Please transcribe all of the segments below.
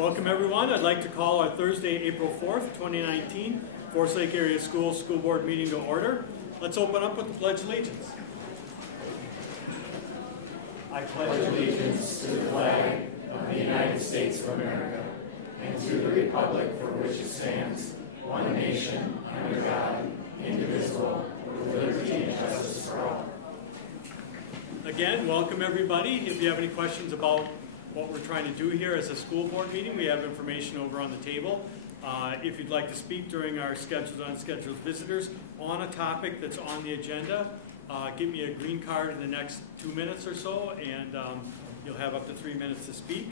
Welcome everyone. I'd like to call our Thursday, April 4th, 2019 Forest Lake Area Schools School Board meeting to order. Let's open up with the Pledge of Allegiance. I pledge allegiance to the flag of the United States of America and to the republic for which it stands, one nation, under God, indivisible, with liberty and justice for all. Again, welcome everybody. If you have any questions about what we're trying to do here as a school board meeting, we have information over on the table. If you'd like to speak during our scheduled and unscheduled visitors on a topic that's on the agenda, give me a green card in the next 2 minutes or so, and you'll have up to 3 minutes to speak.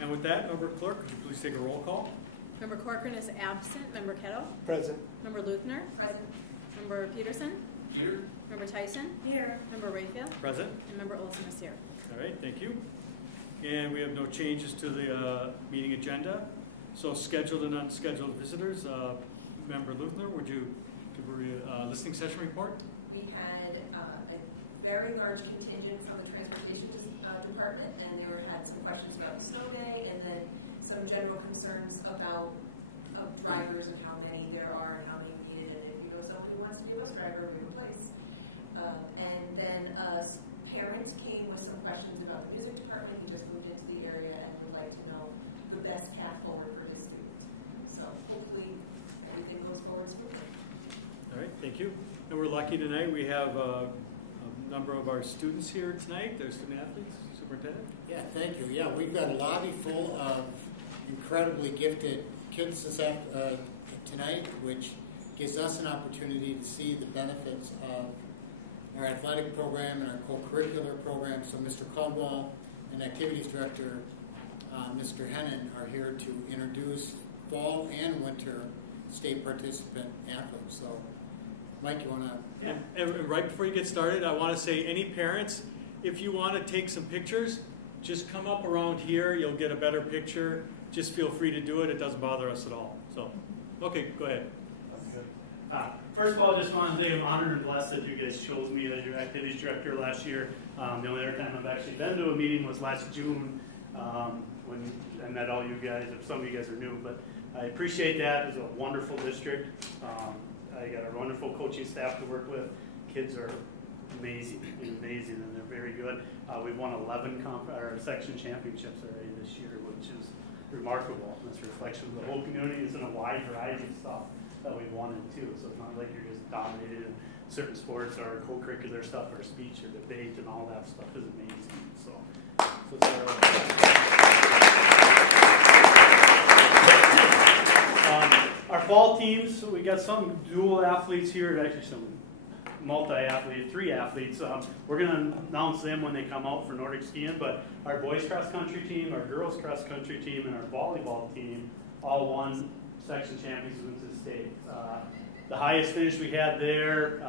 And with that, Member Clerk, could you please take a roll call? Member Corcoran is absent. Member Kettle? Present. Member Luthner? Present. Member Peterson? Here. Member Tyson? Here. Member Rayfield? Present. And Member Olson is here. All right, thank you. And we have no changes to the meeting agenda. So scheduled and unscheduled visitors. Member Luthner, would you give a listening session report? We had a very large contingent from the Transportation Department, and they had some questions about the snow day, and then some general concerns about drivers and how many there are and how many needed, and if you know someone who wants to be a bus driver, we replace. And then parents came with some questions about the music department. He just moved into the area and would like to know the best path forward for his students. So hopefully everything goes forward smoothly. All right, thank you. And we're lucky tonight. We have a number of our students here tonight. They're student athletes. Superintendent? Yeah, thank you. Yeah, we've got a lobby full of incredibly gifted kids tonight, which gives us an opportunity to see the benefits of our athletic program and our co-curricular program. So Mr. Caldwell and Activities Director Mr. Hennon are here to introduce fall and winter state participant athletes. So Mike, you want to? Yeah. And right before you get started, I want to say any parents, if you want to take some pictures, just come up around here. You'll get a better picture. Just feel free to do it. It doesn't bother us at all. So, okay, go ahead. First of all, I just want to say I'm honored and blessed that you guys chose me as your activities director last year. The only other time I've actually been to a meeting was last June when I met all you guys. Some of you guys are new, but I appreciate that. It's a wonderful district. I got a wonderful coaching staff to work with. Kids are amazing, and they're very good. We've won 11 section championships already this year, which is remarkable. That's a reflection of the whole community. It's in a wide variety of stuff that we've won in too. So it's not like you're just dominated in certain sports or co-curricular stuff or speech or debate, and all that stuff is amazing. So our fall teams, so we got some dual athletes here, actually some multi-athlete, 3 athletes. We're going to announce them when they come out for Nordic skiing, but our boys cross-country team, our girls cross-country team, and our volleyball team all won section championships in the state. The highest finish we had there,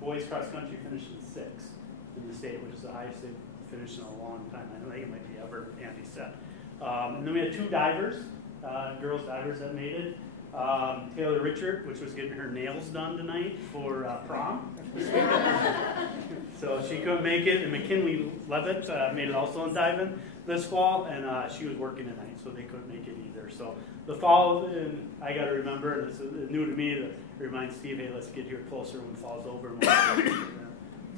boys cross-country finished in 6th in the state, which is the highest they've finished in a long time. I think it might be ever, Andy said. And then we had 2 divers, girls divers that made it. Taylor Richard, which was getting her nails done tonight for prom. So she couldn't make it. And McKinley Levitt made it also in diving this fall, and she was working tonight, so they couldn't make it either. So the fall, and I got to remember, and it's new to me, to remind Steve, hey, let's get here closer when fall's over.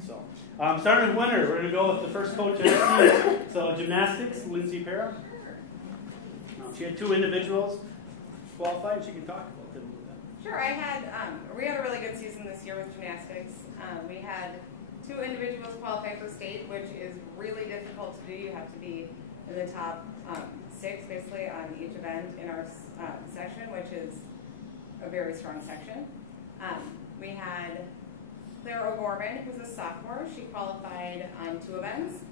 So starting with winter, we're going to go with the first coach I see. So gymnastics, Lindsay Para. She had 2 individuals qualified. She can talk about them a little bit. Sure, we had a really good season this year with gymnastics. We had 2 individuals qualify for state, which is really difficult to do. You have to be in the top 6, basically, on each event in our section, which is a very strong section. We had Claire O'Gorman, who's a sophomore. She qualified on 2 events.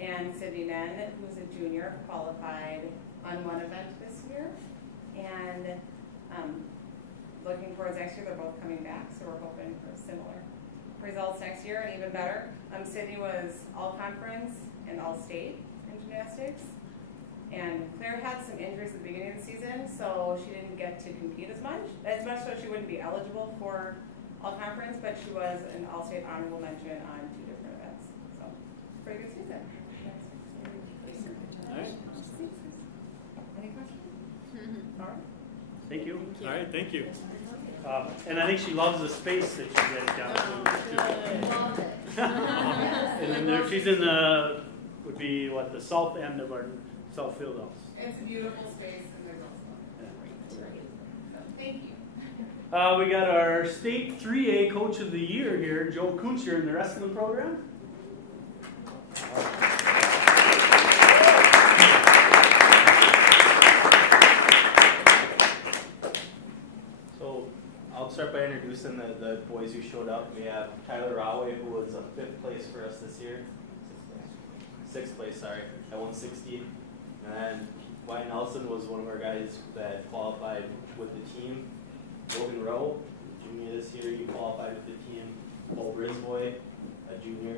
And Sydney Nen, who's a junior, qualified on 1 event this year. And looking towards next year, they're both coming back, so we're hoping for similar results next year and even better. Sydney was all-conference and all-state in gymnastics. And Claire had some injuries at the beginning of the season, so she didn't get to compete as much so she wouldn't be eligible for all-conference, but she was an all-state honorable mention on 2 different events. So, pretty good season. All right. Any Thank you. All right, thank you. And I think she loves the space that you guys got. And then there, she's in the, would be what, the south end of our South Field House. It's a beautiful space and there's also so thank you. We got our state 3A coach of the year here, Joe Kuncher, in the wrestling program. So I'll start by introducing the boys who showed up. We have Tyler Raway, who was a 5th place for us this year. 6th place, sorry, at 160. And then Wyatt Nelson was one of our guys that qualified with the team. Logan Rowe, junior this year, he qualified with the team. Paul Brisboy, a junior,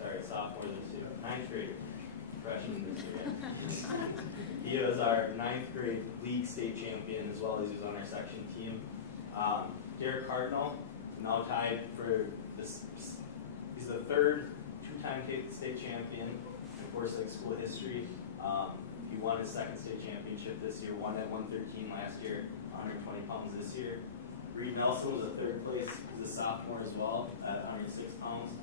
or sophomore this year, 9th grade, freshman this year. He was our 9th grade league state champion, as well as he was on our section team. Derek Cardinal, now tied for this. He's the 3rd two-time state champion in course like school history. He won his 2nd state championship this year, won at 113 last year, 120 pounds this year. Reed Nelson was a 3rd place. He's a sophomore as well at 106 pounds.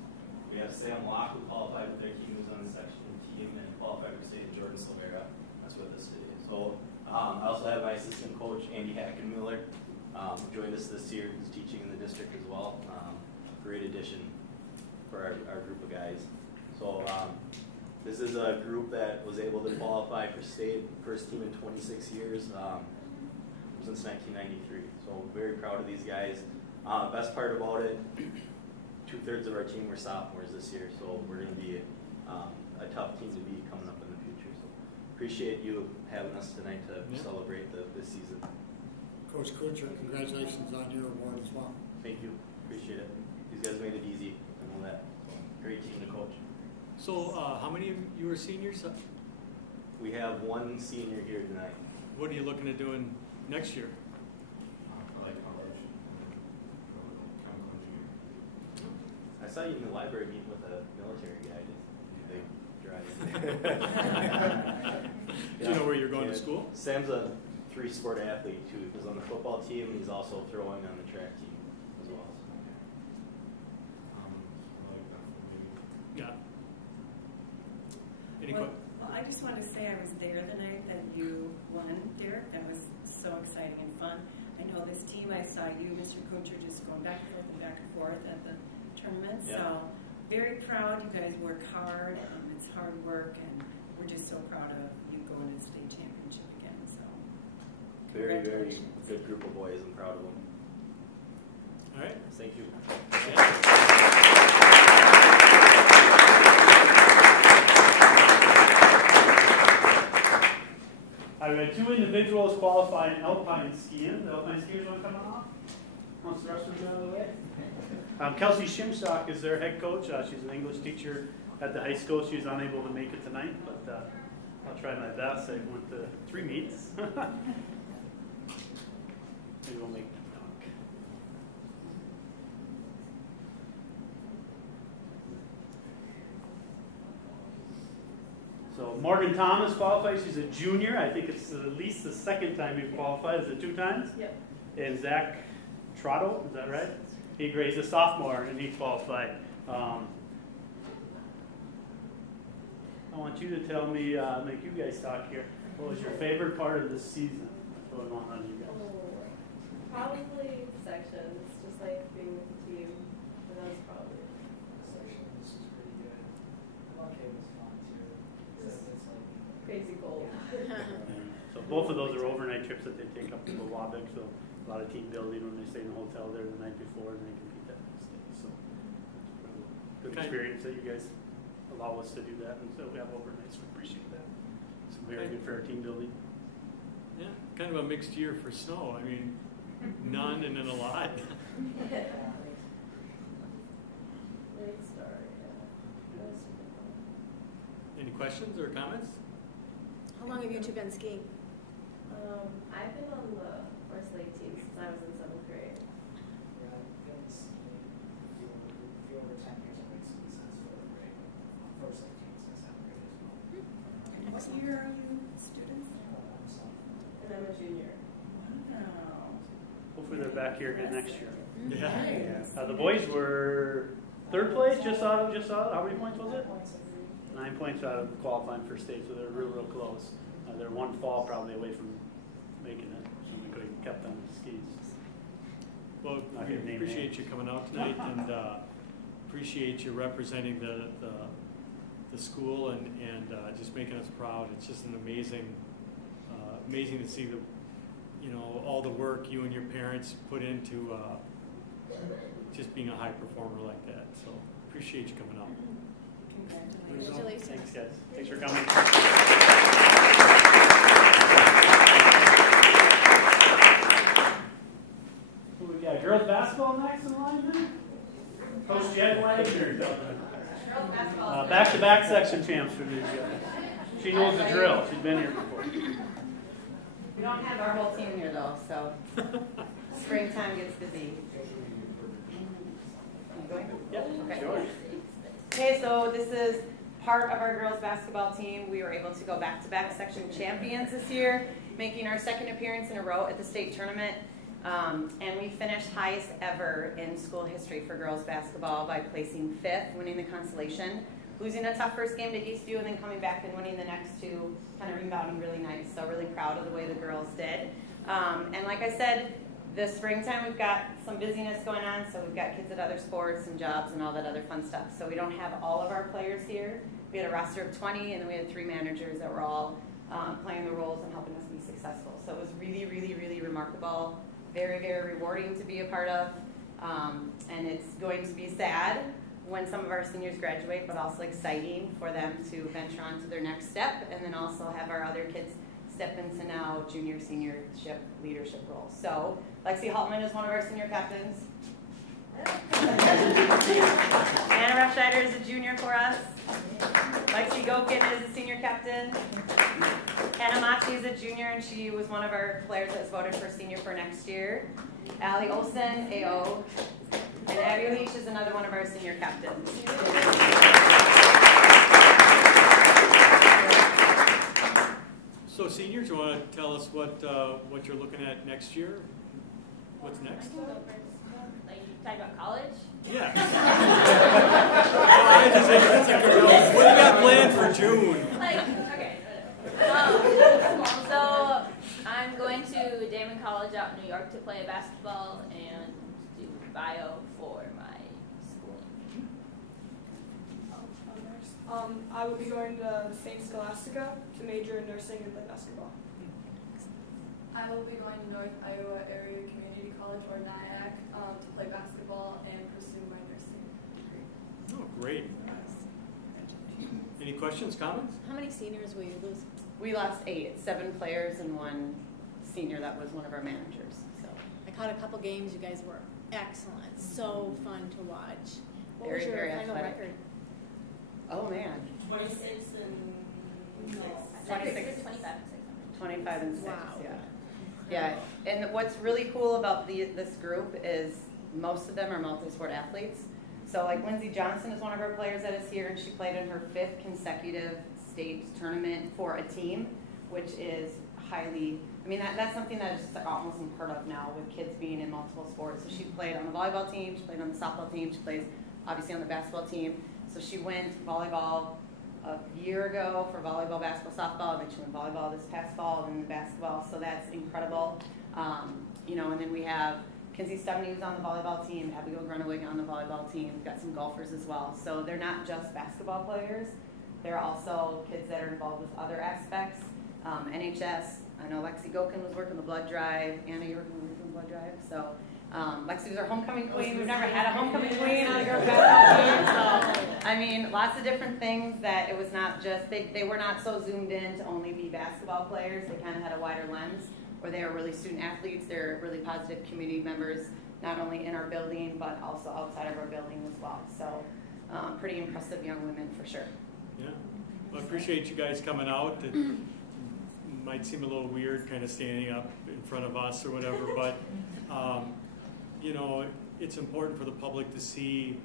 We have Sam Locke, who qualified with their team, who's on the section team, and qualified for state, Jordan Silvera. That's with us today. So I also have my assistant coach, Andy Hackenmiller, who joined us this year. He's teaching in the district as well. Great addition for our group of guys. So this is a group that was able to qualify for state, first team in 26 years, since 1993. So very proud of these guys. Best part about it, 2/3 of our team were sophomores this year, so we're going to be a tough team to beat coming up in the future. So appreciate you having us tonight to celebrate this season. Coach Kuncher, congratulations on your award as well. Thank you. Appreciate it. These guys made it easy. I know that. So, great team to coach. So how many of you are seniors? We have one senior here tonight. What are you looking at doing next year? I saw you in the library meeting with a military guy. Did you drive? Do you know where you're going to school? Sam's a 3-sport athlete too. He was on the football team and he's also throwing on the track team as well. Yeah. Any Well, questions? I just want to say I was there the night that you won, Derek. That was so exciting and fun. I know this team, I saw you, Mr. Kuncher, just going back and forth at the tournament. Yeah. So very proud. You guys work hard. It's hard work, and we're just so proud of you going to the state championship again. So Very, very good group of boys. I'm proud of them. All right. Thank you. I've had 2 individuals qualify in alpine skiing. The alpine skiers want to come on off? Once the rest of them get out of the way. Kelsey Shimstock is their head coach. She's an English teacher at the high school. She's unable to make it tonight, but I'll try my best. I went to 3 meets. Maybe we'll make them talk. So Morgan Thomas qualified. She's a junior. I think it's at least the 2nd time you've qualified. Is it 2 times? Yep. And Zach Trotto, is that right? He's a sophomore and he qualified. I want you to tell me, make you guys talk here. What was your favorite part of this season? That's what I want on you guys. Probably sections, just like being with the team. And that was probably Sections is pretty good. Buckhead was fun too. Just- It's like crazy cold. So both of those are overnight trips that they take up to Wabic. So a lot of team building when they stay in the hotel there the night before and they compete that next day. So good Okay. experience that you guys allow us to do that, and so we have overnights. We appreciate that. It's very Okay. good for our team building. Yeah, kind of a mixed year for snow. I mean, none and then a lot. Late start, yeah. That was super fun. Any questions or comments? How long have you 2 been skiing? I've been on the horse lake team since I was in 7th grade. yeah, it's over 10 years of racing since 4th grade. First 18 since 7th grade as well. What year are you students? So, And I'm a junior. Wow. hopefully they're back here again next year. Yeah. The boys were third place, just out of, how many points was it? 9 points out of qualifying for state, so they're real close. They're one fall probably away from making it, so we could have kept them skis. Well, Not we gonna name appreciate names. you coming out tonight and appreciate you representing the school and just making us proud. It's just an amazing to see all the work you and your parents put into just being a high performer like that. So appreciate you coming out. Congratulations. Thanks, guys. Thanks for coming. Who we got? Girls basketball next in line then? Coach Jed Wagner. Girls basketball. Back-to-back section champs for these guys. She knows the drill. She's been here before. We don't have our whole team here though, so springtime gets busy. Yep, Okay. sure. Okay, so this is part of our girls basketball team. We were able to go back-to-back section champions this year, making our second appearance in a row at the state tournament. And we finished highest ever in school history for girls basketball by placing 5th, winning the consolation, losing a tough first game to Eastview, and then coming back and winning the next two, kind of rebounding really nice. So really proud of the way the girls did. And like I said, this springtime we've got some busyness going on, so we've got kids at other sports and jobs and all that other fun stuff. So we don't have all of our players here. We had a roster of 20, and then we had 3 managers that were all playing the roles and helping us be successful. So it was really remarkable, very rewarding to be a part of. And it's going to be sad when some of our seniors graduate, but also exciting for them to venture on to their next step, and then also have our other kids step into now junior, seniorship, leadership roles. So Lexi Haltman is one of our senior captains. Anna Ruffscheider is a junior for us. Lexi Gokin is a senior captain. Hannah Machi is a junior, and she was one of our players that was voted for senior for next year. Allie Olsen, AO. And Abby Leach is another one of our senior captains. So seniors, you want to tell us what you're looking at next year? What's next? Like, you talking about college? Yeah. What do you got planned for June? Okay. So, I'm going to Damon College out in New York to play basketball and do bio for my schooling. I will be going to St. Scholastica to major in nursing and play basketball. I will be going to North Iowa Area Community College, or NIAC, to play basketball and pursue my nursing degree. Oh, great. Any questions, comments? How many seniors will you lose? We lost 8, 7 players and 1 senior that was one of our managers. So I caught a couple games. You guys were excellent. So fun to watch. What was Very your final athletic. record? Oh man, 26 and 26. 25 and 6. Wow. Yeah. And what's really cool about this group is most of them are multi-sport athletes. So like Lindsay Johnson is one of our players that is here, and she played in her 5th consecutive state tournament for a team, which is highly, I mean, that's something that is just almost unheard of now with kids being in multiple sports. So she played on the volleyball team, she played on the softball team, she plays obviously on the basketball team. So she went volleyball a year ago for volleyball, basketball, softball, and then she went volleyball this past fall and then basketball. So that's incredible. And then we have Kinsey Stubney who's on the volleyball team, Abigail Grunewig on the volleyball team. We've got some golfers as well. So they're not just basketball players. They're also kids that are involved with other aspects. NHS, I know Lexi Gokin was working the blood drive. Anna, you were working the blood drive. So Lexi was our homecoming queen. We've never had a homecoming queen on the girls basketball team. So, I mean, lots of different things that it was not just, they were not so zoomed in to only be basketball players. They kind of had a wider lens where they are really student athletes. They're really positive community members, not only in our building, but also outside of our building as well. So pretty impressive young women for sure. Yeah. Well, I appreciate you guys coming out. It might seem a little weird kind of standing up in front of us or whatever, but it's important for the public to see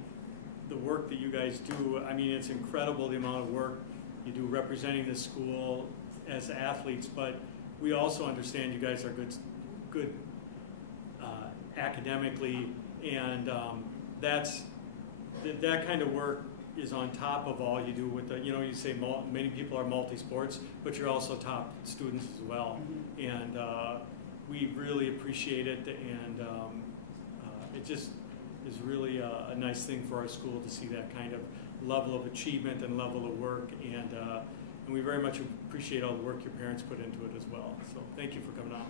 the work that you guys do. I mean, it's incredible the amount of work you do representing the school as athletes, but we also understand you guys are good academically, and that kind of work is on top of all you do with the, you say many people are multi-sports, but you're also top students as well. And we really appreciate it, and it just is really a nice thing for our school to see that kind of level of achievement and level of work, and we very much appreciate all the work your parents put into it as well. So thank you for coming on.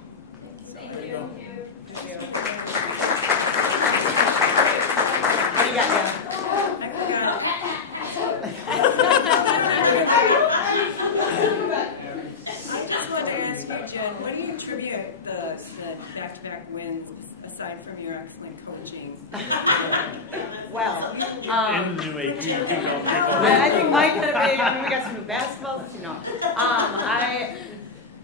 Thank you. Thank you. What do you got, Jen? I forgot. I just wanted to ask you, Jen, what do you attribute the back-to-back wins aside from your excellent coaching? Well, And the new AD, I think Mike had a big. I mean, we got some new basketball.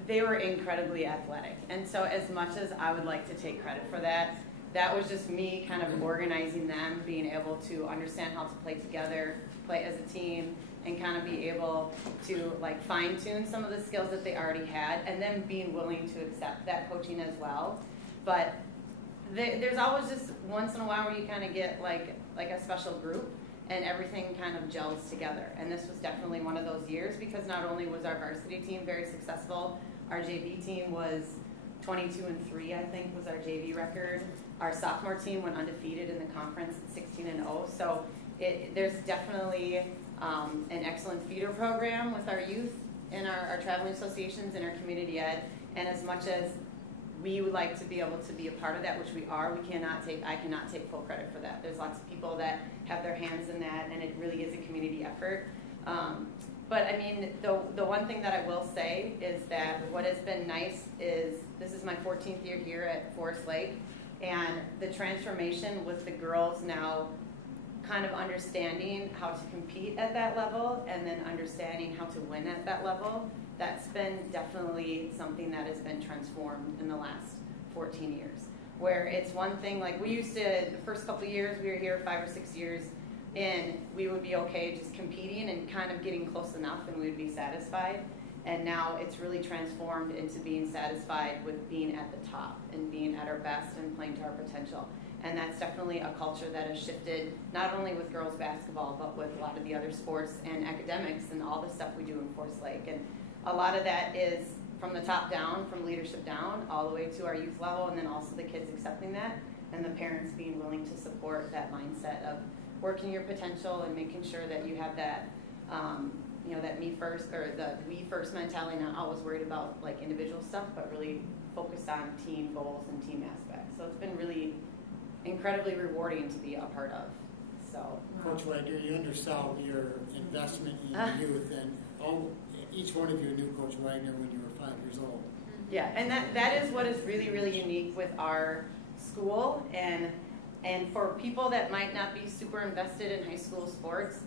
They were incredibly athletic, and so as much as I would like to take credit for that, that was just me kind of organizing them, being able to understand how to play together, play as a team, and kind of be able to like fine tune some of the skills that they already had, and then being willing to accept that coaching as well. But there's always just once in a while where you kind of get like a special group, and everything kind of gels together. And this was definitely one of those years, because not only was our varsity team very successful, our JV team was 22-3, I think, was our JV record. Our sophomore team went undefeated in the conference at 16-0. So there's definitely an excellent feeder program with our youth and our traveling associations and our community ed. And as much as we would like to be able to be a part of that, which we are, I cannot take full credit for that. There's lots of people that have their hands in that, and it really is a community effort. But I mean, the one thing that I will say is that what has been nice is this is my 14th year here at Forest Lake, and the transformation with the girls now kind of understanding how to compete at that level, and then understanding how to win at that level, that's been definitely something that has been transformed in the last 14 years. Where it's one thing, like we used to, the first couple of years, we were here 5 or 6 years in, we would be okay just competing and kind of getting close enough and we would be satisfied. And now it's really transformed into being satisfied with being at the top and being at our best and playing to our potential. And that's definitely a culture that has shifted, not only with girls basketball, but with a lot of the other sports and academics and all the stuff we do in Forest Lake. And a lot of that is from the top down, from leadership down, all the way to our youth level, and then also the kids accepting that, and the parents being willing to support that mindset of working your potential and making sure that you have that, that me first, or the we first mentality, not always worried about like individual stuff, but really focused on team goals and team aspects. So it's been really incredibly rewarding to be a part of. So, Coach Wagner, you undersell your investment in your youth, and each one of you knew Coach Wagner when you were 5 years old. Yeah, and that is what is really, really unique with our school, and for people that might not be super invested in high school sports,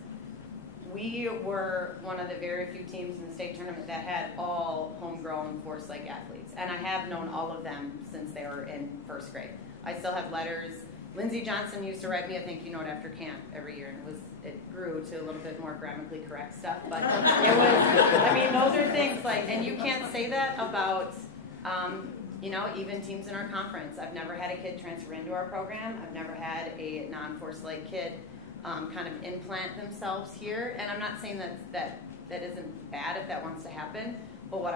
we were one of the very few teams in the state tournament that had all homegrown Forest Lake athletes, and I have known all of them since they were in first grade. I still have letters. Lindsey Johnson used to write me a thank you note after camp every year, and it grew to a little bit more grammatically correct stuff, but it was, those are things like, and you can't say that about, even teams in our conference. I've never had a kid transfer into our program. I've never had a non-Forest Lake kid kind of implant themselves here, and I'm not saying that isn't bad if that wants to happen, but what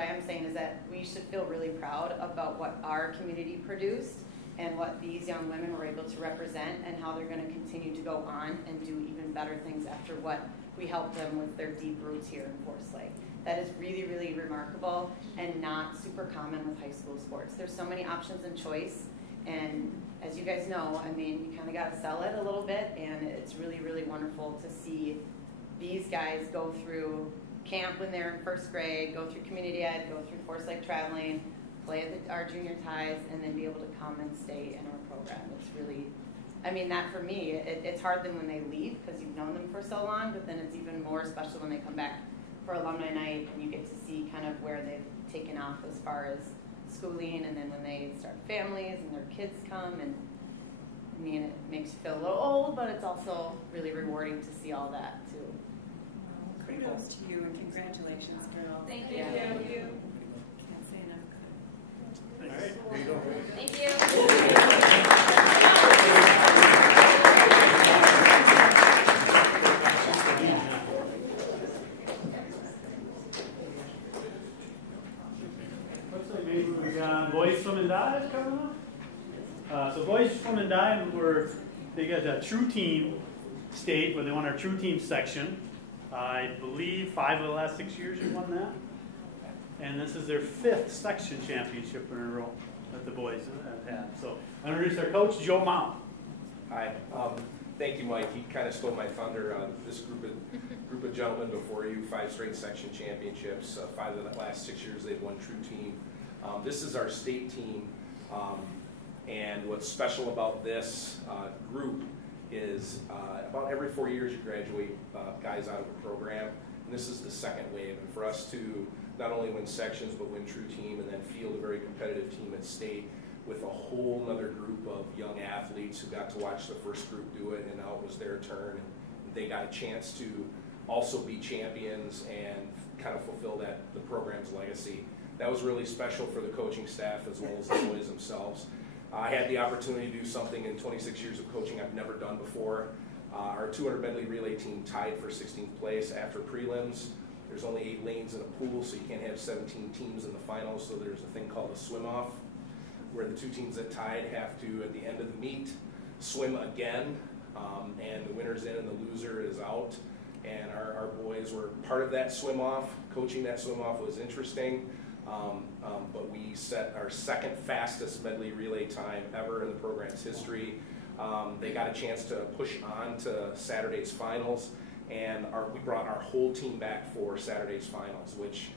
I am saying is that we should feel really proud about what our community produced and what these young women were able to represent, and how they're going to continue to go on and do even better things after what we helped them with their deep roots here in Forest Lake. That is really, really remarkable and not super common with high school sports. There's so many options and choice, and as you guys know, you kind of got to sell it a little bit, and it's really, really wonderful to see these guys go through camp when they're in first grade, go through community ed, go through Forest Lake traveling, play at our junior ties, and then be able to come and stay in our program. It's really, that for me, it's hard then when they leave because you've known them for so long, but then it's even more special when they come back for alumni night and you get to see kind of where they've taken off as far as schooling, and then when they start families and their kids come, and it makes you feel a little old, but it's also really rewarding to see all that too. Kudos to you and congratulations, girl. Thank you. Yeah. Thank you. Can't say enough. All right, there you go. Thank you. we got boys swim and dive coming up. So boys swim and dive, they got a true team state where they won our true team section. I believe 5 of the last 6 years you won that. And this is their 5th section championship in a row that the boys have had. So I introduce our coach, Joe Mount. Hi. Thank you, Mike. He kind of stole my thunder. This group of gentlemen before you, 5 straight section championships. 5 of the last 6 years they've won true team. This is our state team. And what's special about this group is about every 4 years you graduate guys out of a program. And this is the second wave. And for us to not only win sections, but win true team and then field a very competitive team at state with a whole nother group of young athletes who got to watch the first group do it, and now it was their turn. And they got a chance to also be champions and kind of fulfill the program's legacy. That was really special for the coaching staff as well as the boys themselves. I had the opportunity to do something in 26 years of coaching I've never done before. Our 200 medley relay team tied for 16th place after prelims. There's only 8 lanes in a pool, so you can't have 17 teams in the finals, so there's a thing called a swim-off, where the 2 teams that tied have to, at the end of the meet, swim again, and the winner's in and the loser is out. And our boys were part of that swim-off. Coaching that swim-off was interesting, but we set our 2nd fastest medley relay time ever in the program's history. They got a chance to push on to Saturday's finals, and we brought our whole team back for Saturday's finals, which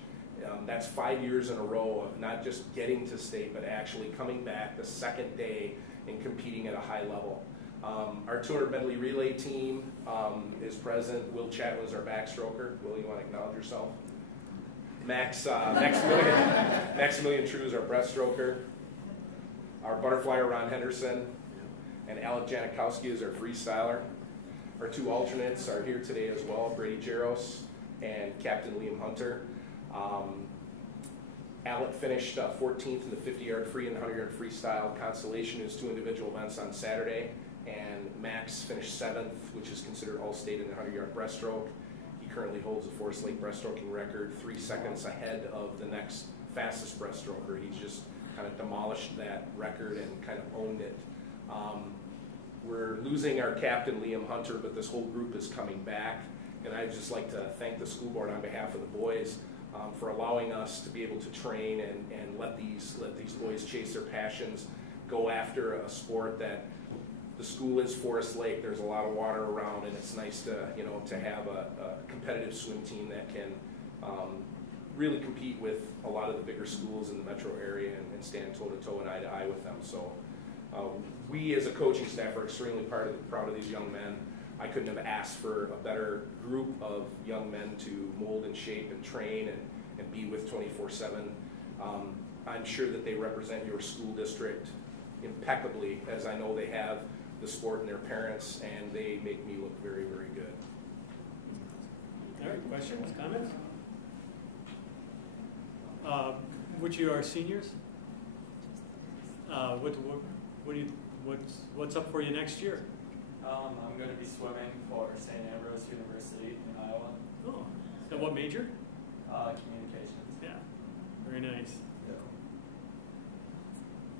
that's 5 years in a row of not just getting to state, but actually coming back the second day and competing at a high level. Our 200 medley relay team is present. Will Chatwin is our backstroker. Will, you want to acknowledge yourself? Maximilian True is our breaststroker. Our butterflyer, Ron Henderson, and Alec Janikowski is our freestyler. Our 2 alternates are here today as well, Brady Jaros and Captain Liam Hunter. Alec finished 14th in the 50-yard free and the 100-yard freestyle constellation in his 2 individual events on Saturday, and Max finished 7th, which is considered all-state in the 100-yard breaststroke. He currently holds the Forest Lake breaststroking record, 3 seconds ahead of the next fastest breaststroker. He's just kind of demolished that record and kind of owned it. We're losing our captain, Liam Hunter, but this whole group is coming back. And I'd just like to thank the school board on behalf of the boys for allowing us to be able to train and let these boys chase their passions, go after a sport that the school is Forest Lake. There's a lot of water around, and it's nice to have a competitive swim team that can really compete with a lot of the bigger schools in the metro area and stand toe-to-toe and eye-to-eye with them. So we as a coaching staff are extremely proud of these young men. I couldn't have asked for a better group of young men to mold and shape and train and be with 24/7. I'm sure that they represent your school district impeccably, as I know they have the sport and their parents, and they make me look very, very good. All right, questions, comments? Which of you are seniors? What's up for you next year? I'm going to be swimming for St. Ambrose University in Iowa. Oh, and what major? Communications. Yeah, very nice.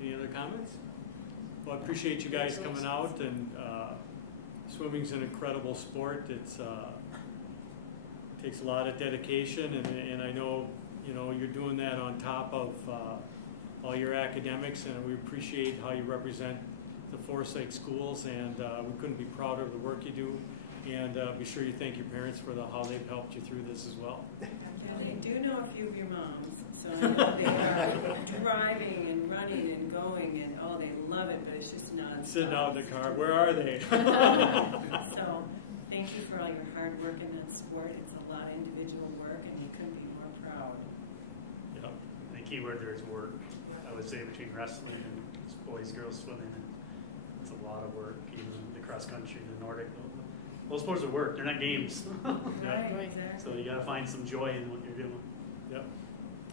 Any other comments? Well, I appreciate you guys coming out, and swimming's an incredible sport. It takes a lot of dedication, and I know you're doing that on top of all your academics, and we appreciate how you represent the Forest Lake schools, and we couldn't be prouder of the work you do. And be sure you thank your parents for how they've helped you through this as well. Yeah, they do know a few of your moms, so I know they are driving and running and going, and they love it, but it's just not. Sitting out in the car, where are they? So thank you for all your hard work in that sport. It's a lot of individual work, and you couldn't be more proud. Yep. The key word there is work. I would say between wrestling and boys, girls swimming, it's a lot of work. Even the cross country, the Nordic, those sports are work. They're not games. Right, exactly. So you got to find some joy in what you're doing. Yep.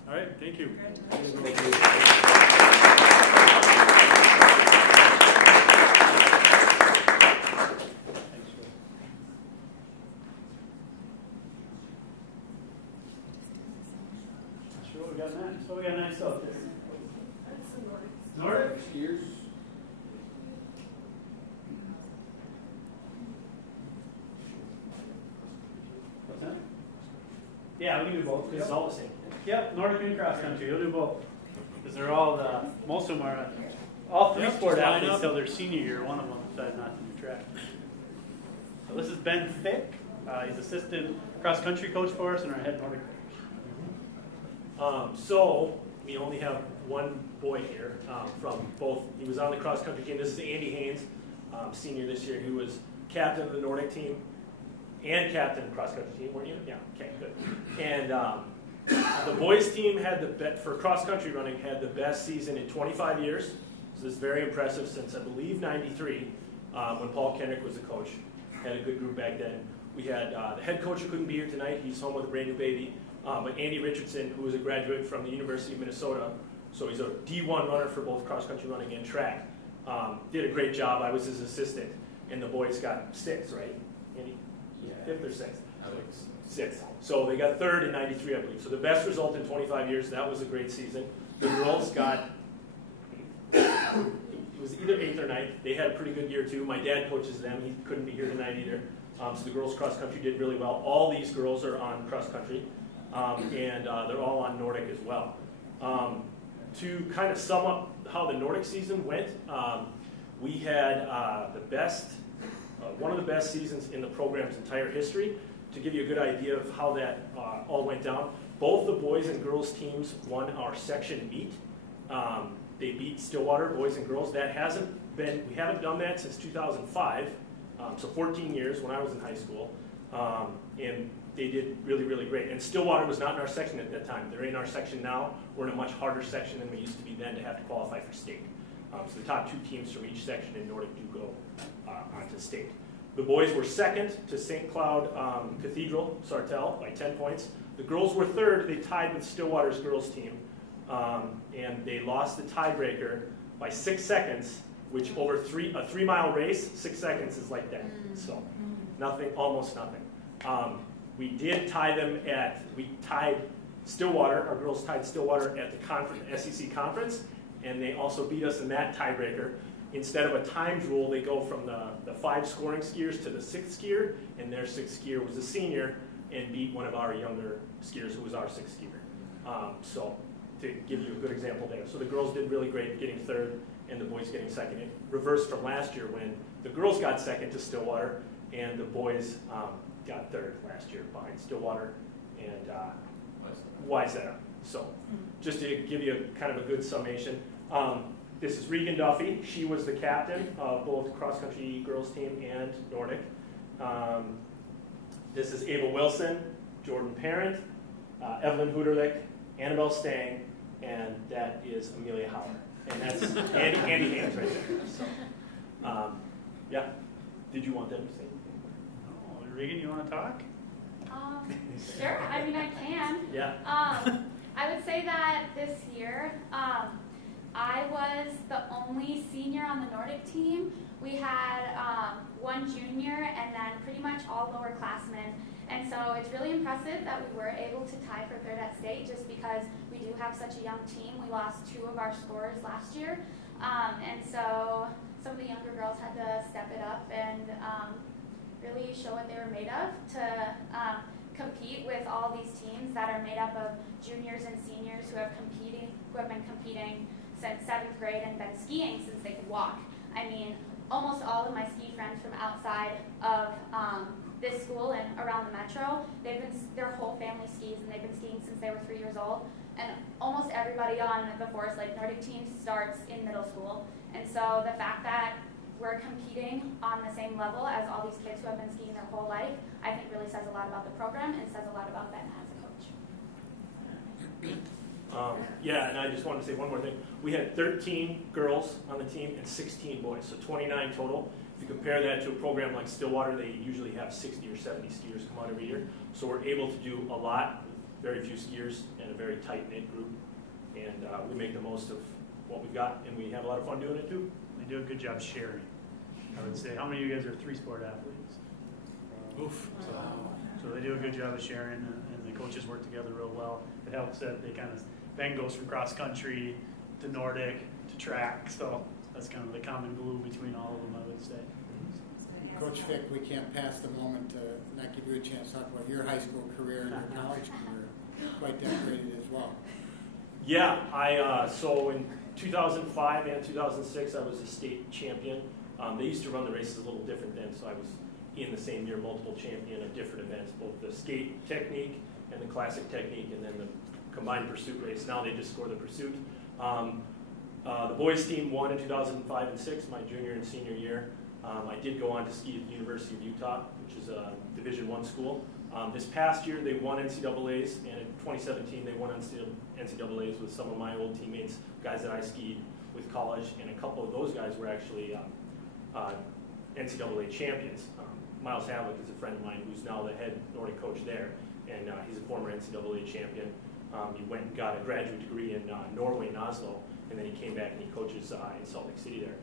All right. Thank you. Congratulations. Thank you. Sure, we got next. So we got next up there. Nordic? Skiers. What's that? Yeah, we can do both. It's all the same. Yep, Nordic and cross country. We'll do both. Because they're all most of them are all three Yep, sport just line athletes up. till their senior year. One of them decided not to do track. So this is Ben Fick. He's assistant cross country coach for us and our head Nordic coach. So we only have one boy here from both. He was on the cross country team. This is Andy Haynes, senior this year. He was captain of the Nordic team and captain of the cross country team, weren't you? Yeah. Okay, good. And the boys team had for cross country running had the best season in 25 years. So this is very impressive since I believe '93 when Paul Kendrick was the coach. Had a good group back then. We had the head coach who couldn't be here tonight. He's home with a brand new baby. But Andy Richardson, who was a graduate from the University of Minnesota, so he's a D1 runner for both cross-country running and track, did a great job. I was his assistant, and the boys got 6th, right, Andy? Yeah. 5th or 6th? 6th. So they got 3rd in '93, I believe. So the best result in 25 years. That was a great season. The girls got, it was either 8th or 9th. They had a pretty good year, too. My dad coaches them. He couldn't be here tonight either. So the girls cross-country did really well. All these girls are on cross-country. And they're all on Nordic as well. To kind of sum up how the Nordic season went, we had one of the best seasons in the program's entire history. To give you a good idea of how that all went down, both the boys and girls teams won our section meet. They beat Stillwater, boys and girls. We haven't done that since 2005, so 14 years when I was in high school. And they did really, really great. And Stillwater was not in our section at that time. They're in our section now. We're in a much harder section than we used to be then to have to qualify for state. So the top 2 teams from each section in Nordic do go onto state. The boys were 2nd to St. Cloud Cathedral, Sartell, by 10 points. The girls were 3rd. They tied with Stillwater's girls team. And they lost the tiebreaker by 6 seconds, which over a 3-mile race, 6 seconds is like that. So nothing, almost nothing. We did tie them we tied Stillwater, our girls tied Stillwater at the SEC conference, and they also beat us in that tiebreaker. Instead of a timed rule, they go from the 5 scoring skiers to the 6th skier, and their 6th skier was a senior and beat one of our younger skiers who was our 6th skier. So to give you a good example there. So the girls did really great getting 3rd and the boys getting 2nd. It reversed from last year when the girls got 2nd to Stillwater and the boys got 3rd last year behind Stillwater and Wayzata. So just to give you kind of a good summation, this is Regan Duffy. She was the captain of both cross-country girls team and Nordic. This is Ava Wilson, Jordan Parent, Evelyn Hooterlich, Annabelle Stang, and that is Amelia Howard. And that's Andy Haynes right there. So, yeah. Did you want them to say anything? Oh, Regan, you want to talk? Sure. I mean, I can. Yeah. I would say that this year, I was the only senior on the Nordic team. We had 1 junior and then pretty much all lowerclassmen. And so it's really impressive that we were able to tie for 3rd at state just because we do have such a young team. We lost 2 of our scorers last year. And so some of the younger girls had to step it up and really show what they were made of to compete with all these teams that are made up of juniors and seniors who have been competing since 7th grade and been skiing since they could walk. I mean, almost all of my ski friends from outside of this school and around the metro, their whole family skis and they've been skiing since they were 3 years old. And almost everybody on the Forest Lake Nordic team starts in middle school. And so the fact that we're competing on the same level as all these kids who have been skiing their whole life, I think really says a lot about the program and says a lot about Ben as a coach. Yeah, and I just wanted to say one more thing. We had 13 girls on the team and 16 boys, so 29 total. If you compare that to a program like Stillwater, they usually have 60 or 70 skiers come out every year. So we're able to do a lot with very few skiers and a very tight-knit group. And we make the most of what we've got, and we have a lot of fun doing it too. They do a good job sharing. I would say, how many of you guys are 3-sport athletes? Oof. So they do a good job of sharing, and the coaches work together real well. It helps that they Ben goes from cross country to Nordic to track. So that's kind of the common glue between all of them, I would say. Coach Vick, we can't pass the moment to not give you a chance to talk about your high school career and your college career. Quite decorated as well. Yeah, so in 2005 and 2006, I was a state champion. They used to run the races a little different then, so I was in the same year multiple champion of different events, both the skate technique and the classic technique, and then the combined pursuit race. Now they just score the pursuit. The boys team won in 2005 and 6, my junior and senior year. I did go on to ski at the University of Utah, which is a Division I school. This past year they won NCAAs, and in 2017 they won NCAAs with some of my old teammates, guys that I skied with college, and a couple of those guys were actually NCAA champions. Miles Havlick is a friend of mine who's now the head Nordic coach there, and he's a former NCAA champion. He went and got a graduate degree in Norway in Oslo, and then he came back and he coaches in Salt Lake City there.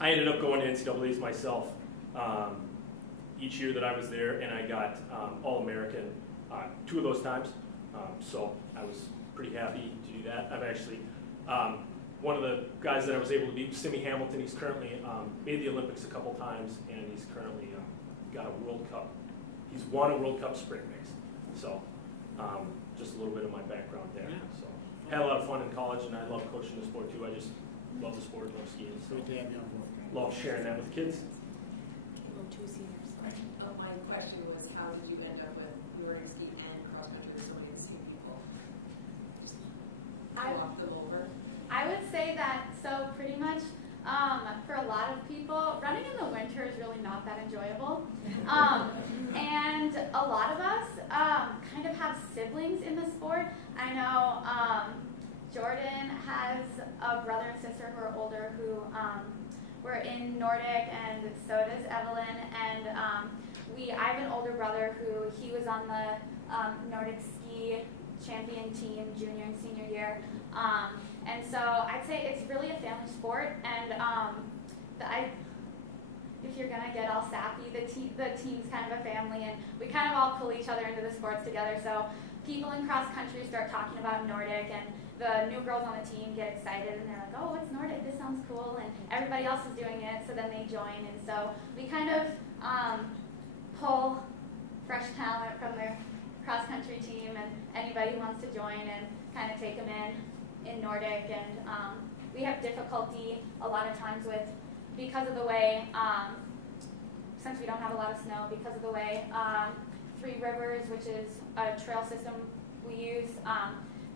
I ended up going to NCAAs myself each year that I was there, and I got All-American 2 of those times, so I was pretty happy to do that. I've actually, one of the guys that I was able to beat, Simi Hamilton, he's currently made the Olympics a couple times, and he's currently got a World Cup. He's won a World Cup sprint race. So just a little bit of my background there. Yeah. So had a lot of fun in college, and I love coaching the sport too. I just love the sport, love skiing. So love sharing that with kids. Two seniors. My question was, how did you end up with Nordic ski and cross country so many of the ski people? Just walk them over. I would say that, so pretty much for a lot of people, running in the winter is really not that enjoyable. And a lot of us kind of have siblings in the sport. I know Jordan has a brother and sister who are older who were in Nordic, and so does Evelyn. And I have an older brother who he was on the Nordic ski champion team junior and senior year. And so I'd say it's really a family sport, and if you're gonna get all sappy, the team's kind of a family, and we kind of all pull each other into the sports together. So people in cross country start talking about Nordic, and the new girls on the team get excited, and they're like, "Oh, it's Nordic, this sounds cool," and everybody else is doing it, so then they join, and so we kind of pull fresh talent from their cross country team, and anybody who wants to join, and kind of take them in Nordic. And we have difficulty a lot of times because of the way, since we don't have a lot of snow, because of the way Three Rivers, which is a trail system we use,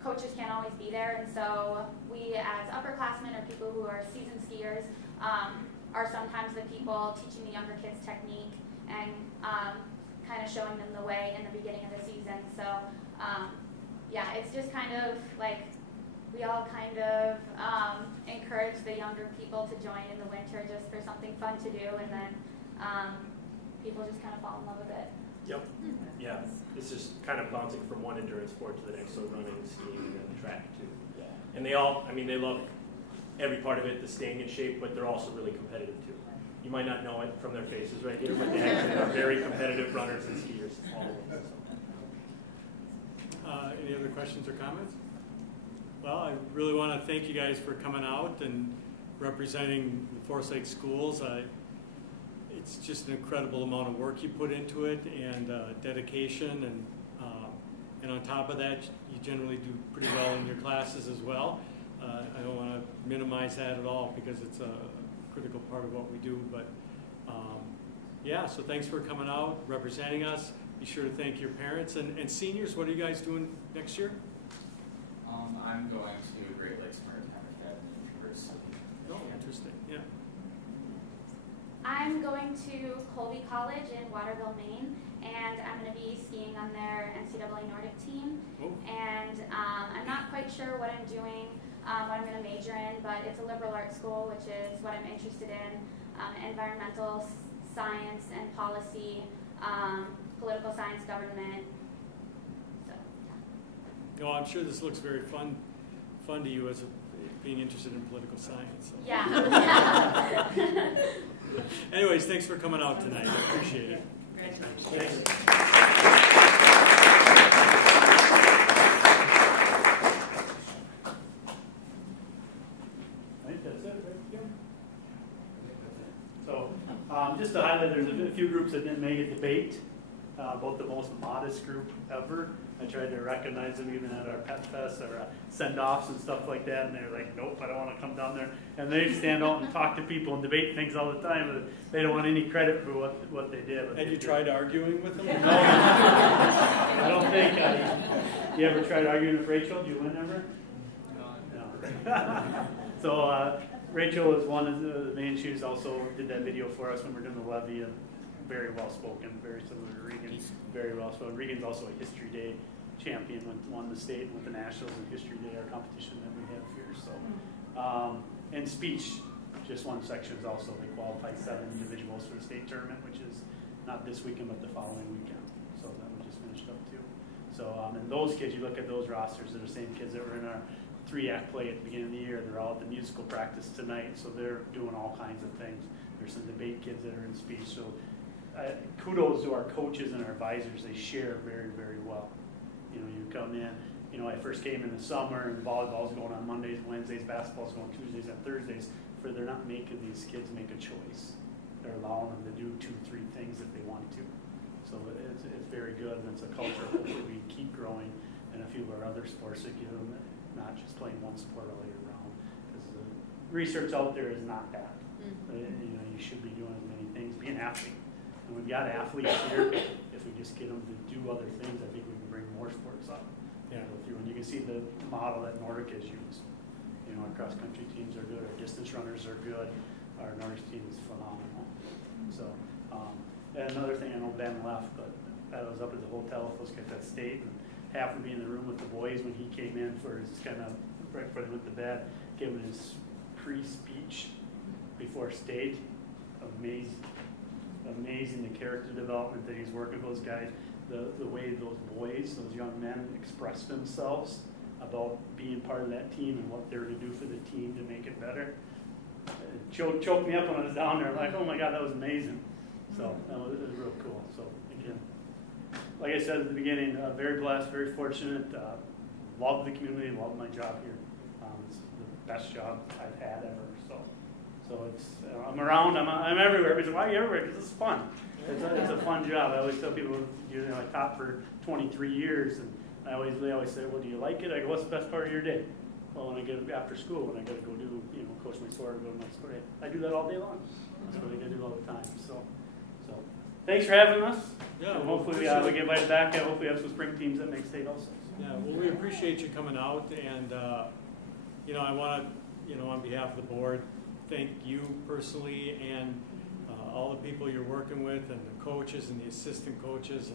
coaches can't always be there, and so we as upperclassmen or people who are seasoned skiers are sometimes the people teaching the younger kids technique and kind of showing them the way in the beginning of the season. So yeah, it's just kind of like we all kind of encourage the younger people to join in the winter just for something fun to do, and then people just kind of fall in love with it. Yep. Yeah. It's just kind of bouncing from one endurance sport to the next, so running, skiing, and track too. Yeah. And they all, I mean, they love every part of it, the staying in shape, but they're also really competitive too. You might not know it from their faces right here, but they actually are very competitive runners and skiers, all of them. So. Any other questions or comments? Well, I really want to thank you guys for coming out and representing the Forest Lake schools. It's just an incredible amount of work you put into it, and dedication, and on top of that, you generally do pretty well in your classes as well. I don't want to minimize that at all because it's a critical part of what we do, but yeah, so thanks for coming out, representing us. Be sure to thank your parents. And seniors, what are you guys doing next year? I'm going to Great Lakes Maritime Academy University. Oh, interesting, yeah. I'm going to Colby College in Waterville, Maine, and I'm going to be skiing on their NCAA Nordic team. Oh. And I'm not quite sure what I'm doing, what I'm going to major in, but it's a liberal arts school, which is what I'm interested in, environmental science and policy, political science, government. So, yeah. No, I'm sure this looks very fun to you as being interested in political science. So. Yeah. Anyways, thanks for coming out tonight. I appreciate it. Thanks. sadly, there's a few groups that didn't make it debate. Both the most modest group ever. I tried to recognize them even at our Pet Fest or send-offs and stuff like that, and they're like, nope, I don't want to come down there. And they stand out and talk to people and debate things all the time, but they don't want any credit for what they did. And you tried arguing with them? No, I don't think. You ever tried arguing with Rachel? Did you win ever? No. So Rachel is one of the main. She also did that video for us when we were doing the levy, and very well spoken, very similar to Regan. Very well spoken. Regan's also a History Day champion, won the state and with the Nationals in History Day, our competition that we have here. So, and speech, just one section is also, they qualified 7 individuals for the state tournament, which is not this weekend, but the following weekend. So that we just finished up too. So, and those kids, you look at those rosters, they're the same kids that were in our 3-act play at the beginning of the year. They're all at the musical practice tonight, so they're doing all kinds of things. There's some debate kids that are in speech. So kudos to our coaches and our advisors. They share very, very well. You know, you come in, you know, I first came in the summer and volleyball's going on Mondays, Wednesdays, basketball's going Tuesdays and Thursdays, for they're not making these kids make a choice. They're allowing them to do 2, 3 things if they want to. So it's very good, and it's a culture hopefully we keep growing in a few of our other sports to give them not just playing one sport all year round. Because the research out there is not that. You know, you should be doing as many things, be an athlete. And we've got athletes here. If we just get them to do other things, I think we can bring more sports up. Yeah. And you can see the model that Nordic has used. You know, our cross-country teams are good. Our distance runners are good. Our Nordic team is phenomenal. So, and another thing, I know Ben left, but I was up at the hotel with those guys at state, and happened to be in the room with the boys when he came in for his kind of right before they went to bed, giving his pre-speech before state. Amazing the character development that he's working with those guys, the way those boys, those young men express themselves about being part of that team and what they're to do for the team to make it better. It choked me up when I was down there. I'm like, oh my God, that was amazing. So that was real cool. So again, like I said at the beginning, very blessed, very fortunate. Love the community, love my job here. It's the best job I've had ever. So it's I'm around, I'm everywhere. People say, why are you everywhere? Because it's fun. It's a fun job. I always tell people, you know, I taught for 23 years, and they always say, well, do you like it? I go, what's the best part of your day? Well, when I get after school, when I got to go do, you know, coach my sport, go to my sport, I do that all day long. That's what I got to do all the time. So thanks for having us. Yeah. And hopefully we get invited back. And hopefully we have some spring teams that make state also. Yeah. Well, we appreciate you coming out, and you know, I want to, you know, on behalf of the board, thank you personally and all the people you're working with and the coaches and the assistant coaches,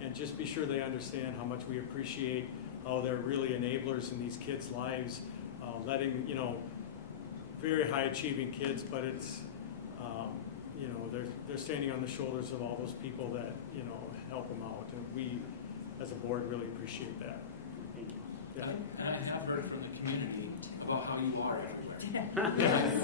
and just be sure they understand how much we appreciate how they're really enablers in these kids' lives, letting, you know, very high achieving kids, but it's, you know, they're standing on the shoulders of all those people that, you know, help them out, and we as a board really appreciate that. Thank you. Yeah. And I have heard from the community about how you are everywhere. I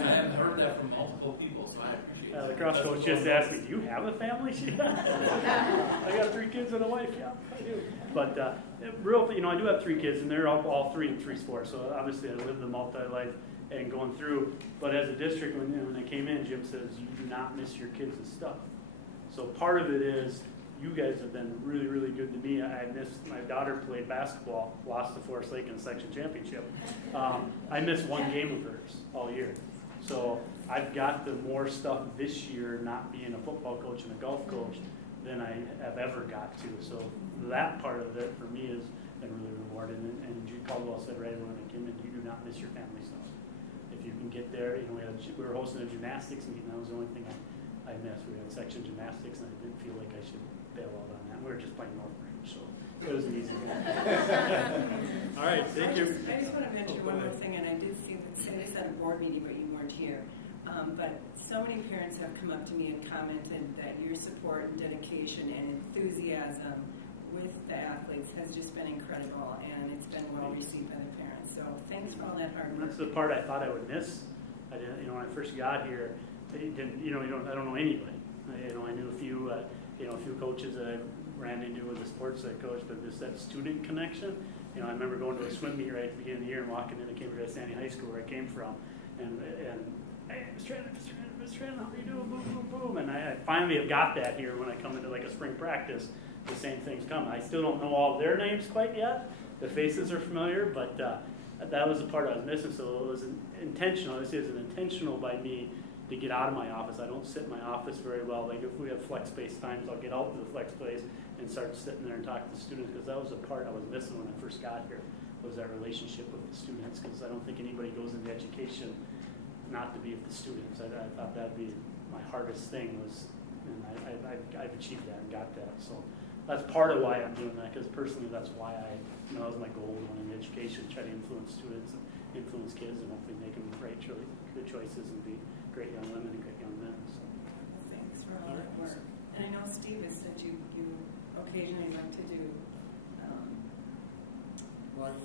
have heard that from multiple people, so I appreciate it. The cross coach just asked me, do you have a family? I got 3 kids and a wife, yeah, I do. But real, you know, I do have 3 kids, and they're all 3 in 3 sports, so obviously I live the multi-life and going through. But as a district, when they came in, Jim says, you do not miss your kids and stuff. So part of it is, you guys have been really, really good to me. I missed, my daughter played basketball, lost to Forest Lake in the section championship. I missed 1 game of hers all year. So I've got the more stuff this year, not being a football coach and a golf coach, than I have ever got to. So that part of it for me has been really rewarding. And Jude Caldwell said right when I came in, you do not miss your family stuff. If you can get there, you know, we were hosting a gymnastics meeting. That was the only thing I missed. We had section gymnastics, and I didn't feel like I should bail out on that. We were just playing Northbridge, so it was an easy one. All right, thank you. I just want to mention one more thing, and I did see this at a board meeting, but you weren't here. But so many parents have come up to me and commented that your support and dedication and enthusiasm with the athletes has just been incredible, and it's been well received by the parents. So thanks for all that hard work. That's the part I thought I would miss. I didn't, you know, when I first got here, I don't know anybody. I knew a few. A few coaches that I ran into with the sports that coach, but that student connection. You know, I remember going to a swim meet right at the beginning of the year and walking into Cambridge Sandy High School where I came from, and hey, Mr. Mr. Hannon, how you doing? Boom, boom, boom. And I finally have got that here when I come into like a spring practice. The same things come. I still don't know all of their names quite yet. The faces are familiar, but that was the part I was missing. So it was intentional. This is intentional by me to get out of my office. I don't sit in my office very well. Like if we have flex space times, I'll get out to the flex space and start sitting there and talk to the students, because that was the part I was missing when I first got here, was that relationship with the students, because I don't think anybody goes into education not to be with the students. I thought that would be my hardest thing was, and I've achieved that and got that. So that's part of why I'm doing that, because personally that's why that was my goal when in education, try to influence students and influence kids and hopefully make them right good choices and be great young women and great young men. So. Thanks for all that work. And I know Steve has said you occasionally like to do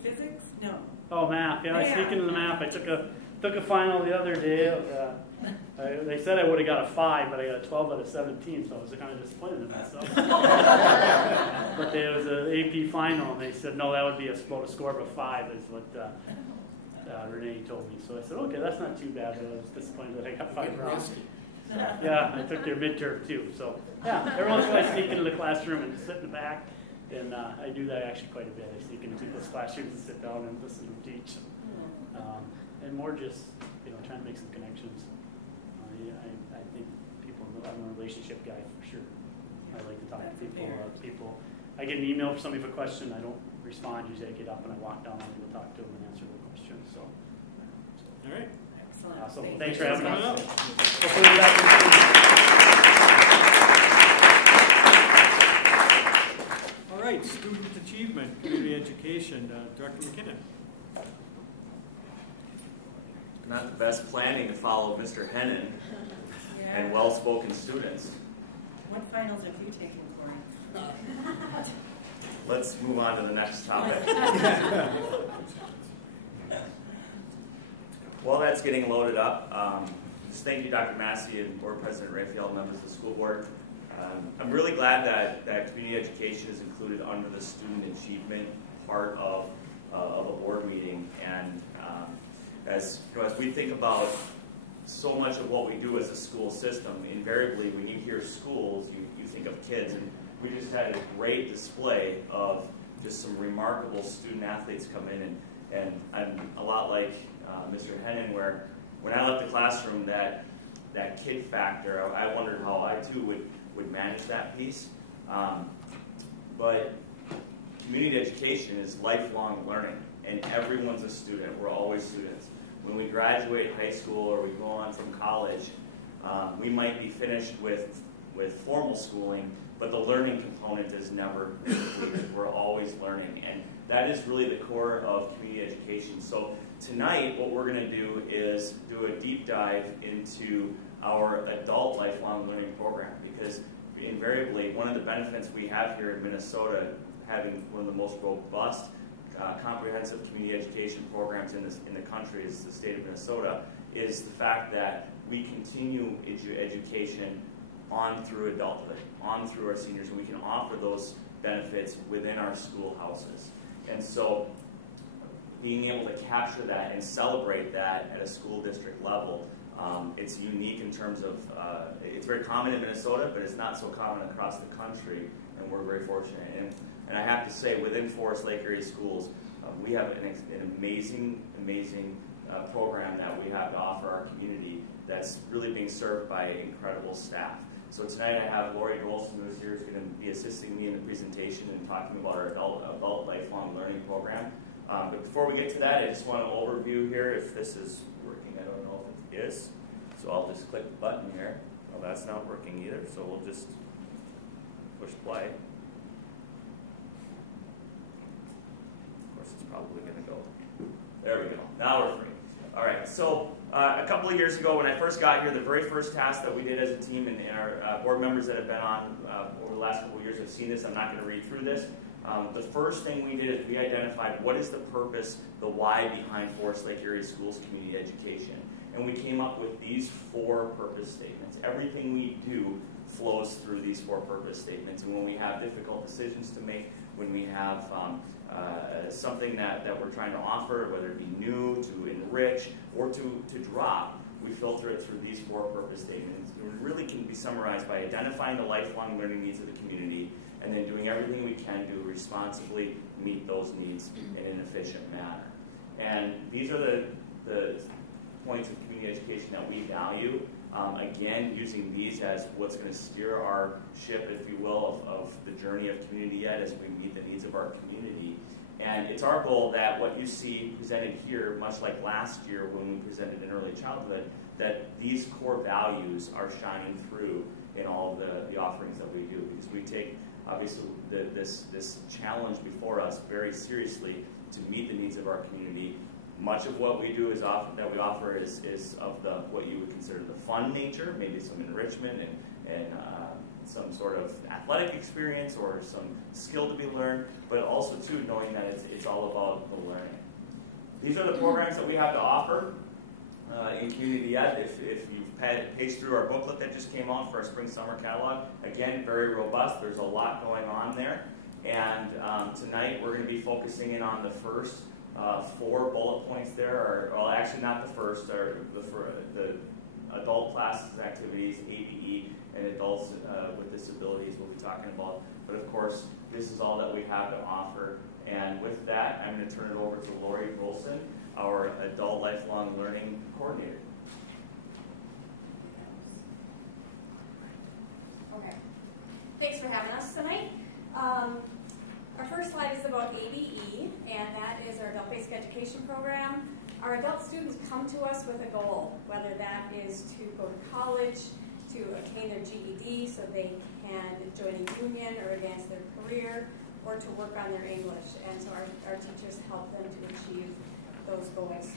physics? No. Oh, math. Yeah, I sneak into the math. I took a final the other day. They said I would have got a 5, but I got a 12 out of 17, so I was kind of disappointed in myself. But there was an AP final, and they said, no, that would be about a score of a 5, is what Renee told me. So I said, okay, that's not too bad, but I was disappointed that I got 5 wrong. Yeah, I took their midterm too. So yeah, every once in a while I sneak into the classroom and sit in the back, and I do that actually quite a bit. I sneak into people's classrooms and sit down and listen to them teach, and more just trying to make some connections. I think people. I'm a relationship guy for sure. I like to talk to people. I get an email from somebody with a question. I don't respond. Usually I get up and I walk down and I talk to them and answer their question. So, all right. Excellent. Awesome. Thanks for having us. All right, student achievement, community education, Director McKinnon. Not the best planning to follow Mr. Hennon and well-spoken students. What finals have you taken for him? Let's move on to the next topic. While that's getting loaded up, just thank you, Dr. Massey and Board President Rayfield, members of the school board. I'm really glad that community education is included under the student achievement part of a board meeting. And as we think about so much of what we do as a school system, invariably when you hear schools, you think of kids. And we just had a great display of just some remarkable student athletes come in. And I'm a lot like Mr. Hennon, where when I left the classroom, that kid factor, I wondered how I too would manage that piece. But community education is lifelong learning, and everyone's a student. We're always students. When we graduate high school or we go on from college, we might be finished with formal schooling, but the learning component is never completed. We're always learning, and that is really the core of community education. So tonight, what we're going to do is do a deep dive into our adult lifelong learning program, because invariably, one of the benefits we have here in Minnesota, having one of the most robust comprehensive community education programs in the country, is the state of Minnesota, is the fact that we continue education on through adulthood, on through our seniors, and we can offer those benefits within our schoolhouses. And so being able to capture that and celebrate that at a school district level, it's unique in terms of, it's very common in Minnesota, but it's not so common across the country, and we're very fortunate. And I have to say, within Forest Lake area schools, we have an amazing program that we have to offer our community that's really being served by incredible staff. So tonight I have Lori Dolson, who's here, is going to be assisting me in the presentation and talking about our adult lifelong learning program. But before we get to that, I just want to overview here if this is working. I don't know if it is. So I'll just click the button here. Well, that's not working either, so we'll just push play. Of course, it's probably going to go. There we go. Now we're free. All right, so a couple of years ago when I first got here, the very first task that we did as a team, and our board members that have been on over the last couple of years have seen this, I'm not going to read through this. The first thing we did is we identified what is the purpose, the why behind Forest Lake Area Schools community education. And we came up with these 4 purpose statements. Everything we do flows through these 4 purpose statements. And when we have difficult decisions to make, when we have something that we're trying to offer, whether it be new, to enrich, or to drop, we filter it through these 4 purpose statements. It really can be summarized by identifying the lifelong learning needs of the community and then doing everything we can to responsibly meet those needs in an efficient manner. And these are the points of community education that we value. Again, using these as what's going to steer our ship, if you will, of the journey of community ed as we meet the needs of our community. And it's our goal that what you see presented here, much like last year when we presented in early childhood, that these core values are shining through in all of the offerings that we do. Because we take, obviously, this challenge before us very seriously to meet the needs of our community. Much of what we do is that we offer is of what you would consider the fun nature, maybe some enrichment and some sort of athletic experience or some skill to be learned, but also too knowing that it's all about the learning. These are the programs that we have to offer in community ed. If you've paged through our booklet that just came out for our spring-summer catalog, again, very robust. There's a lot going on there. And tonight we're going to be focusing in on the first 4 bullet points there, or well, actually not the first, or the adult classes, activities, ABE, and adults with disabilities we'll be talking about. But of course, this is all that we have to offer. And with that, I'm going to turn it over to Lori Golson, our Adult Lifelong Learning Coordinator. Okay. Thanks for having us tonight. Our first slide is about ABE, and that is our Adult Basic Education Program. Our adult students come to us with a goal, whether that is to go to college, to obtain their GED so they can join a union or advance their career, or to work on their English. And so our teachers help them to achieve those goals.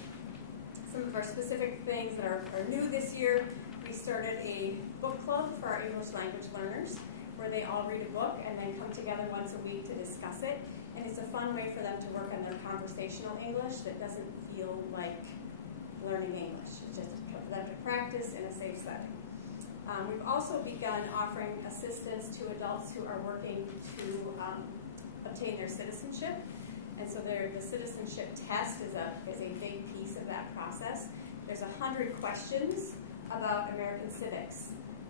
Some of our specific things that are new this year, we started a book club for our English language learners, where they all read a book and then come together once a week to discuss it. And it's a fun way for them to work on their conversational English that doesn't feel like learning English. It's just for them to practice in a safe setting. We've also begun offering assistance to adults who are working to obtain their citizenship. And so the citizenship test is a big piece of that process. There's 100 questions about American civics.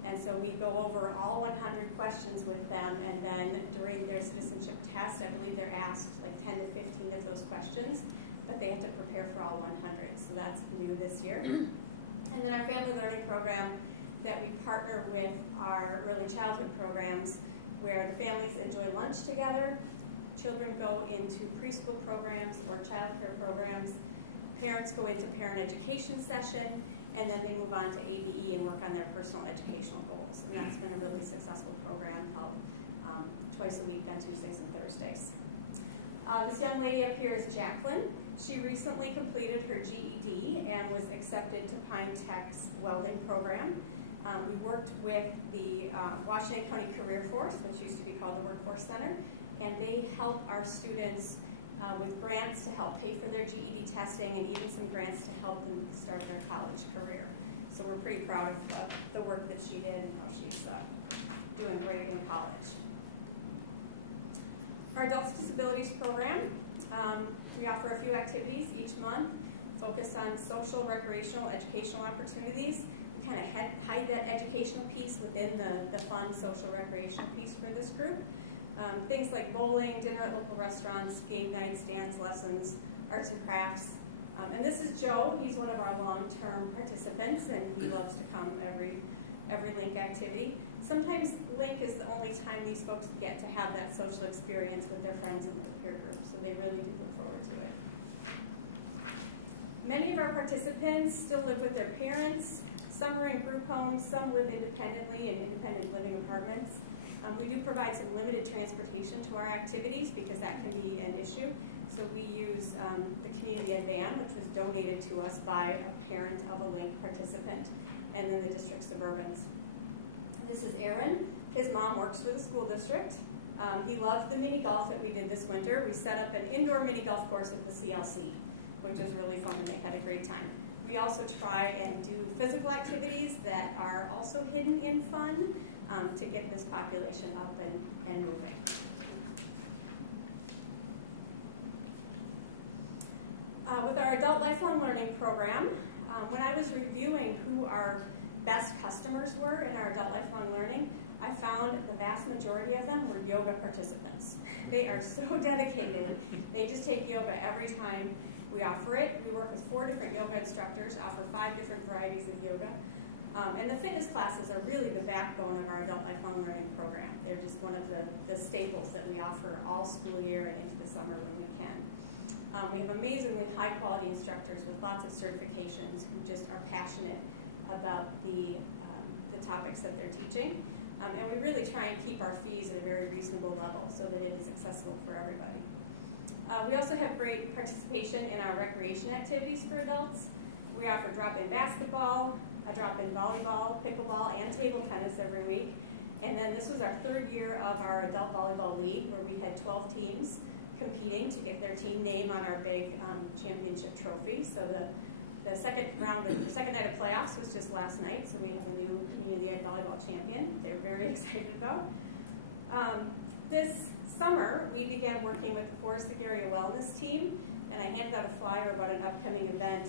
And so we go over all 100 questions with them, and then during their citizenship test, I believe they're asked like 10 to 15 of those questions, but they have to prepare for all 100. So that's new this year. And then our family learning program that we partner with our early childhood programs, where the families enjoy lunch together, children go into preschool programs or childcare programs, parents go into parent education session, and then they move on to ABE and work on their personal educational goals. And that's been a really successful program, held twice a week on Tuesdays and Thursdays. This young lady up here is Jacqueline. She recently completed her GED and was accepted to Pine Tech's welding program. We worked with the Washington County Career Force, which used to be called the Workforce Center, and they help our students with grants to help pay for their GED testing and even some grants to help them start their college career. So we're pretty proud of the work that she did and how she's doing great in college. Our Adults with Disabilities program, we offer a few activities each month, focus on social, recreational, educational opportunities. We kind of hide that educational piece within the fun social, recreational piece for this group. Things like bowling, dinner at local restaurants, game nights, dance lessons, arts and crafts. And this is Joe. He's one of our long-term participants, and he loves to come every LINK activity. Sometimes LINK is the only time these folks get to have that social experience with their friends and with the peer group, so they really do look forward to it. Many of our participants still live with their parents. Some are in group homes, some live independently in independent living apartments. We do provide some limited transportation to our activities because that can be an issue. So we use the community ed van, which was donated to us by a parent of a LINK participant, and then the district Suburbans. This is Aaron. His mom works for the school district. He loved the mini golf that we did this winter. We set up an indoor mini golf course at the CLC, which was really fun, and they had a great time. We also try and do physical activities that are also hidden in fun to get this population up and moving. With our Adult Lifelong Learning program, When I was reviewing who our best customers were in our adult lifelong learning, I found the vast majority of them were yoga participants. They are so dedicated. They just take yoga every time we offer it. We work with 4 different yoga instructors, offer 5 different varieties of yoga. And the fitness classes are really the backbone of our adult lifelong learning program. They're just one of the staples that we offer all school year and into the summer when we can. We have amazingly high quality instructors with lots of certifications who just are passionate about the topics that they're teaching. And we really try and keep our fees at a very reasonable level so that it is accessible for everybody. We also have great participation in our recreation activities for adults. We offer drop-in basketball, a drop-in volleyball, pickleball, and table tennis every week. And then this was our 3rd year of our adult volleyball league, where we had 12 teams competing to get their team name on our big championship trophy. So the second night of playoffs was just last night, so we have a new Community Ed volleyball champion. They're very excited about. This summer, we began working with the Forest Lake Area Wellness Team, and I handed out a flyer about an upcoming event.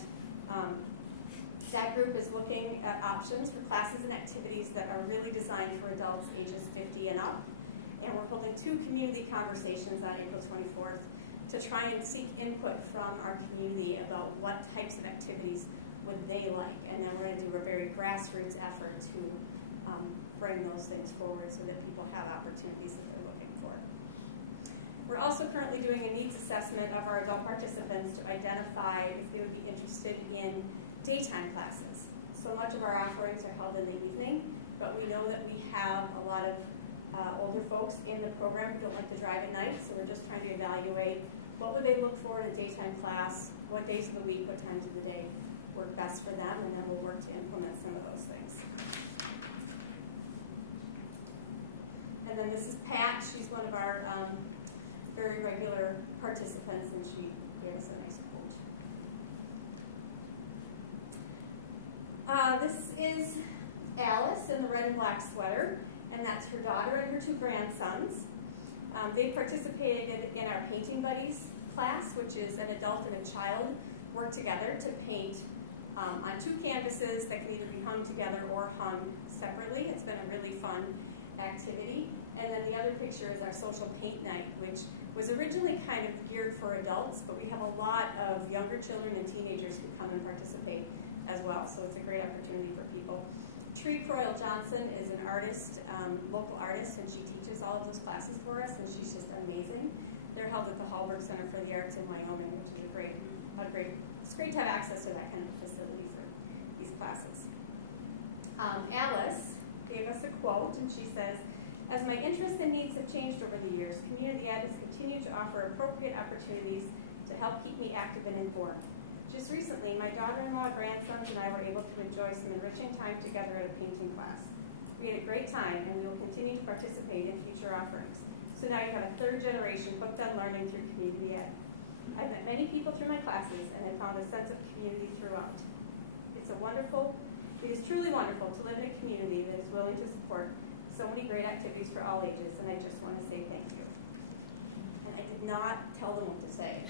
That group is looking at options for classes and activities that are really designed for adults ages 50 and up. And we're holding 2 community conversations on April 24th to try and seek input from our community about what types of activities would they like. And then we're going to do a very grassroots effort to bring those things forward so that people have opportunities that they're looking for. We're also currently doing a needs assessment of our adult participants to identify if they would be interested in daytime classes. So much of our offerings are held in the evening, but we know that we have a lot of older folks in the program who don't like to drive at night, so we're just trying to evaluate what would they look for in a daytime class, what days of the week, what times of the day work best for them, and then we'll work to implement some of those things. And then this is Pat. She's one of our very regular participants, and she gave us a nice quote. This is Alice in the red and black sweater, and that's her daughter and her 2 grandsons. They participated in our Painting Buddies class, which is an adult and a child work together to paint on 2 canvases that can either be hung together or hung separately. It's been a really fun activity. And then the other picture is our social paint night, which was originally kind of geared for adults, but we have a lot of younger children and teenagers who come and participate as well, so it's a great opportunity for people. Tree Croyle Johnson is an artist, local artist, and she teaches all of those classes for us, and she's just amazing. They're held at the Hallberg Center for the Arts in Wyoming, which is it's great to have access to that kind of facility for these classes. Alice gave us a quote, and she says, "As my interests and needs have changed over the years, Community Ed has continued to offer appropriate opportunities to help keep me active and informed. Just recently, my daughter-in-law, grandsons, and I were able to enjoy some enriching time together at a painting class. We had a great time, and we will continue to participate in future offerings. So now you have a 3rd generation hooked on learning through Community Ed. I've met many people through my classes and have found a sense of community throughout. It is truly wonderful to live in a community that is willing to support so many great activities for all ages, and I just want to say thank you." And I did not tell them what to say.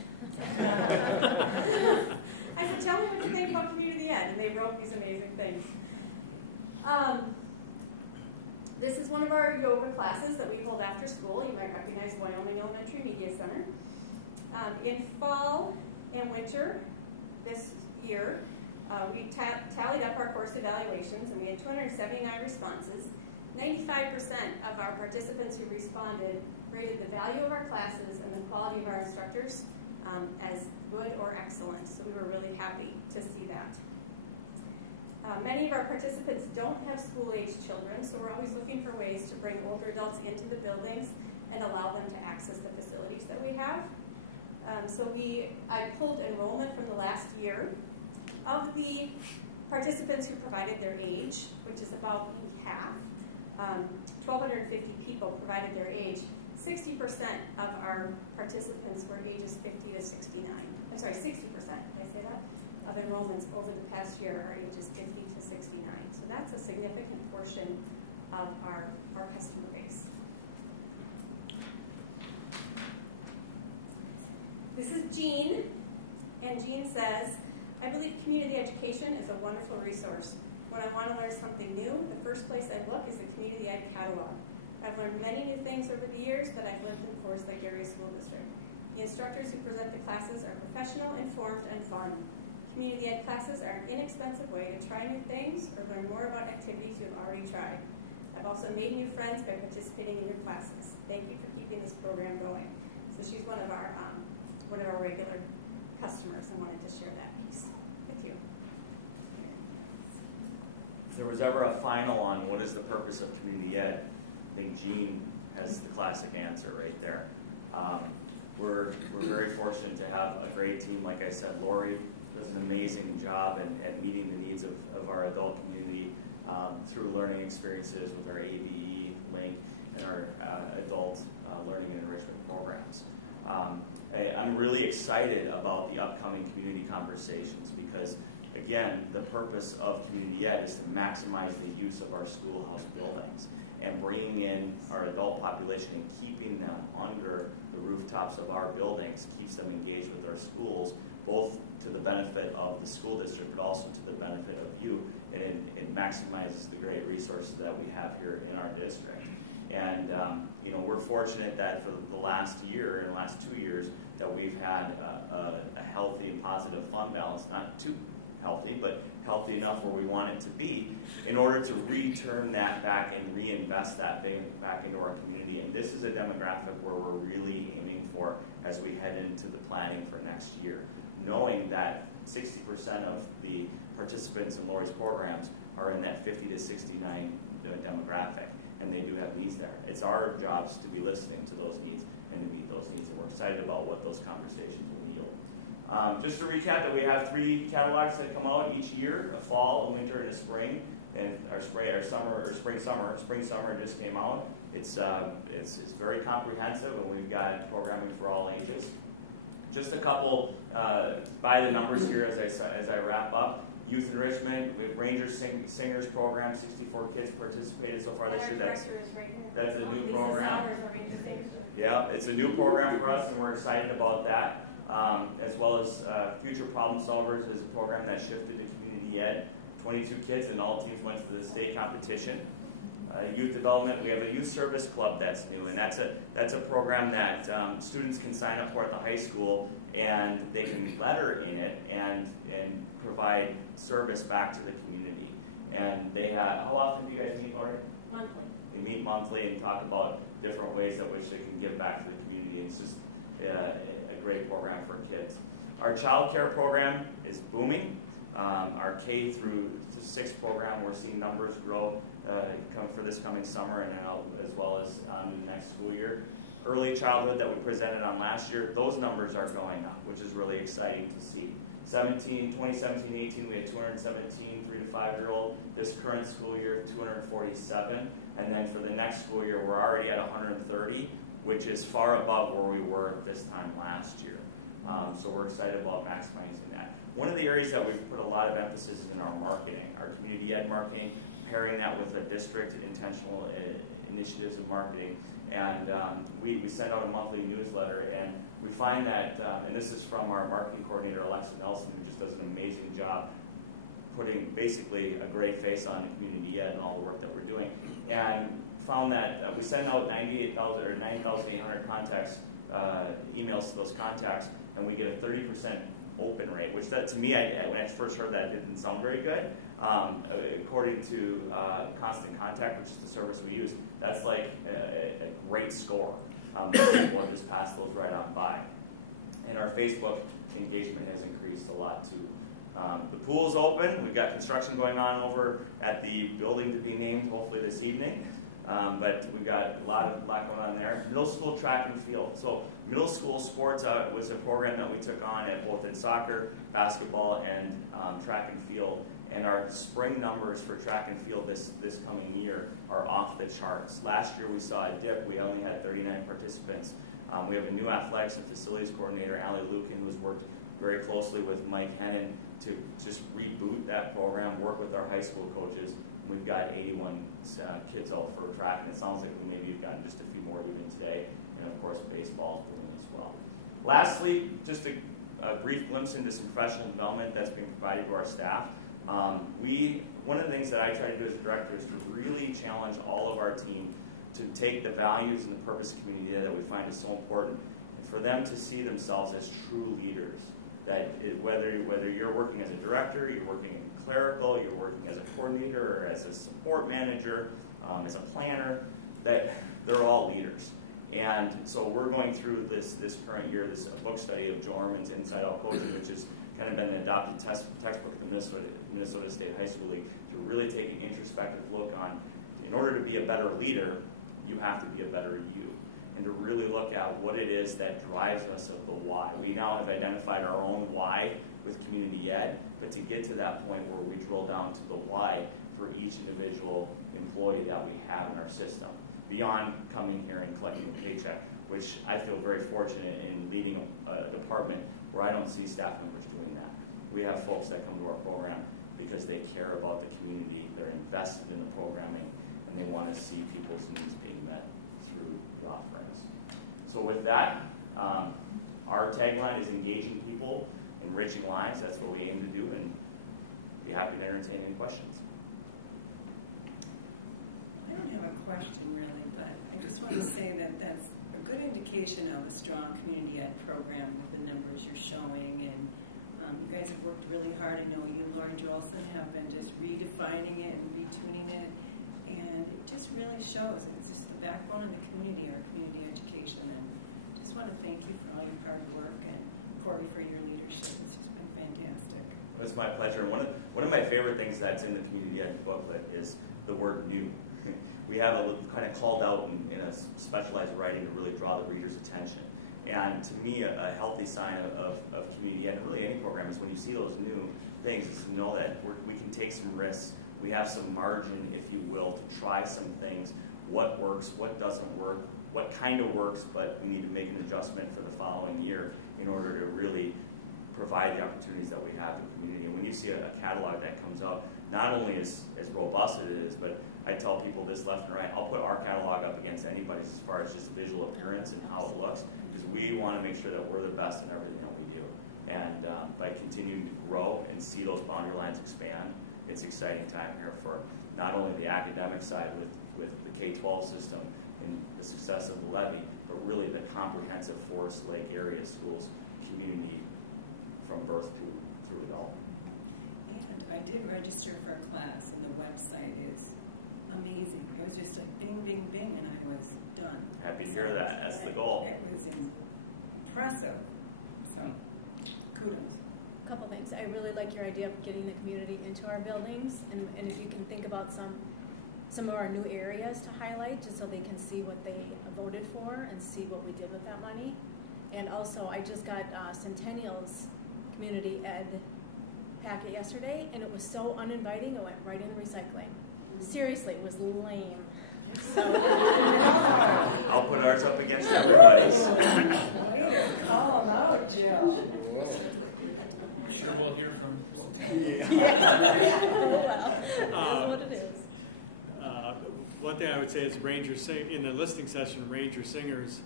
I said, "Tell me what you think about Community Ed," and they wrote these amazing things. This is one of our yoga classes that we hold after school. You might recognize Wyoming Elementary Media Center. In fall and winter this year, we tallied up our course evaluations, and we had 279 responses. 95% of our participants who responded rated the value of our classes and the quality of our instructors as good or excellent, so we were really happy to see that. Many of our participants don't have school-age children, so we're always looking for ways to bring older adults into the buildings and allow them to access the facilities that we have. I pulled enrollment from the last year. Of the participants who provided their age, which is about half, 1,250 people provided their age. 60% of our participants were ages 50 to 69. I'm sorry, 60%, did I say that? Of enrollments over the past year are ages 50 to 69. So that's a significant portion of our customer base. This is Jean, and Jean says, I believe community education is a wonderful resource. When I want to learn something new, the first place I look is the Community Ed catalog. I've learned many new things over the years that I've lived in Forest Lake Area School District. The instructors who present the classes are professional, informed, and fun. Community Ed classes are an inexpensive way to try new things or learn more about activities you've already tried. I've also made new friends by participating in your classes. Thank you for keeping this program going. So she's one of our regular customers. I wanted to share that piece with you. If there was ever a final on what is the purpose of community ed, I think Jean has the classic answer right there. We're very fortunate to have a great team. Like I said, Lori does an amazing job at meeting the needs of our adult community through learning experiences with our ABE link and our adult learning and enrichment programs. I'm really excited about the upcoming community conversations because, again, the purpose of community ed is to maximize the use of our schoolhouse buildings and bringing in our adult population and keeping them under the rooftops of our buildings keeps them engaged with our schools, both to the benefit of the school district, but also to the benefit of you, and it maximizes the great resources that we have here in our district. And we're fortunate that for the last year and the last 2 years that we've had a healthy and positive fund balance, not too healthy, but healthy enough where we want it to be in order to return that back and reinvest that back into our community. And this is a demographic where we're really aiming for as we head into the planning for next year, knowing that 60% of the participants in Lori's programs are in that 50 to 69 demographic, and they do have needs there. It's our jobs to be listening to those needs and to meet those needs, and we're excited about what those conversations will yield. Just to recap, that we have 3 catalogs that come out each year: a fall, a winter, and a spring. And our spring summer just came out. It's very comprehensive, and we've got programming for all ages. Just a couple by the numbers here as I wrap up. Youth enrichment, we have Rangers Singers program. 64 kids participated so far this year. That's a new program. Yeah, it's a new program for us, and we're excited about that. As well as Future Problem Solvers is a program that shifted to community ed. 22 kids, and all teams went to the state competition. Youth development, we have a youth service club that's new, and that's a program that students can sign up for at the high school, and they can letter in it and provide service back to the community. And they have, how often do you guys meet, Lori? Monthly. They meet monthly and talk about different ways in which they can give back to the community. It's just a great program for kids. Our child care program is booming. Our K through 6 program, we're seeing numbers grow for this coming summer and as well as the next school year. Early childhood that we presented on last year, those numbers are going up, which is really exciting to see. 2017-18, we had 217 3 to 5-year-old. This current school year, 247. And then for the next school year, we're already at 130, which is far above where we were this time last year. So we're excited about maximizing that. One of the areas that we've put a lot of emphasis is in our marketing, our community ed marketing, pairing that with a district intentional initiatives of marketing. And we send out a monthly newsletter, and we find that, and this is from our marketing coordinator, Alexa Nelson, who just does an amazing job putting basically a great face on community ed and all the work that we're doing. And found that we send out 9,800 contacts, emails to those contacts, and we get a 30% open rate, which that, to me, when I first heard that, didn't sound very good. According to Constant Contact, which is the service we use, that's like a great score. People just pass those right on by. And our Facebook engagement has increased a lot too. The pool's open. We've got construction going on over at the building to be named, hopefully this evening. But we've got a lot going on there. Middle school track and field. So middle school sports was a program that we took on at both in soccer, basketball, and track and field. And our spring numbers for track and field this coming year are off the charts. Last year we saw a dip. We only had 39 participants. We have a new athletics and facilities coordinator, Allie Lukin, who's worked very closely with Mike Hennon to just reboot that program, work with our high school coaches. We've got 81 kids out for track, and it sounds like we maybe have gotten just a few more even today. And of course, baseball is doing as well. Lastly, just a brief glimpse into some professional development that's being provided to our staff. One of the things that I try to do as a director is to really challenge all of our team to take the values and the purpose of community that we find is so important, and for them to see themselves as true leaders. That whether you're working as a director, you're working in clerical, you're working as a coordinator, or as a support manager, as a planner, that they're all leaders. And so we're going through this current year, this book study of Joe Orman's Inside Out Coaching, which has kind of been an adopted textbook in the Minnesota State High School League, to really take an introspective look on, in order to be a better leader, you have to be a better you. And to really look at what it is that drives us of the why. We now have identified our own why with community ed, but to get to that point where we drill down to the why for each individual employee that we have in our system, beyond coming here and collecting a paycheck, which I feel very fortunate in leading a department where I don't see staff members doing that. We have folks that come to our program because they care about the community, they're invested in the programming, and they want to see people's needs being met through the offerings. So with that, our tagline is engaging people, enriching lives. That's what we aim to do, and be happy to entertain any questions. I don't have a question really, but I just want to say that that's a good indication of a strong community ed program with the numbers you're showing, and you guys have worked really hard. I know you and Lauren Jolson have been just redefining it and retuning it, and it just really shows. It's just the backbone of the community, our community education, and I just want to thank you for all your hard work, and Corey for your leadership. It's just been fantastic. It's my pleasure. One of my favorite things that's in the community ed booklet is the word new. We have a kind of called out in a specialized writing to really draw the reader's attention. And to me, a healthy sign of community ed, and really any program, is when you see those new things, is to know that we can take some risks. We have some margin, if you will, to try some things. What works, what doesn't work, what kind of works, but we need to make an adjustment for the following year in order to really provide the opportunities that we have in the community. And when you see a catalog that comes up, not only as robust as it is, but I tell people this left and right, I'll put our catalog up against anybody's as far as just visual appearance and how it looks, because we want to make sure that we're the best in everything that we do. And by continuing to grow and see those boundary lines expand, it's an exciting time here for not only the academic side with the K-12 system and the success of the levy, but really the comprehensive Forest Lake area schools community from birth through adult. And I did register for a class, and the website is amazing. It was just like bing, bing, bing, and I was done. Happy to hear that. That's the goal. It was impressive. So, kudos. A couple things. I really like your idea of getting the community into our buildings, and if you can think about some of our new areas to highlight, just so they can see what they voted for and see what we did with that money. And also, I just got Centennial's community ed packet yesterday, and it was so uninviting, it went right in the recycling. Seriously, it was lame. So, I'll put ours up against everybody's. Call them out, Jill. Sure we'll hear from Oh, well. That's what it is. One thing I would say is in the listening session, Ranger Singers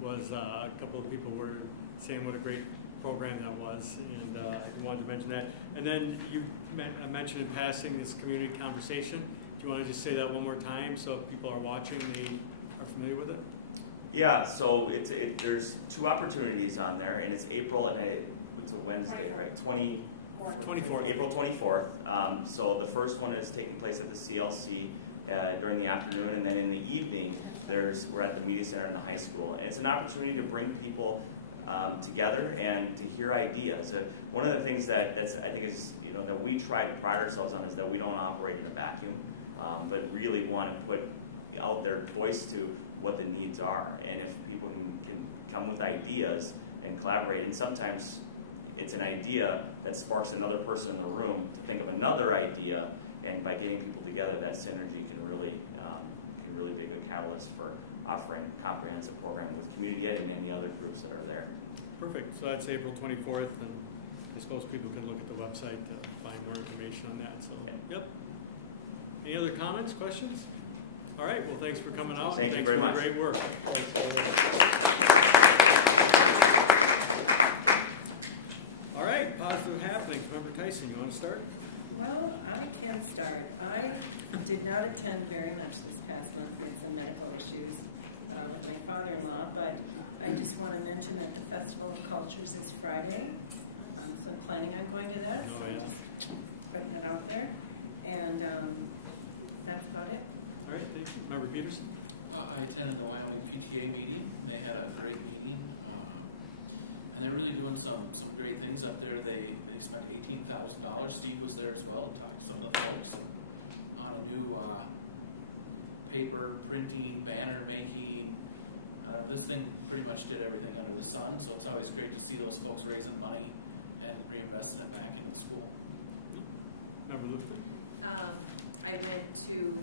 was a couple of people were saying what a great program that was, and I wanted to mention that. And then you mentioned in passing this community conversation. Do you want to just say that one more time so if people are watching, they are familiar with it? Yeah, so there's two opportunities on there, and it's April and it's a Wednesday, right? 24th. April 24th. So the first one is taking place at the CLC during the afternoon, and then in the evening, we're at the media center in the high school. And it's an opportunity to bring people together and to hear ideas. One of the things that's I think is that we try to pride ourselves on is that we don't operate in a vacuum, but really want to put out their voice to what the needs are. And if people can come with ideas and collaborate, and sometimes it's an idea that sparks another person in the room to think of another idea, and by getting people together, that synergy can really be a good catalyst for offering a comprehensive program with community ed and any other groups that are there. Perfect. So that's April 24th, and I suppose people can look at the website to find more information on that. So, yep. Any other comments, questions? All right. Well, thanks for coming out. Thank you thanks very for much. the great work. are happening. Member Tyson, you want to start? Well, I can start. I did not attend very much this past month with some medical issues with my father-in-law, but I just want to mention that the Festival of Cultures is Friday, so I'm planning on going to that. Oh, yeah. Putting it out there, and that's about it. All right, thank you. Member Peterson? I attended the Wyoming PTA meeting. They had a great meeting, and they're really doing some great things up there. They spent $18,000. Steve was there as well, talked to some of the folks on a new paper printing, banner making. This thing pretty much did everything under the sun, so it's always great to see those folks raising money and reinvesting it back in the school. Member Lupton? I went to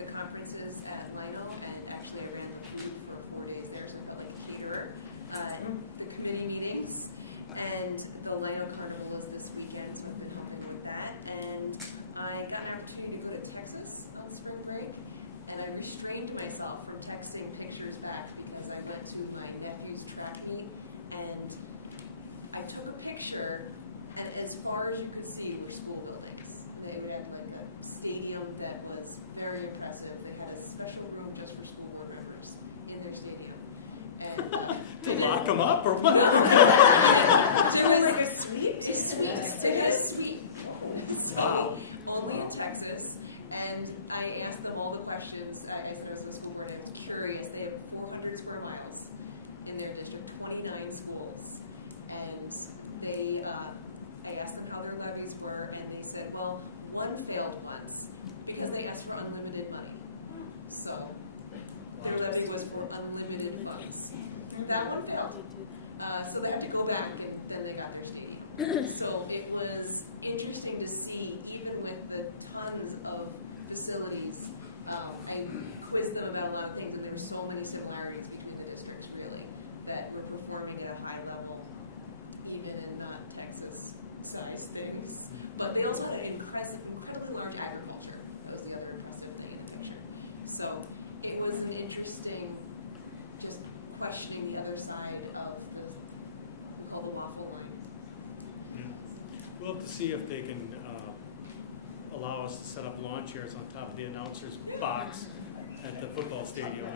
the conferences at Lino, and actually I ran food for 4 days there, so I felt like a caterer. The committee meetings, and the Lino Carnival was this weekend, so I've been helping with that. And I got an opportunity to go to Texas on spring break, and I restrained myself from texting pictures back because I went to my nephew's track meet, and I took a picture, and as far as you could see were school buildings. They would have like a stadium that was very impressive. They had a special room just for school board members in their stadium. And, to lock them up or what? Doing like a suite. It's a suite. Wow. Only in Texas. And I asked them all the questions. I said I was a school board, I was curious. They have 400 square miles in their district, 29 schools. And they, I asked them how their levies were, and they said, well, one failed once because they asked for unlimited money. So their levy was for unlimited funds. That one failed. So they had to go back, and then they got their stadium. So it was interesting to see, even with the tons of facilities, I quizzed them about a lot of things, and there were so many similarities between the districts, really, that were performing at a high level, even in Texas-sized things. But they also had an incredibly large agriculture. That was the other impressive thing in the picture. So it was an interesting, just questioning the other side of the waffle line. Yeah. We'll have to see if they can allow us to set up lawn chairs on top of the announcer's box at the football stadium.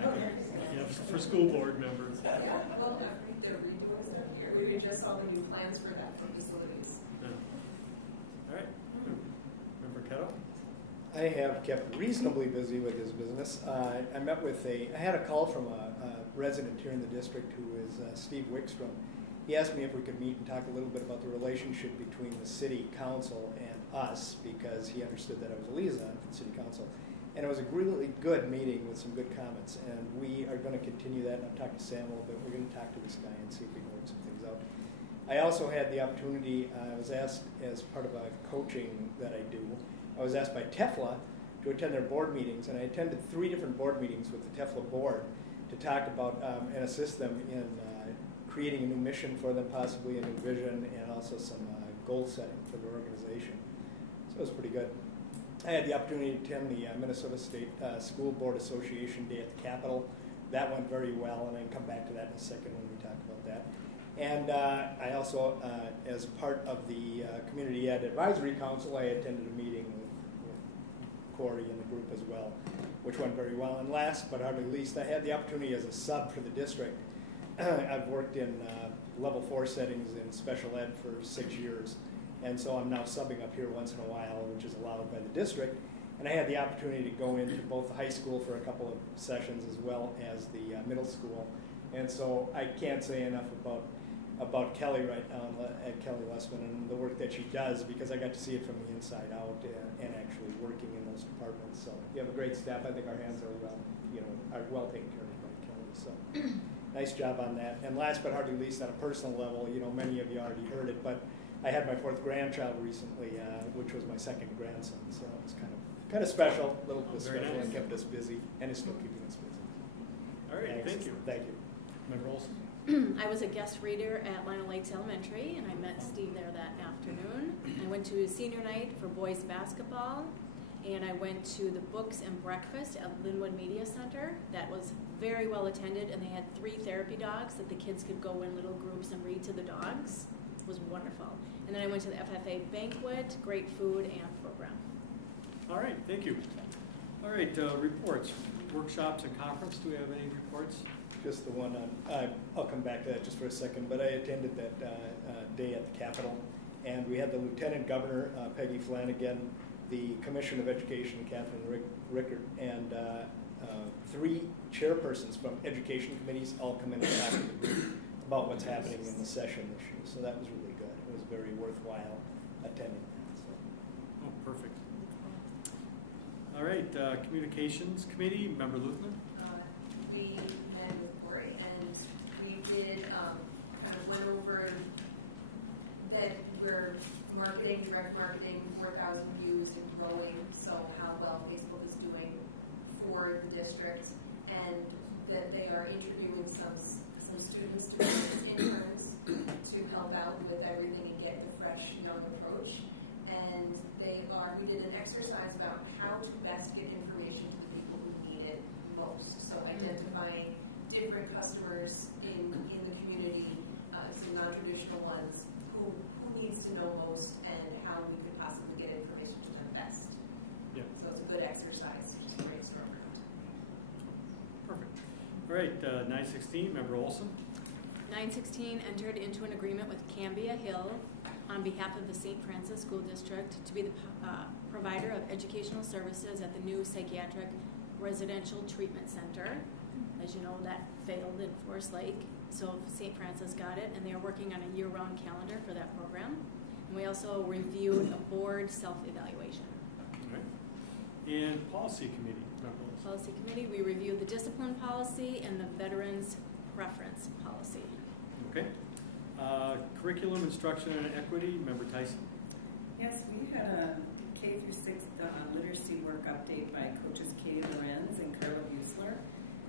For school board members. Yeah, well, they're redoing stuff here. We just saw the new plans for that for facilities. Yeah. All right. Member Kettle? I have kept reasonably busy with his business. I met with I had a call from a resident here in the district who is Steve Wickstrom. He asked me if we could meet and talk a little bit about the relationship between the city council and us, because he understood that I was a liaison for the city council. And it was a really good meeting with some good comments, and we are going to continue that. And I've talked to Sam a little bit. We're going to talk to this guy and see if we can work some things out. I also had the opportunity, I was asked as part of a coaching that I do, I was asked by TEFLA to attend their board meetings, and I attended 3 different board meetings with the TEFLA board to talk about and assist them in creating a new mission for them, possibly a new vision, and also some goal setting for their organization. So it was pretty good. I had the opportunity to attend the Minnesota State School Board Association Day at the Capitol. That went very well, and I can come back to that in a second when we talk about that. And I also, as part of the Community Ed Advisory Council, I attended a meeting with Corey and the group as well, which went very well. And last but hardly least, I had the opportunity as a sub for the district. I've worked in level 4 settings in special ed for 6 years. And so I'm now subbing up here once in a while, which is allowed by the district. And I had the opportunity to go into both the high school for a couple of sessions as well as the middle school. And so I can't say enough about Kelly right now at Kelly Lessman and the work that she does, because I got to see it from the inside out and actually working in those departments. So you have a great staff. I think our hands are well taken care of by Kelly. So nice job on that. And last but hardly least, on a personal level, many of you already heard it, but I had my 4th grandchild recently, which was my 2nd grandson. So it was kind of special, a little bit special, nice. and kept us busy, and is still keeping us busy. All right, thank you. Thank you. Member Olson? I was a guest reader at Lino Lakes Elementary, and I met Steve there that afternoon. I went to senior night for boys basketball, and I went to the books and breakfast at Linwood Media Center. That was very well attended, and they had 3 therapy dogs that the kids could go in little groups and read to the dogs. It was wonderful. And then I went to the FFA banquet, great food and program. All right, thank you. All right, reports, workshops and conference. Do we have any reports? Just the one on, I'll come back to that just for a second, but I attended that day at the Capitol, and we had the Lieutenant Governor, Peggy Flanagan, the Commissioner of Education, Catherine Rickert, and 3 chairpersons from education committees all come in and talk to the group about what's happening in the session this year. So that was really good. It was very worthwhile attending that. So. Oh, perfect. All right, Communications Committee, Member Luthner. We met with Corey and we did kind of went over that we're marketing, direct marketing, 4,000 views and growing, so how well Facebook is doing for the district, and that they are interviewing some students to be interns to help out with everything and get the fresh, young approach. And we did an exercise about how to best get information to the people who need it most. So identifying different customers in the community, some non-traditional ones, who needs to know most and how we could possibly get information to them best. Yeah. So it's a good exercise to just brainstorm around. Perfect. All right, 916, Member Olson. 916 entered into an agreement with Cambia Hill on behalf of the St. Francis School District to be the provider of educational services at the new psychiatric residential treatment center. As you know, that failed in Forest Lake, so St. Francis got it, and they are working on a year-round calendar for that program. And we also reviewed a board self-evaluation. All right. And Policy Committee, Member Olson. Policy Committee, we reviewed the discipline policy and the veterans preference policy. Okay. Curriculum, Instruction, and Equity, Member Tyson. Yes, we had a K through 6 literacy work update by coaches Katie Lorenz and Carla Buesler.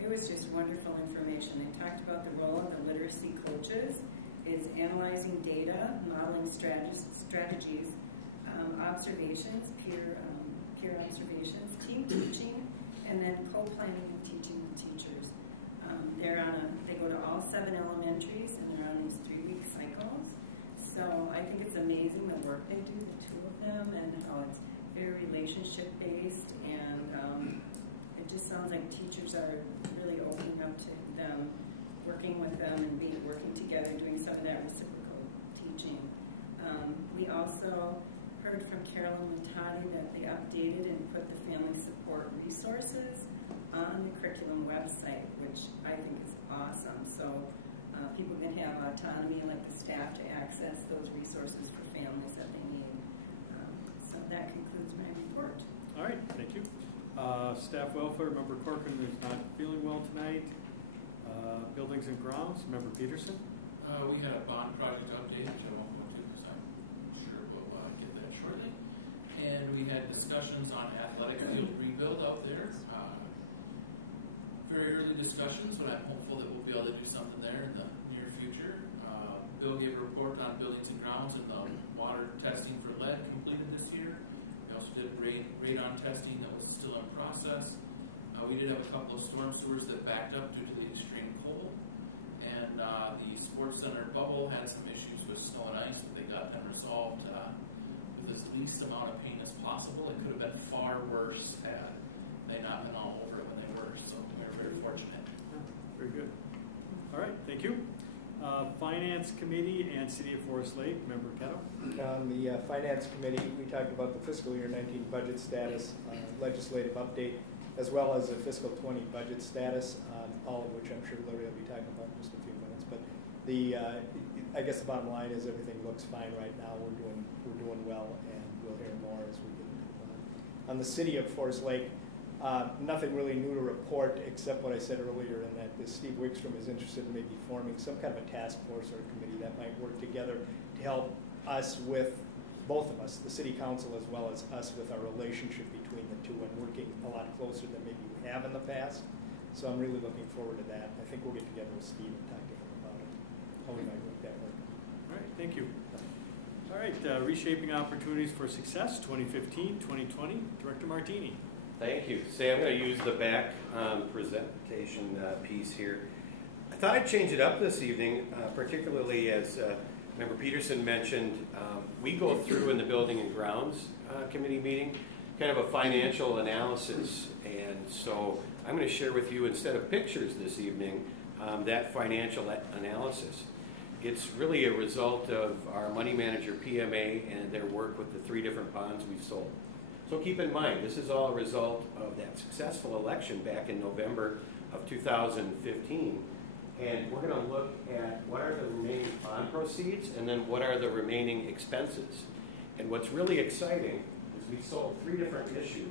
It was just wonderful information. They talked about the role of the literacy coaches is analyzing data, modeling strategies, observations, peer observations, team teaching, and then co-planning and teaching the teachers. They go to all 7 elementaries, and they're on these 3-week cycles. So I think it's amazing the work they do, the 2 of them, and how it's very relationship-based, and it just sounds like teachers are really opening up to them, working with them, and working together, doing some of that reciprocal teaching. We also heard from Carolyn Matati that they updated and put the family support resources on the curriculum website, which I think is awesome. So people can have autonomy, like the staff, to access those resources for families that they need. So that concludes my report. All right, thank you. Staff Welfare, Member Corcoran is not feeling well tonight. Buildings and Grounds, Member Peterson. We had a bond project update, which I won't go to because I'm sure we'll get that shortly. And we had discussions on athletic field rebuild out there. Very early discussions, but I'm hopeful that we'll be able to do something there in the near future. Bill gave a report on Buildings and Grounds and the water testing for lead completed this year. We also did radon testing that was still in process. We did have a couple of storm sewers that backed up due to the extreme cold. And the sports center bubble had some issues with snow and ice that they got them resolved with as least amount of pain as possible. It could have been far worse had they not been all over it when they were. So we were very fortunate. Very good. All right, thank you. Finance Committee and City of Forest Lake, Member Ketto. On the Finance Committee, we talked about the fiscal year 19 budget status, legislative update, as well as the fiscal 20 budget status, all of which I'm sure Larry will be talking about in just a few minutes. But I guess the bottom line is everything looks fine right now. We're doing well, and we'll hear more as we get into it. On the City of Forest Lake, nothing really new to report except what I said earlier, in that Steve Wickstrom is interested in maybe forming some kind of a task force or a committee that might work together to help us with, both of us, the City Council as well as us, with our relationship between the two, and working a lot closer than maybe we have in the past. So I'm really looking forward to that. I think we'll get together with Steve and talk to him about it, how we might make that work. All right, thank you. All right, Reshaping Opportunities for Success 2015-2020, Director Martini. Thank you. I'm going to use the back presentation piece here. I thought I'd change it up this evening, particularly as Member Peterson mentioned, we go through in the Building and Grounds Committee meeting kind of a financial analysis. And so I'm going to share with you, instead of pictures this evening, that financial analysis. It's really a result of our money manager, PMA, and their work with the 3 different bonds we've sold. So keep in mind, this is all a result of that successful election back in November of 2015. And we're going to look at what are the remaining bond proceeds and then what are the remaining expenses. And what's really exciting is we sold 3 different issues.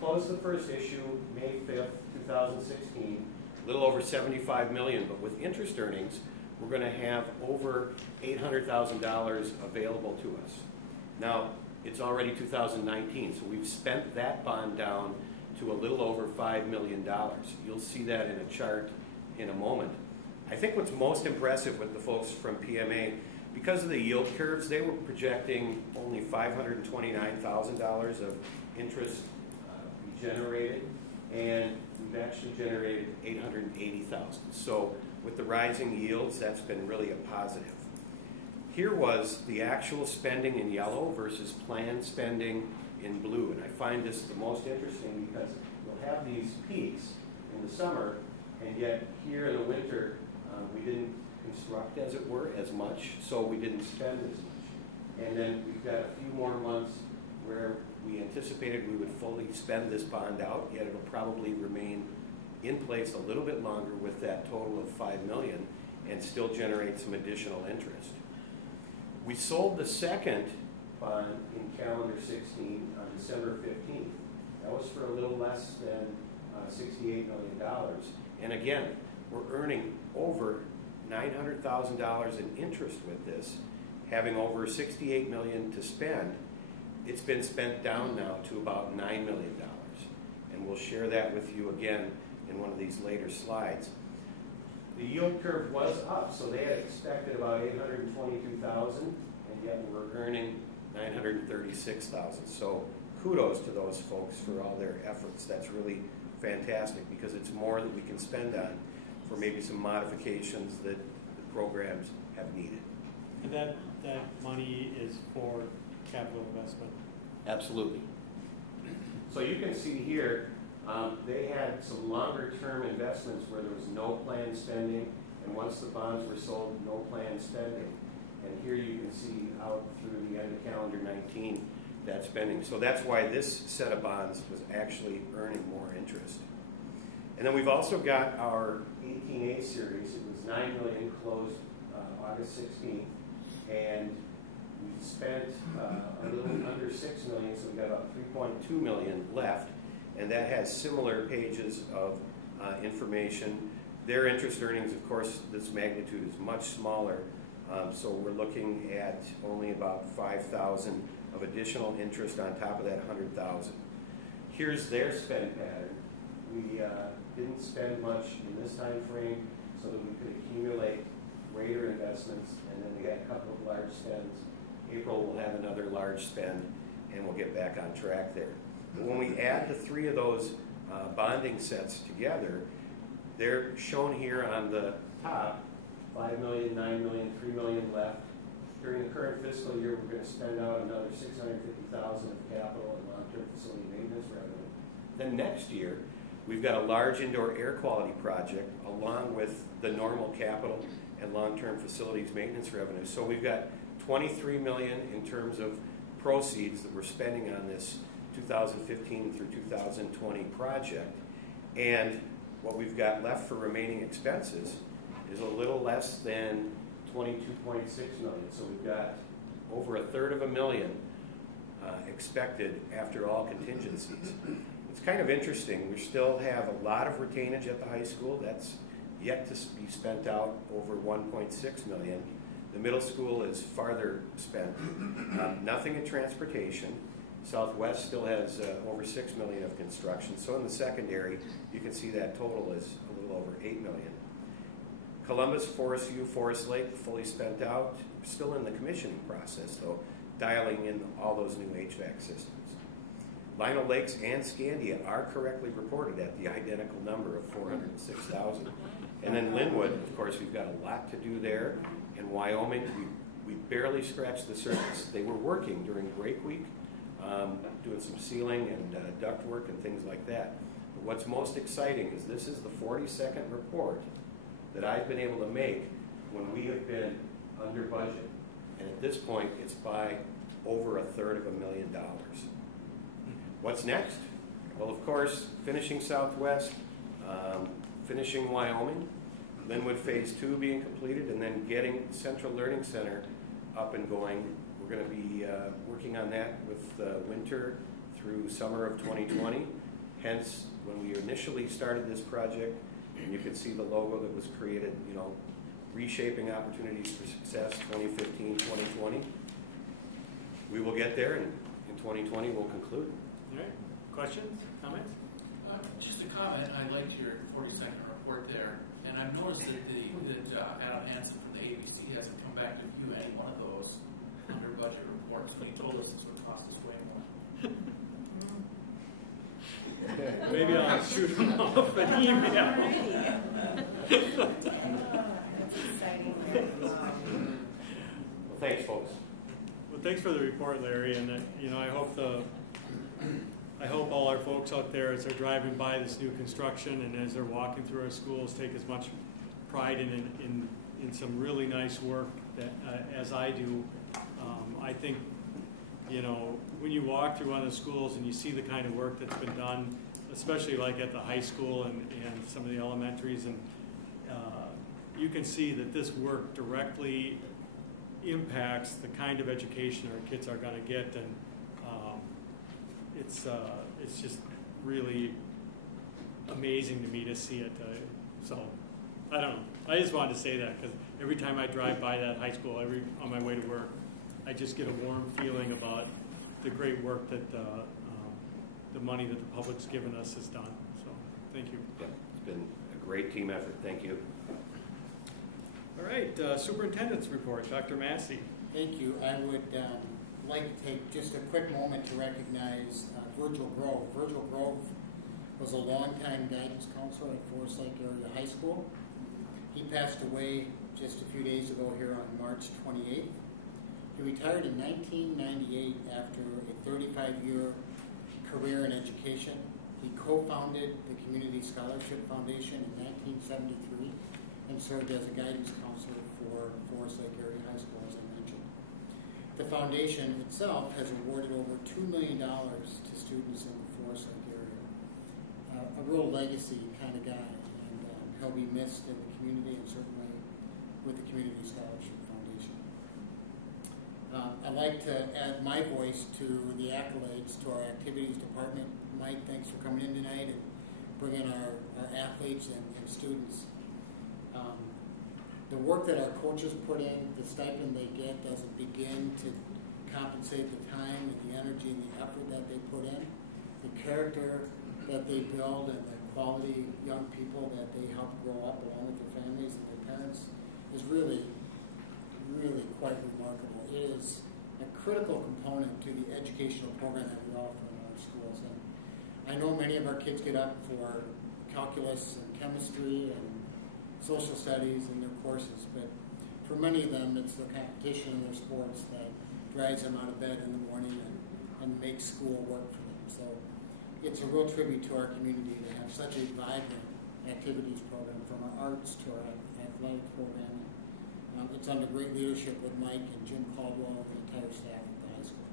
Closed the first issue May 5th, 2016, a little over $75 million, but with interest earnings, we're going to have over $800,000 available to us. Now, it's already 2019, so we've spent that bond down to a little over $5 million. You'll see that in a chart in a moment. I think what's most impressive with the folks from PMA, because of the yield curves, they were projecting only $529,000 of interest be generated, and we've actually generated $880,000. So with the rising yields, that's been really a positive. Here was the actual spending in yellow versus planned spending in blue. And I find this the most interesting because you'll have these peaks in the summer, and yet here in the winter, we didn't construct, as it were, as much, so we didn't spend as much. And then we've got a few more months where we anticipated we would fully spend this bond out, yet it'll probably remain in place a little bit longer with that total of $5 million and still generate some additional interest. We sold the second bond in calendar 16 on December 15th. That was for a little less than $68 million. And again, we're earning over $900,000 in interest with this, having over $68 million to spend. It's been spent down now to about $9 million. And we'll share that with you again in one of these later slides. The yield curve was up, so they had expected about $822,000, and yet we're earning $936,000. So kudos to those folks for all their efforts. That's really fantastic because it's more that we can spend on for maybe some modifications that the programs have needed. And that money is for capital investment? Absolutely. So you can see here, they had some longer-term investments where there was no planned spending, and once the bonds were sold, no planned spending. And here you can see out through the end of calendar 19 that spending. So that's why this set of bonds was actually earning more interest. And then we've also got our 18A series. It was $9 million closed August 16th, and we spent a little under $6 million, so we've got about $3.2 million left. And that has similar pages of information. Their interest earnings, of course, this magnitude is much smaller. So we're looking at only about $5,000 of additional interest on top of that $100,000. Here's their spend pattern. We didn't spend much in this time frame so that we could accumulate greater investments, and then we had a couple of large spends. April will have another large spend, and we'll get back on track there. But when we add the 3 of those bonding sets together, they're shown here on the top, $5 million, $9 million, $3 million left. During the current fiscal year, we're going to spend out another $650,000 of capital and long-term facility maintenance revenue. Then next year, we've got a large indoor air quality project along with the normal capital and long-term facilities maintenance revenue. So we've got $23 million in terms of proceeds that we're spending on this 2015 through 2020 project. And what we've got left for remaining expenses is a little less than $22.6 million. So we've got over $350,000 expected after all contingencies. It's kind of interesting. We still have a lot of retainage at the high school. That's yet to be spent out, over $1.6 million. The middle school is farther spent. Nothing in transportation. Southwest still has over $6 million of construction. So in the secondary, you can see that total is a little over $8 million. Columbus, Forest View, Forest Lake, fully spent out. Still in the commissioning process, though, dialing in all those new HVAC systems. Lino Lakes and Scandia are correctly reported at the identical number of $406,000. And then Linwood, of course, we've got a lot to do there. In Wyoming, we barely scratched the surface. They were working during break week, doing some sealing and duct work and things like that. But what's most exciting is this is the 42nd report that I've been able to make when we have been under budget. And at this point, it's by over $250,000. What's next? Well, of course, finishing Southwest, finishing Wyoming, Linwood Phase 2 being completed, and then getting Central Learning Center up and going. We're going to be working on that with winter through summer of 2020. Hence, when we initially started this project, and you can see the logo that was created, you know, reshaping opportunities for success 2015, 2020. We will get there, and in 2020 we'll conclude. All right. Questions? Comments? Just a comment. I liked your 42nd report there, and I've noticed that Adam Hansen from the ABC hasn't come back to view any one of those under budget reports when he told us this would cost us way more. Maybe I'll shoot him off an email. Well, thanks, folks. Well, thanks for the report, Larry, and you know, I hope all our folks out there, as they're driving by this new construction and as they're walking through our schools, take as much pride in some really nice work that as I do. I think, you know, when you walk through one of the schools and you see the kind of work that's been done, especially like at the high school and some of the elementaries, and you can see that this work directly impacts the kind of education our kids are going to get, and it's just really amazing to me to see it. So I don't know. I just wanted to say that because every time I drive by that high school, on my way to work, I just get a warm feeling about the great work that the money that the public's given us has done. So thank you. Yeah, it's been a great team effort. Thank you. All right, Superintendent's report, Dr. Massey. Thank you. I would like to take just a quick moment to recognize Virgil Grove. Virgil Grove was a longtime guidance counselor at Forest Lake Area High School. He passed away just a few days ago here on March 28th. He retired in 1998 after a 35-year career in education. He co-founded the Community Scholarship Foundation in 1973 and served as a guidance counselor for Forest Lake Area High School, as I mentioned. The foundation itself has awarded over $2 million to students in the Forest Lake area. A real legacy kind of guy, and he'll be missed in the community and certainly with the Community Scholarship Foundation. I'd like to add my voice to the accolades to our activities department. Mike, thanks for coming in tonight and bringing our athletes and students. The work that our coaches put in, the stipend they get doesn't begin to compensate the time and the energy and the effort that they put in. The character that they build and the quality young people that they help grow up along with their families and their parents is really, really quite remarkable. It is a critical component to the educational program that we offer in our schools. And I know many of our kids get up for calculus and chemistry and social studies in their courses, but for many of them it's the competition in their sports that drives them out of bed in the morning and makes school work for them. So it's a real tribute to our community to have such a vibrant activities program, from our arts to our athletic program. It's under great leadership with Mike and Jim Caldwell and the entire staff at the high school.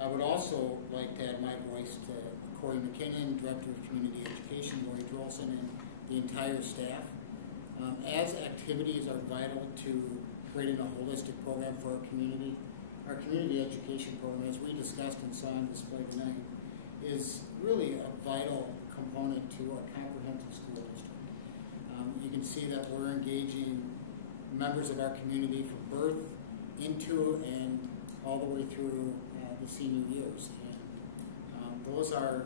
I would also like to add my voice to Corey McKinnon, Director of Community Education, Lori Drolson, and the entire staff. As activities are vital to creating a holistic program for our community education program, as we discussed and saw on display tonight, is really a vital component to our comprehensive school district. You can see that we're engaging members of our community from birth into and all the way through the senior years. And those are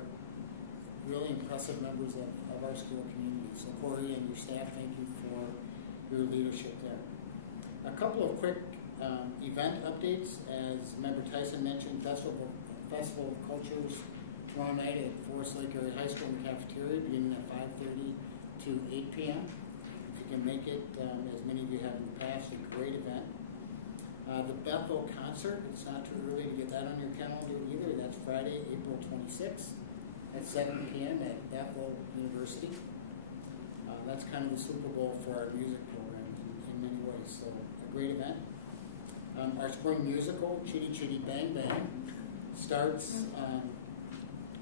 really impressive members of our school community. So Corey and your staff, thank you for your leadership there. A couple of quick event updates. As Member Tyson mentioned, Festival of Cultures tomorrow night at Forest Lake Area High School in the cafeteria, beginning at 5:30 to 8 p.m. If you can make it, as many of you have in the past, a great event. The Bethel concert, it's not too early to get that on your calendar either. That's Friday, April 26th at 7 p.m. at Bethel University. That's kind of the Super Bowl for our music program in many ways, so a great event. Our spring musical, Chitty Chitty Bang Bang, starts,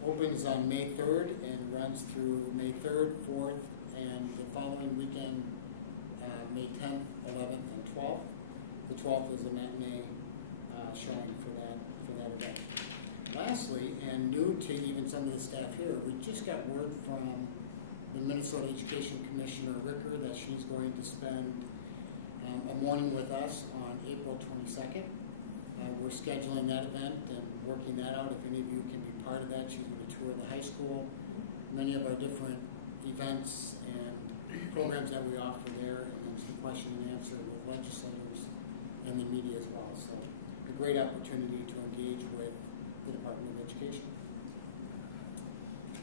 opens on May 3rd and runs through May 3rd, 4th, and the following weekend, May 10th, 11th, and 12th. The 12th is a matinee showing for that event. Lastly, and new to even some of the staff here, we just got word from the Minnesota Education Commissioner Ricker that she's going to spend a morning with us on April 22nd. We're scheduling that event and working that out. If any of you can be part of that, she's going to tour the high school, many of our different events and programs that we offer there, and then some question and answer with legislators and the media as well. So a great opportunity to engage with the Department of Education.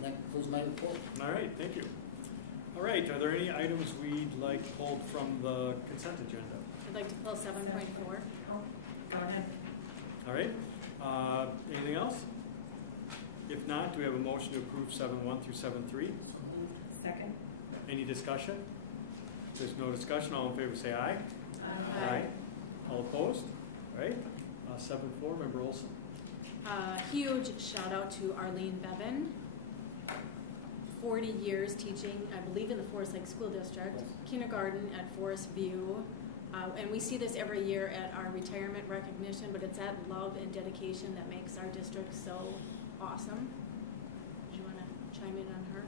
That concludes my report. All right, thank you. All right, are there any items we'd like pulled from the consent agenda? I'd like to pull 7.4. Go ahead. All right, anything else? If not, do we have a motion to approve 7.1 through 7.3? Second. Any discussion? If there's no discussion, all in favor say aye. Aye. All opposed? All right, 7.4, Member Olson. Huge shout out to Arlene Bevan. 40 years teaching, I believe, in the Forest Lake School District, kindergarten at Forest View. And we see this every year at our retirement recognition, but it's that love and dedication that makes our district so awesome. Do you want to chime in on her?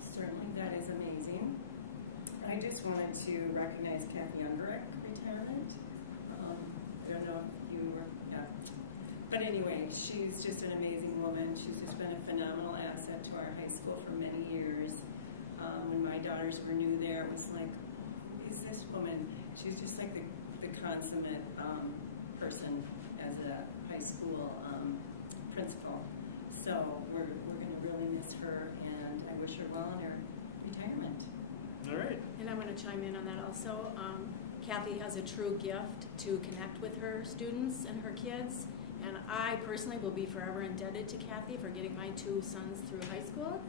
Certainly, that is amazing. I just wanted to recognize Kathy Underick retirement. I don't know if you were, yeah. But anyway, she's just an amazing woman. She's just been a phenomenal asset to our high school for many years. When my daughters were new there, it was like, who's this woman? She's just like the consummate person as a high school principal. So we're going to really miss her, and I wish her well in her retirement. All right. And I'm going to chime in on that also. Kathy has a true gift to connect with her students and her kids. And I personally will be forever indebted to Kathy for getting my 2 sons through high school.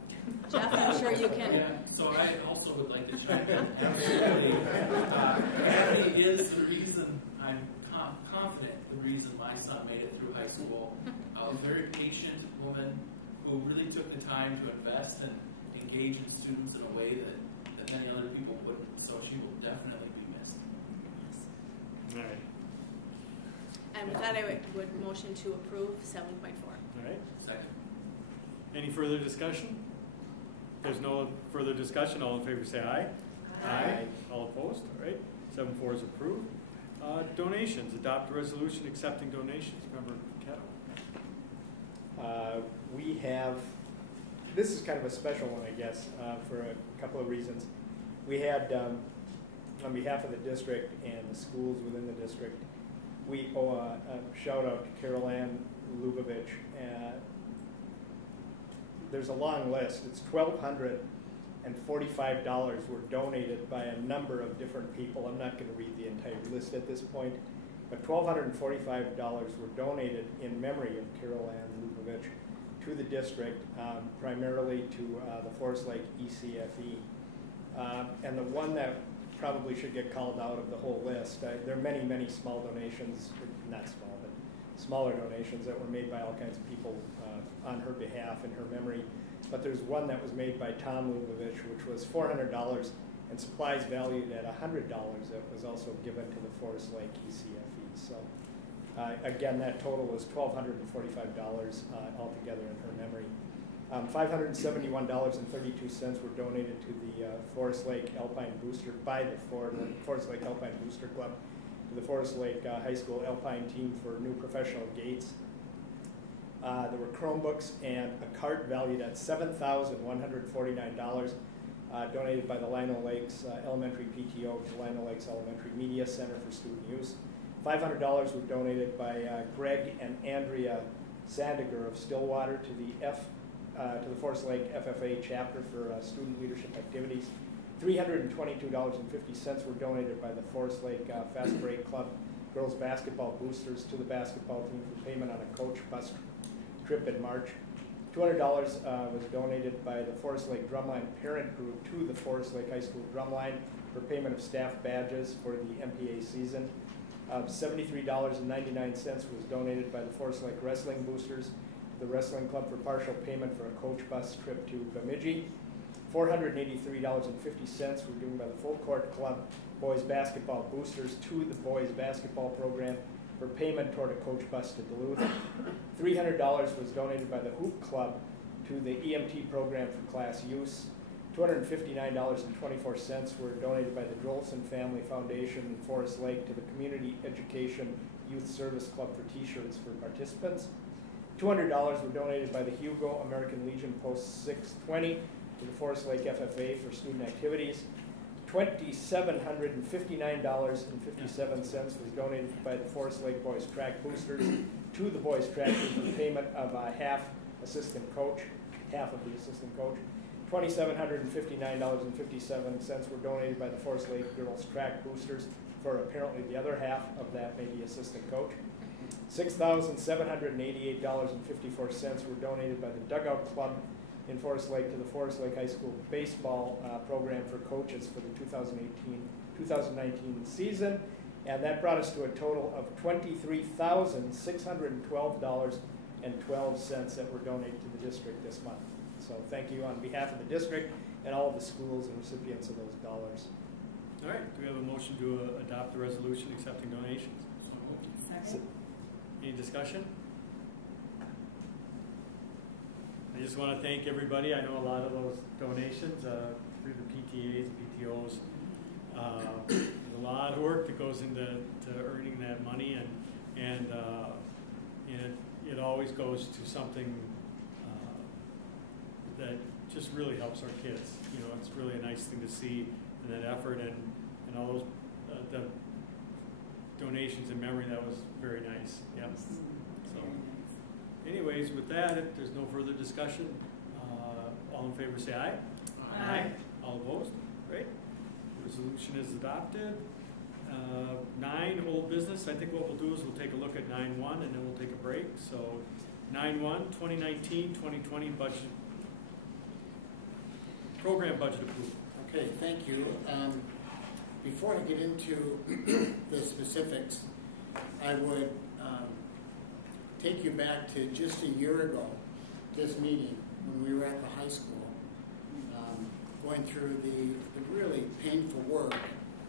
Jeff, I'm sure you can. Yeah, so I also would like to chime in. Absolutely. Kathy is the reason, I'm confident, the reason my son made it through high school. A very patient woman who really took the time to invest and engage in students in a way that many other people wouldn't. So she will definitely be missed. All right. And with that, I would motion to approve 7.4. All right. Second. Any further discussion? If there's no further discussion, all in favor say aye. Aye. All opposed? All right. 7.4 is approved. Donations. Adopt a resolution accepting donations. Member Caddo. We have, this is kind of a special one, I guess, for a couple of reasons. We had, on behalf of the district and the schools within the district, we owe a shout out to Carol Ann Lubavitch. There's a long list. It's $1,245 were donated by a number of different people. I'm not going to read the entire list at this point, but $1,245 were donated in memory of Carol Ann Lubavitch to the district, primarily to the Forest Lake ECFE. And the one that probably should get called out of the whole list. There are many, many small donations, not small, but smaller donations that were made by all kinds of people on her behalf in her memory. But there's one that was made by Tom Lubavitch, which was $400, and supplies valued at $100 that was also given to the Forest Lake ECFE. So again, that total was $1,245 altogether in her memory. $571.32 were donated to the Forest Lake Alpine Booster by the Forest Lake Alpine Booster Club to the Forest Lake High School Alpine team for new professional gates. There were Chromebooks and a cart valued at $7,149 donated by the Lino Lakes Elementary PTO to Lino Lakes Elementary Media Center for student use. $500 were donated by Greg and Andrea Sandiger of Stillwater to the to the Forest Lake FFA chapter for student leadership activities. $322.50 were donated by the Forest Lake Fast Break Club girls basketball boosters to the basketball team for payment on a coach bus trip in March. $200 was donated by the Forest Lake Drumline parent group to the Forest Lake High School Drumline for payment of staff badges for the MPA season. $73.99 was donated by the Forest Lake Wrestling Boosters to the Wrestling Club for partial payment for a coach bus trip to Bemidji. $483.50 were given by the Full Court Club boys basketball boosters to the boys basketball program for payment toward a coach bus to Duluth. $300 was donated by the Hoop Club to the EMT program for class use. $259.24 were donated by the Jolson Family Foundation in Forest Lake to the Community Education Youth Service Club for t-shirts for participants. $200 were donated by the Hugo American Legion Post 620 to the Forest Lake FFA for student activities. $2,759.57 was donated by the Forest Lake Boys Track Boosters to the boys track team for the payment of half of the assistant coach. $2,759.57 were donated by the Forest Lake Girls Track Boosters for apparently the other half of that, maybe assistant coach. $6,788.54 were donated by the Dugout Club in Forest Lake to the Forest Lake High School baseball program for coaches for the 2019 season. And that brought us to a total of $23,612.12 that were donated to the district this month. So thank you on behalf of the district and all of the schools and recipients of those dollars. All right, do we have a motion to adopt the resolution accepting donations? Second. Any discussion? I just want to thank everybody. I know a lot of those donations through the PTAs and PTOs. There's a lot of work that goes into earning that money, and it always goes to something that just really helps our kids. You know, it's really a nice thing to see, and that effort and all those the donations in memory. That was very nice. Yep. So, anyways, with that, if there's no further discussion, all in favor say aye. Aye. All opposed? Great. Resolution is adopted. 9, old business. I think what we'll do is we'll take a look at 9.1 and then we'll take a break. So 9.1, 2019-2020 budget program budget approval. Okay, thank you. Before I get into the specifics, I would take you back to just a year ago, this meeting, when we were at the high school, going through the really painful work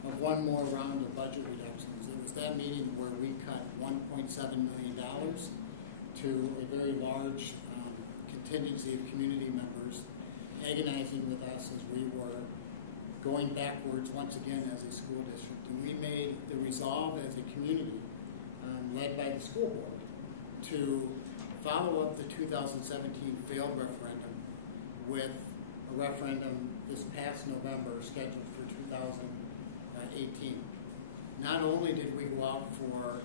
of one more round of budget reductions. It was that meeting where we cut $1.7 million to a very large contingency of community members agonizing with us as we were going backwards once again as a school district. And we made the resolve as a community, led by the school board, to follow up the 2017 failed referendum with a referendum this past November scheduled for 2018. Not only did we go out for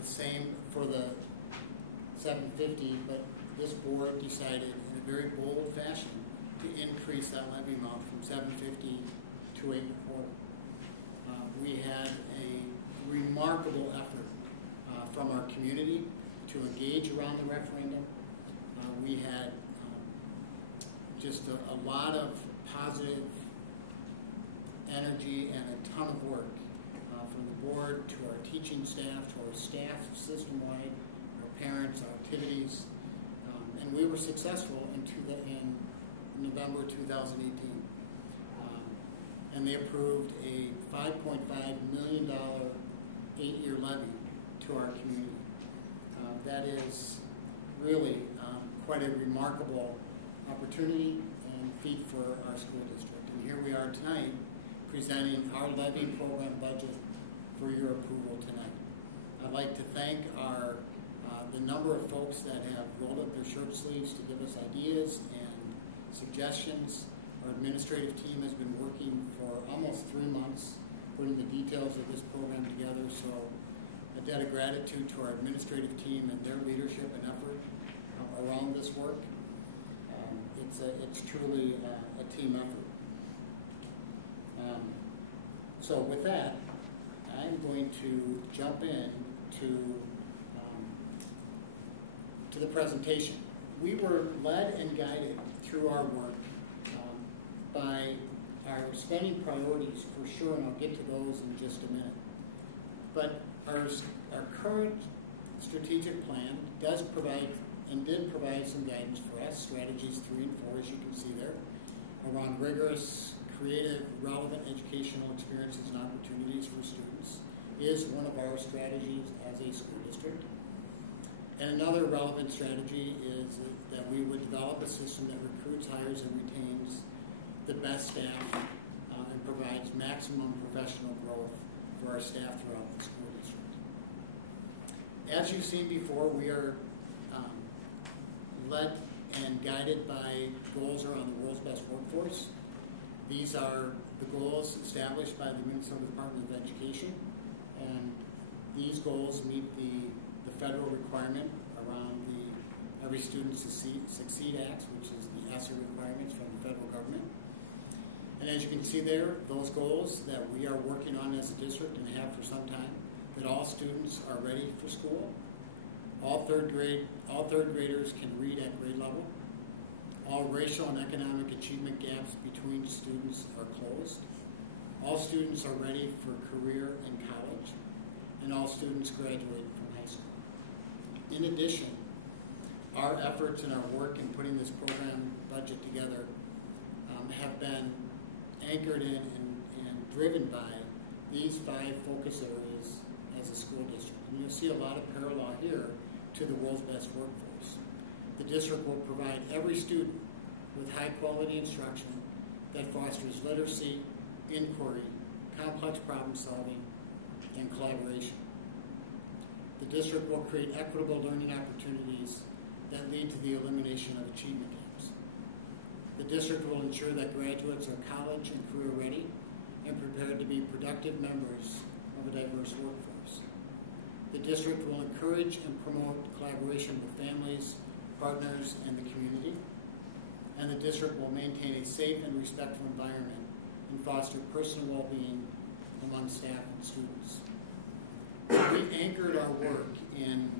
the same, for the 750, but this board decided in a very bold fashion to increase that levy amount from 750 to 8.25. We had a remarkable effort from our community to engage around the referendum. We had just a lot of positive energy and a ton of work from the board to our teaching staff, to our staff system-wide, our parents, our activities, and we were successful in November 2018. And they approved a $5.5 million 8-year levy to our community. That is really quite a remarkable opportunity and feat for our school district. And here we are tonight presenting our levy program budget for your approval tonight. I'd like to thank the number of folks that have rolled up their shirt sleeves to give us ideas and suggestions. Our administrative team has been working for almost 3 months putting the details of this program together, so a debt of gratitude to our administrative team and their leadership and effort around this work. it's truly a team effort. So with that, I'm going to jump in to the presentation. We were led and guided through our work by our spending priorities for sure, and I'll get to those in just a minute. But our current strategic plan does provide and did provide some guidance for us, strategies 3 and 4, as you can see there, around rigorous, creative, relevant educational experiences and opportunities for students is one of our strategies as a school district. And another relevant strategy is that we would develop a system that recruits, hires, and retains the best staff and provides maximum professional growth for our staff throughout the school district. As you've seen before, we are led and guided by goals around the world's best workforce. These are the goals established by the Minnesota Department of Education, and these goals meet the federal requirement around the Every Student Succeed Act, which is the ESSER requirements from the federal government. And as you can see there, those goals that we are working on as a district and have for some time, that all students are ready for school. All third graders can read at grade level. All racial and economic achievement gaps between students are closed. All students are ready for career and college. And all students graduate from high school. In addition, our efforts and our work in putting this program budget together have been anchored in and driven by these 5 focus areas as a school district. And you'll see a lot of parallel here to the world's best workforce. The district will provide every student with high-quality instruction that fosters literacy, inquiry, complex problem solving, and collaboration. The district will create equitable learning opportunities that lead to the elimination of achievement gaps. The district will ensure that graduates are college and career ready and prepared to be productive members of a diverse workforce. The district will encourage and promote collaboration with families, partners, and the community. And the district will maintain a safe and respectful environment and foster personal well-being among staff and students. We anchored our work in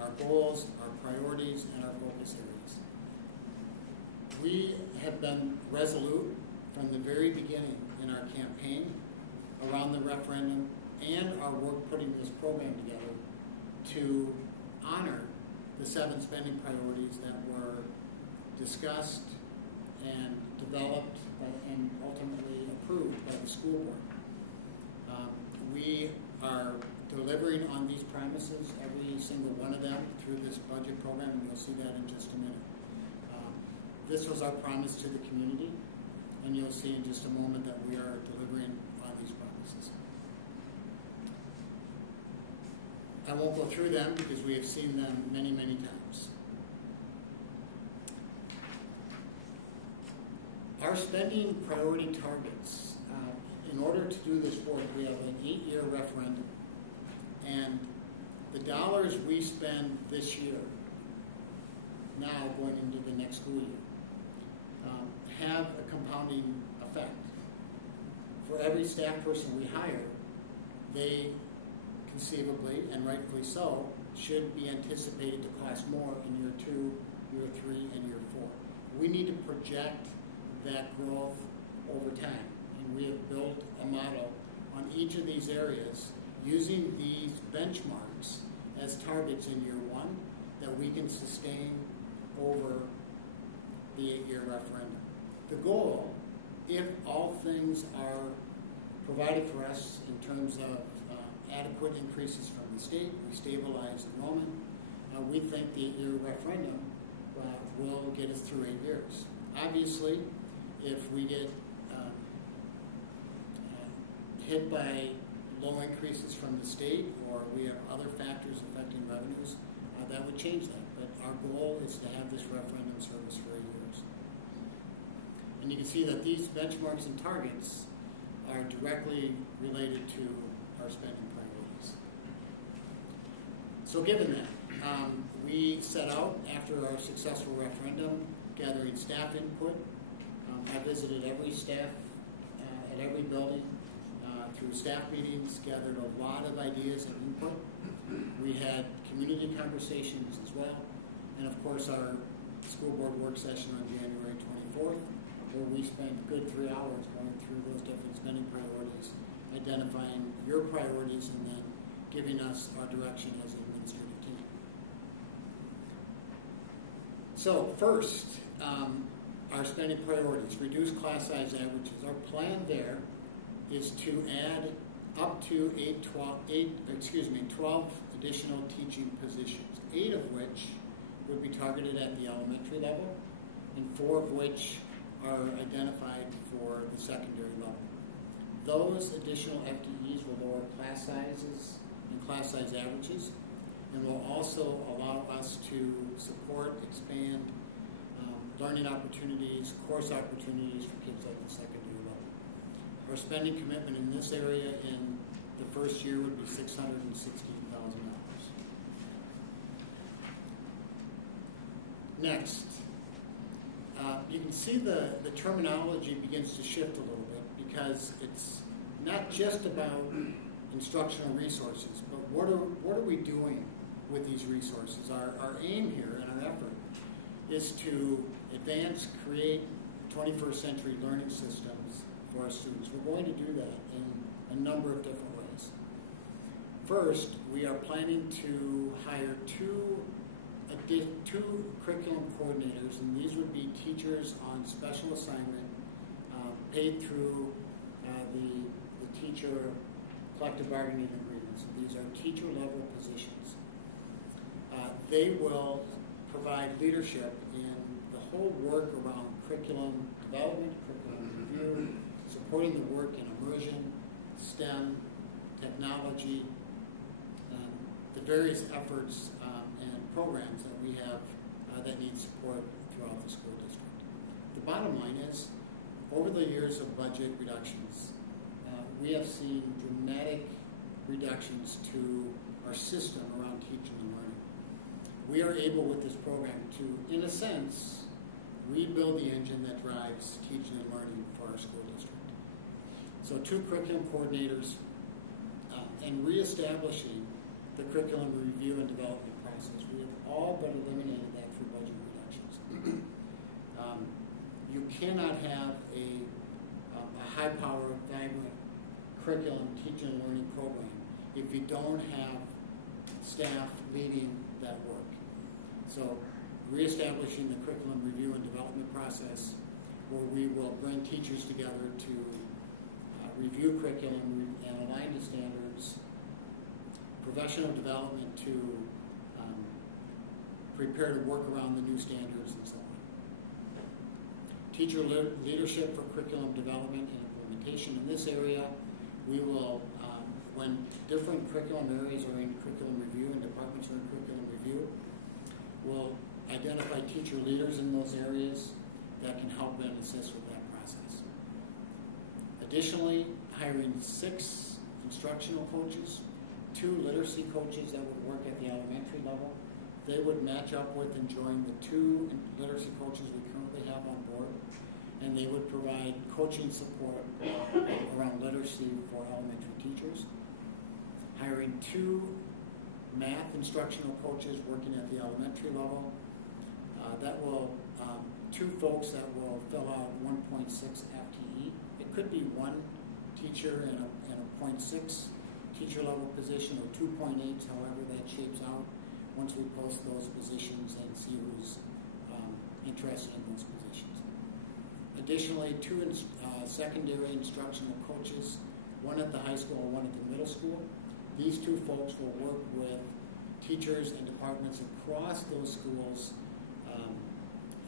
our goals, our priorities, and our focus areas. We have been resolute from the very beginning in our campaign around the referendum and our work putting this program together to honor the 7 spending priorities that were discussed and developed and ultimately approved by the school board. We are delivering on these promises, every single one of them, through this budget program, and you'll see that in just a minute. This was our promise to the community, and you'll see in just a moment that we are delivering on these promises. I won't go through them because we have seen them many, many times. Our spending priority targets, in order to do this work, we have an 8-year referendum. And the dollars we spend this year, now going into the next school year, have a compounding effect. For every staff person we hire, they conceivably, and rightfully so, should be anticipated to cost more in year 2, year 3, and year 4. We need to project that growth over time. And we have built a model on each of these areas using these benchmarks as targets in year 1 that we can sustain over the 8-year referendum. The goal, if all things are provided for us in terms of adequate increases from the state, we stabilize enrollment, we think the 8-year referendum will get us through 8 years. Obviously, if we get hit by low increases from the state, or we have other factors affecting revenues, that would change that. But our goal is to have this referendum service for 8 years. And you can see that these benchmarks and targets are directly related to our spending priorities. So given that, we set out after our successful referendum gathering staff input. I visited every staff at every building through staff meetings, gathered a lot of ideas and input. We had community conversations as well, and of course our school board work session on January 24th, where we spent a good 3 hours going through those different spending priorities, identifying your priorities, and then giving us our direction as an administrative team. So first, our spending priorities, reduce class size averages. Our plan there is to add up to 12 additional teaching positions, 8 of which would be targeted at the elementary level, and 4 of which are identified for the secondary level. Those additional FTEs will lower class sizes and class size averages, and will also allow us to support, expand learning opportunities, course opportunities for kids at the secondary level. Our spending commitment in this area in the first year would be $616,000. Next, you can see the terminology begins to shift a little bit, because it's not just about instructional resources, but what are we doing with these resources? Our aim here and our effort is to advance, create 21st century learning systems for our students. We're going to do that in a number of different ways. First, we are planning to hire two curriculum coordinators, and these would be teachers on special assignment, paid through the teacher collective bargaining agreements. These are teacher-level positions. They will provide leadership in the whole work around curriculum development, curriculum review, supporting the work in immersion, STEM, technology, the various efforts and programs that we have that need support throughout the school district. The bottom line is, over the years of budget reductions, we have seen dramatic reductions to our system around teaching and learning. We are able with this program to, in a sense, rebuild the engine that drives teaching and learning for our school district. So 2 curriculum coordinators and reestablishing the curriculum review and development process. We have all but eliminated that through budget reductions. You cannot have a high-powered, vibrant curriculum teaching and learning program if you don't have staff leading that work. So reestablishing the curriculum review and development process, where we will bring teachers together to review curriculum and align to standards, professional development to prepare to work around the new standards and so on. Teacher leadership for curriculum development and implementation. In this area, we will, when different curriculum areas are in curriculum review and departments are in curriculum review, we'll identify teacher leaders in those areas that can help and assist with that process. Additionally, hiring 6 instructional coaches, 2 literacy coaches that would work at the elementary level. They would match up with and join the 2 literacy coaches we currently have on board, and they would provide coaching support around literacy for elementary teachers. Hiring 2 math instructional coaches working at the elementary level. That will, 2 folks that will fill out 1.6 FTE. It could be 1 teacher in a 0.6 teacher level position, or 2.8s, however that shapes out, once we post those positions and see who's interested in those positions. Additionally, 2 secondary instructional coaches, 1 at the high school and 1 at the middle school. These 2 folks will work with teachers and departments across those schools,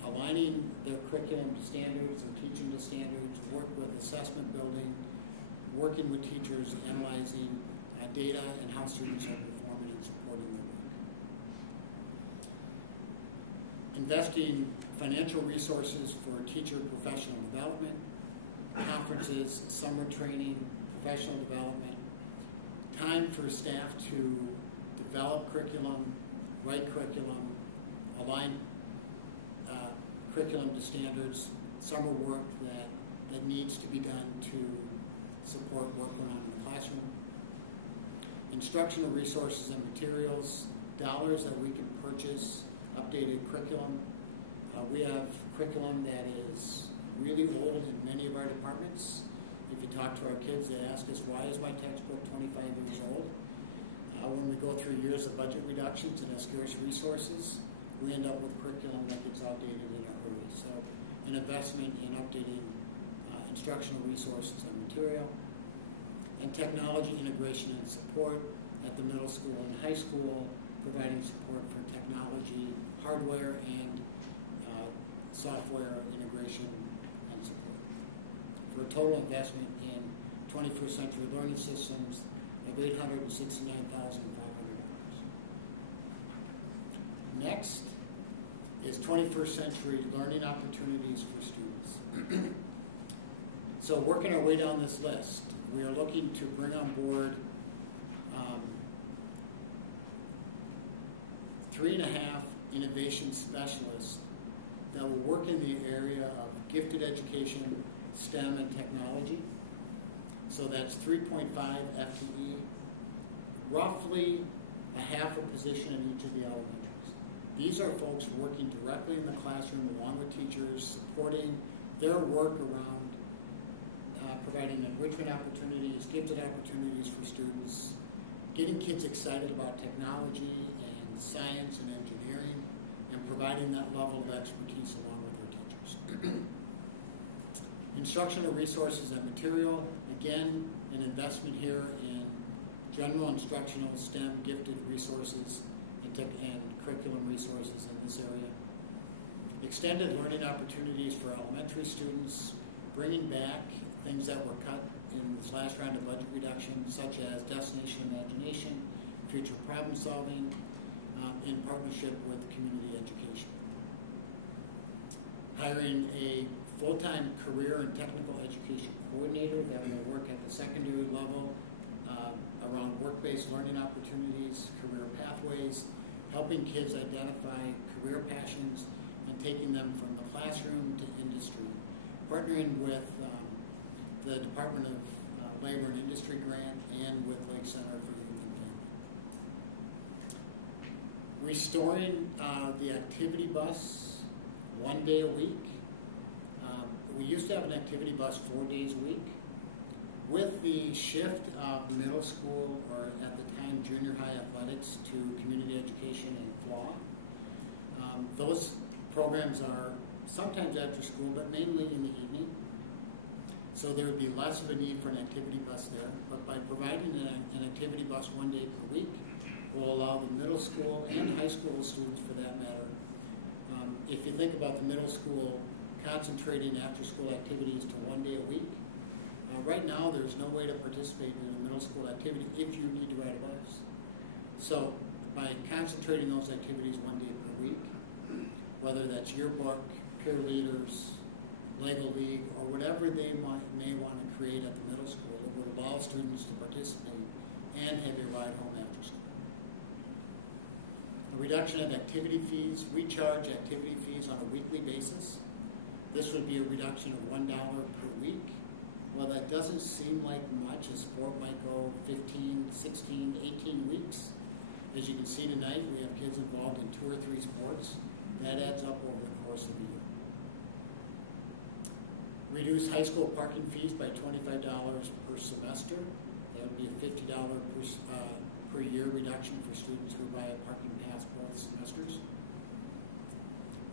aligning their curriculum to standards and teaching to standards, work with assessment building, working with teachers, analyzing data and how students are performing and supporting their work. Investing financial resources for teacher professional development, conferences, summer training, professional development, time for staff to develop curriculum, write curriculum, align curriculum to standards, summer work that needs to be done to support work going on in the classroom, instructional resources and materials, dollars that we can purchase, updated curriculum. We have curriculum that is really old in many of our departments. If you talk to our kids, they ask us, why is my textbook 25 years old? When we go through years of budget reductions and scarce resources, we end up with curriculum that gets outdated in a hurry. So an investment in updating instructional resources and material, and technology integration and support at the middle school and high school, providing support for technology, hardware, and software integration and support, for a total investment in 21st century learning systems of $869,500. Next is 21st century learning opportunities for students. So working our way down this list, we are looking to bring on board 3.5 innovation specialists that will work in the area of gifted education, STEM, and technology. So that's 3.5 FTE, roughly a half a position in each of the elementaries. These are folks working directly in the classroom along with teachers, supporting their work around providing enrichment opportunities, gifted opportunities for students, getting kids excited about technology and science and engineering, and providing that level of expertise along with their teachers. Instructional resources and material, again, an investment here in general instructional STEM gifted resources and curriculum resources in this area. Extended learning opportunities for elementary students, bringing back things that were cut in this last round of budget reduction, such as Destination Imagination, future problem solving, in partnership with community education. Hiring a full-time career and technical education coordinator that will work at the secondary level around work-based learning opportunities, career pathways, helping kids identify career passions and taking them from the classroom to industry. Partnering with the Department of Labor and Industry grant and with Lake Center for Youth and Family. Restoring the activity bus 1 day a week. We used to have an activity bus 4 days a week. With the shift of middle school, or at the time junior high athletics, to community education and FLAW, those programs are sometimes after school, but mainly in the evening. So there would be less of a need for an activity bus there. But by providing an activity bus 1 day per week, will allow the middle school and high school students, for that matter. If you think about the middle school concentrating after-school activities to 1 day a week, right now there's no way to participate in a middle school activity if you need to ride a bus. So by concentrating those activities 1 day per week, whether that's yearbook, peer leaders, Lego League, or whatever they may want to create at the middle school, it would allow students to participate and have a ride home after school. A reduction of activity fees. We charge activity fees on a weekly basis. This would be a reduction of $1 per week. Well, that doesn't seem like much. A sport might go 15, 16, 18 weeks. As you can see tonight, we have kids involved in 2 or 3 sports. That adds up over the course of the year. Reduce high school parking fees by $25 per semester. That would be a $50 per year reduction for students who buy a parking pass both semesters.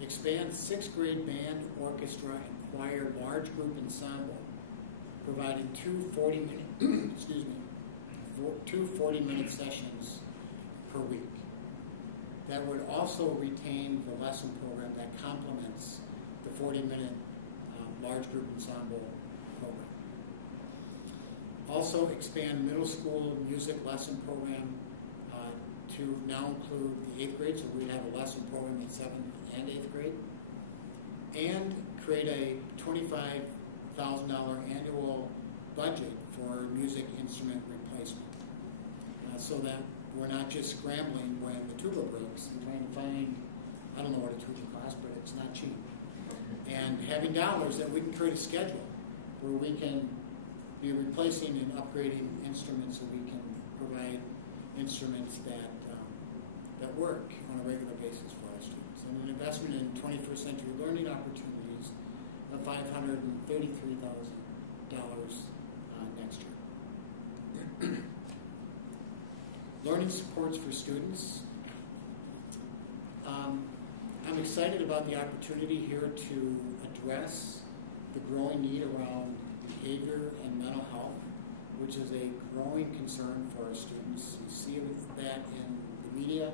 Expand 6th grade band, orchestra, and choir large group ensemble, providing two 40-minute sessions per week. That would also retain the lesson program that complements the 40-minute large group ensemble program. Also expand middle school music lesson program to now include the 8th grade, so we'd have a lesson program in 7th and 8th grade. And create a $25,000 annual budget for music instrument replacement, so that we're not just scrambling when the tuba breaks and trying to find, I don't know what a tuba costs, but it's not cheap. and having dollars that we can create a schedule where we can be replacing and upgrading instruments, so we can provide instruments that work on a regular basis for our students. And an investment in 21st century learning opportunities of $533,000 next year. Learning supports for students. I'm excited about the opportunity here to address the growing need around behavior and mental health, which is a growing concern for our students. You see that in the media.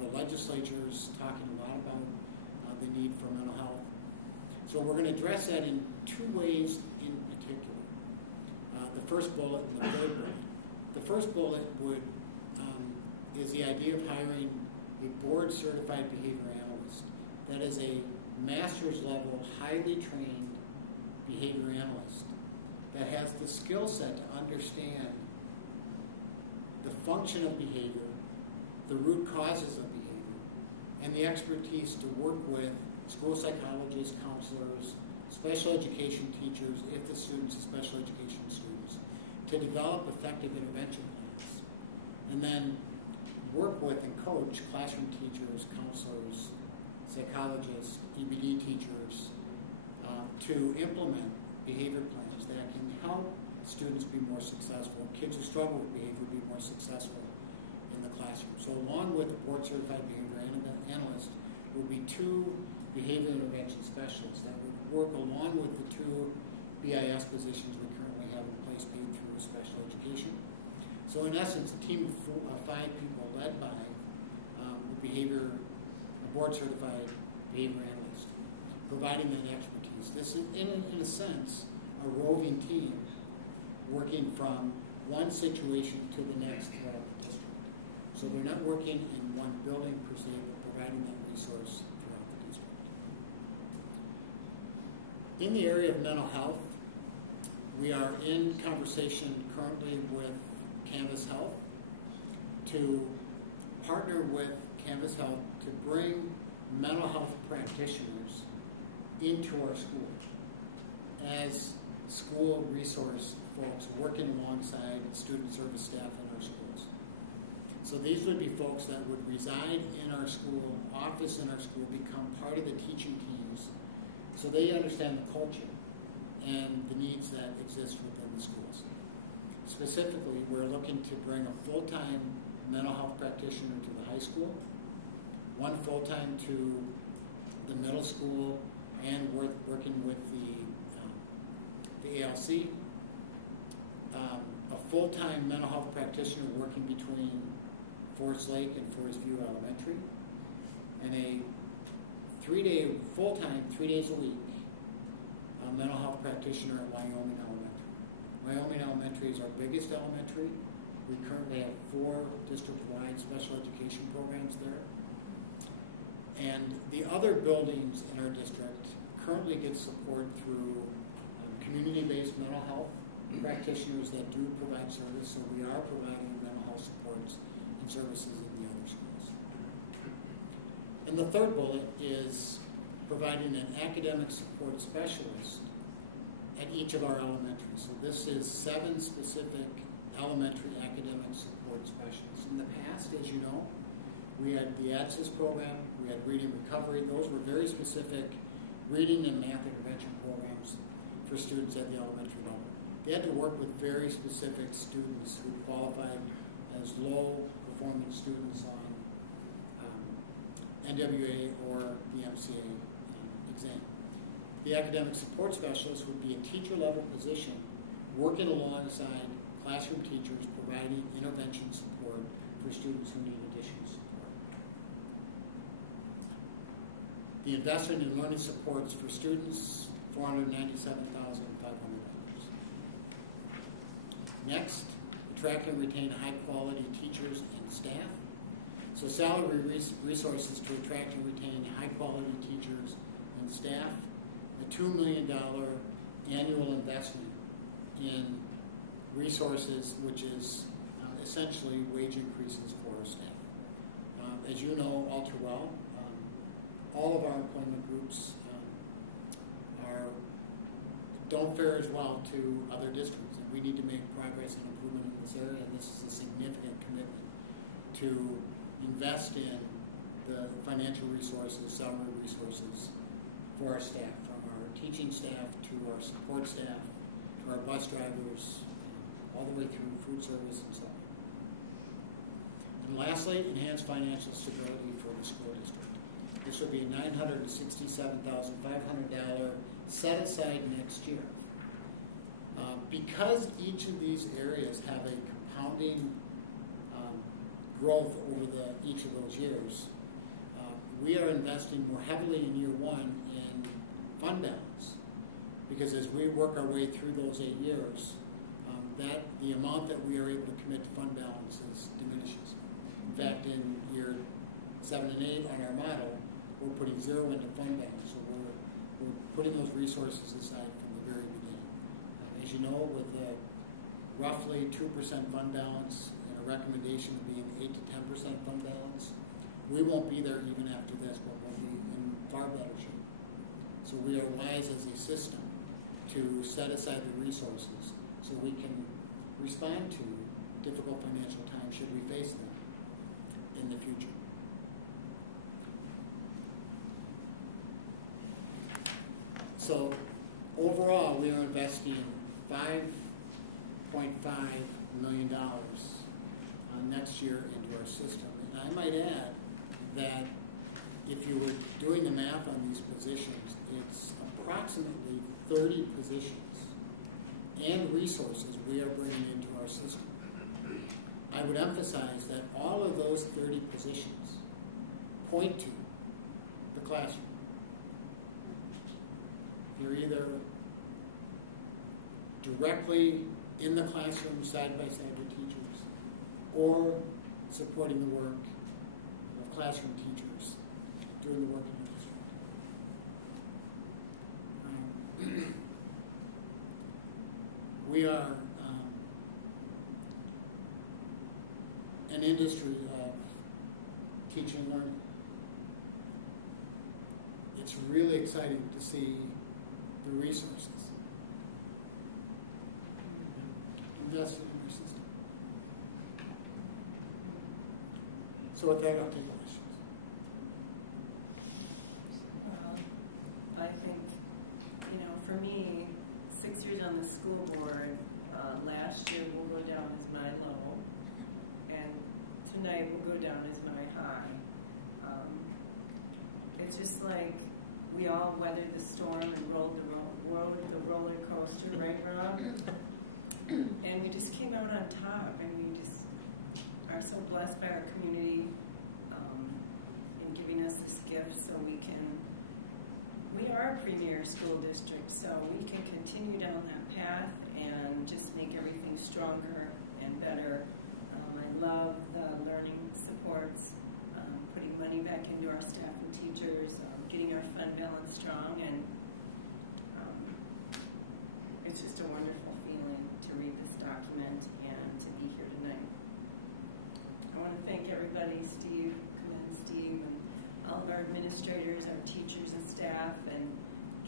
The legislature is talking a lot about the need for mental health. So we're going to address that in two ways in particular. The first bullet and the third bullet. The first bullet is the idea of hiring a board-certified behavior analyst. That is a master's level, highly trained behavior analyst that has the skill set to understand the function of behavior, the root causes of behavior, and the expertise to work with school psychologists, counselors, special education teachers, if the students are special education students, to develop effective intervention plans. And then work with and coach classroom teachers, counselors, psychologists, EBD teachers to implement behavior plans that can help students be more successful, kids who struggle with behavior be more successful in the classroom. So along with the board-certified behavior analyst will be two behavior intervention specialists that would work along with the two BIS positions we currently have in place paid through special education. So in essence, a team of 5 people led by a board-certified behavior analyst, providing that expertise. This is, in a sense, a roving team working from one situation to the next throughout the district. So they're not working in one building per se, but providing that resource throughout the district. In the area of mental health, we are in conversation currently with Canvas Health to partner with Canvas Health to bring mental health practitioners into our school as school resource folks working alongside student service staff in our schools. So these would be folks that would reside in our school, office in our school, become part of the teaching teams, so they understand the culture and the needs that exist within the schools. Specifically, we're looking to bring a full-time mental health practitioner to the high school, one full-time to the middle school, and working with the ALC, a full-time mental health practitioner working between Forest Lake and Forest View Elementary, and a full-time, 3 days a week, mental health practitioner at Wyoming Elementary. Wyoming Elementary is our biggest elementary. We currently have 4 district-wide special education programs there. And the other buildings in our district currently get support through community-based mental health practitioners that do provide service, so we are providing mental health supports and services in the other schools. And the third bullet is providing an academic support specialist at each of our elementaries. So this is 7 specific elementary academic support specialists. In the past, as you know, we had the ADSIS program, we had reading recovery. Those were very specific reading and math intervention programs for students at the elementary level. They had to work with very specific students who qualified as low-performance students on NWA or the MCA exam. The academic support specialist would be a teacher-level position working alongside classroom teachers providing intervention support for students who need additional support. The investment in learning supports for students, $497,500. Next, attract and retain high-quality teachers and staff. So salary resources to attract and retain high-quality teachers and staff. A $2 million annual investment in resources, which is essentially wage increases for our staff. As you know all too well, all of our employment groups don't fare as well to other districts, and we need to make progress and improvement in this area, and this is a significant commitment to invest in the financial resources, salary resources for our staff, from our teaching staff to our support staff to our bus drivers, all the way through food service and so on. And lastly, enhanced financial stability for the school district. This will be a $967,500 set aside next year. Because each of these areas have a compounding growth over each of those years, we are investing more heavily in year one in fund balance. Because as we work our way through those 8 years, the amount that we are able to commit to fund balances diminishes. In fact, in year 7 and 8 on our model, we're putting 0 into fund balance. So we're putting those resources aside from the very beginning. As you know, with roughly 2% fund balance and a recommendation of being 8 to 10% fund balance, we won't be there even after this, but we'll be in far better shape. So we are wise as a system to set aside the resources so we can respond to difficult financial times should we face them in the future. So overall, we are investing $5.5 million next year into our system. And I might add that if you were doing the math on these positions, it's approximately 30 positions and resources we are bringing into our system. I would emphasize that all of those 30 positions point to the classroom. You're either directly in the classroom side by side with teachers or supporting the work of classroom teachers doing the work in the district. We are an industry of teaching and learning. It's really exciting to see the resources invested in our system. So with that, I'll take questions. I think, for me, 6 years on the school board, last year will go down as my low, and tonight will go down as my high. It's just like we all weathered the storm and rode the roller coaster, right, Rob? And we just came out on top, and we just are so blessed by our community in giving us this gift so we are a premier school district, so we can continue down that path and just make everything stronger and better. I love the learning supports, putting money back into our staff and teachers, getting our fund balance strong, and it's just a wonderful feeling to read this document and to be here tonight. I want to thank everybody, Steve, and all of our administrators, our teachers and staff, and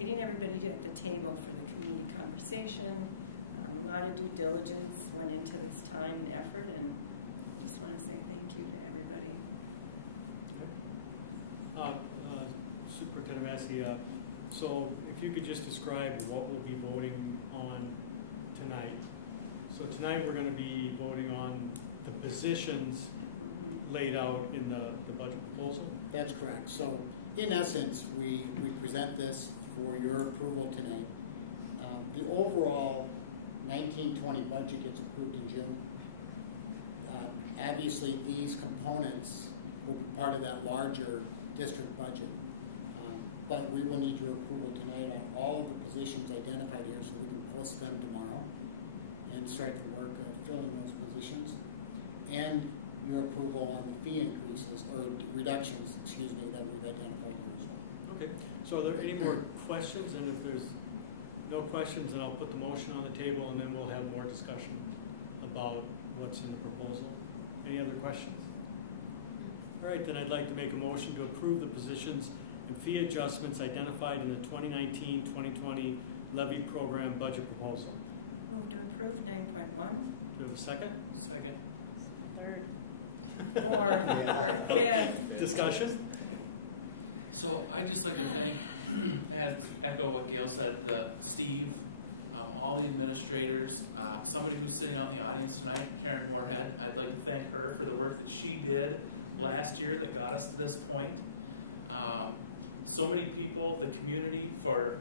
getting everybody at the table for the community conversation. A lot of due diligence went into this time and effort, and I just want to say thank you to everybody. Superintendent Massey, so if you could just describe what we'll be voting on tonight. So tonight we're going to be voting on the positions laid out in the budget proposal? That's correct. So in essence, we present this for your approval tonight. The overall 19-20 budget gets approved in June. Obviously, these components will be part of that larger district budget. But we will need your approval tonight on all of the positions identified here so we can post them tomorrow and start the work of filling those positions. And your approval on the fee increases, or reductions, excuse me, that we've identified here as well. Okay. So are there any more questions? And if there's no questions, then I'll put the motion on the table and then we'll have more discussion about what's in the proposal. Any other questions? All right, then I'd like to make a motion to approve the positions and fee adjustments identified in the 2019-2020 levy program budget proposal. Move to approve 9.1. Do we have a second? Second. Third. Fourth. Fifth. Discussion? So I'd just like to echo what Gail said, Steve, all the administrators, somebody who's sitting out in the audience tonight, Karen Moorhead. I'd like to thank her for the work that she did last year that got us to this point. So many people, the community for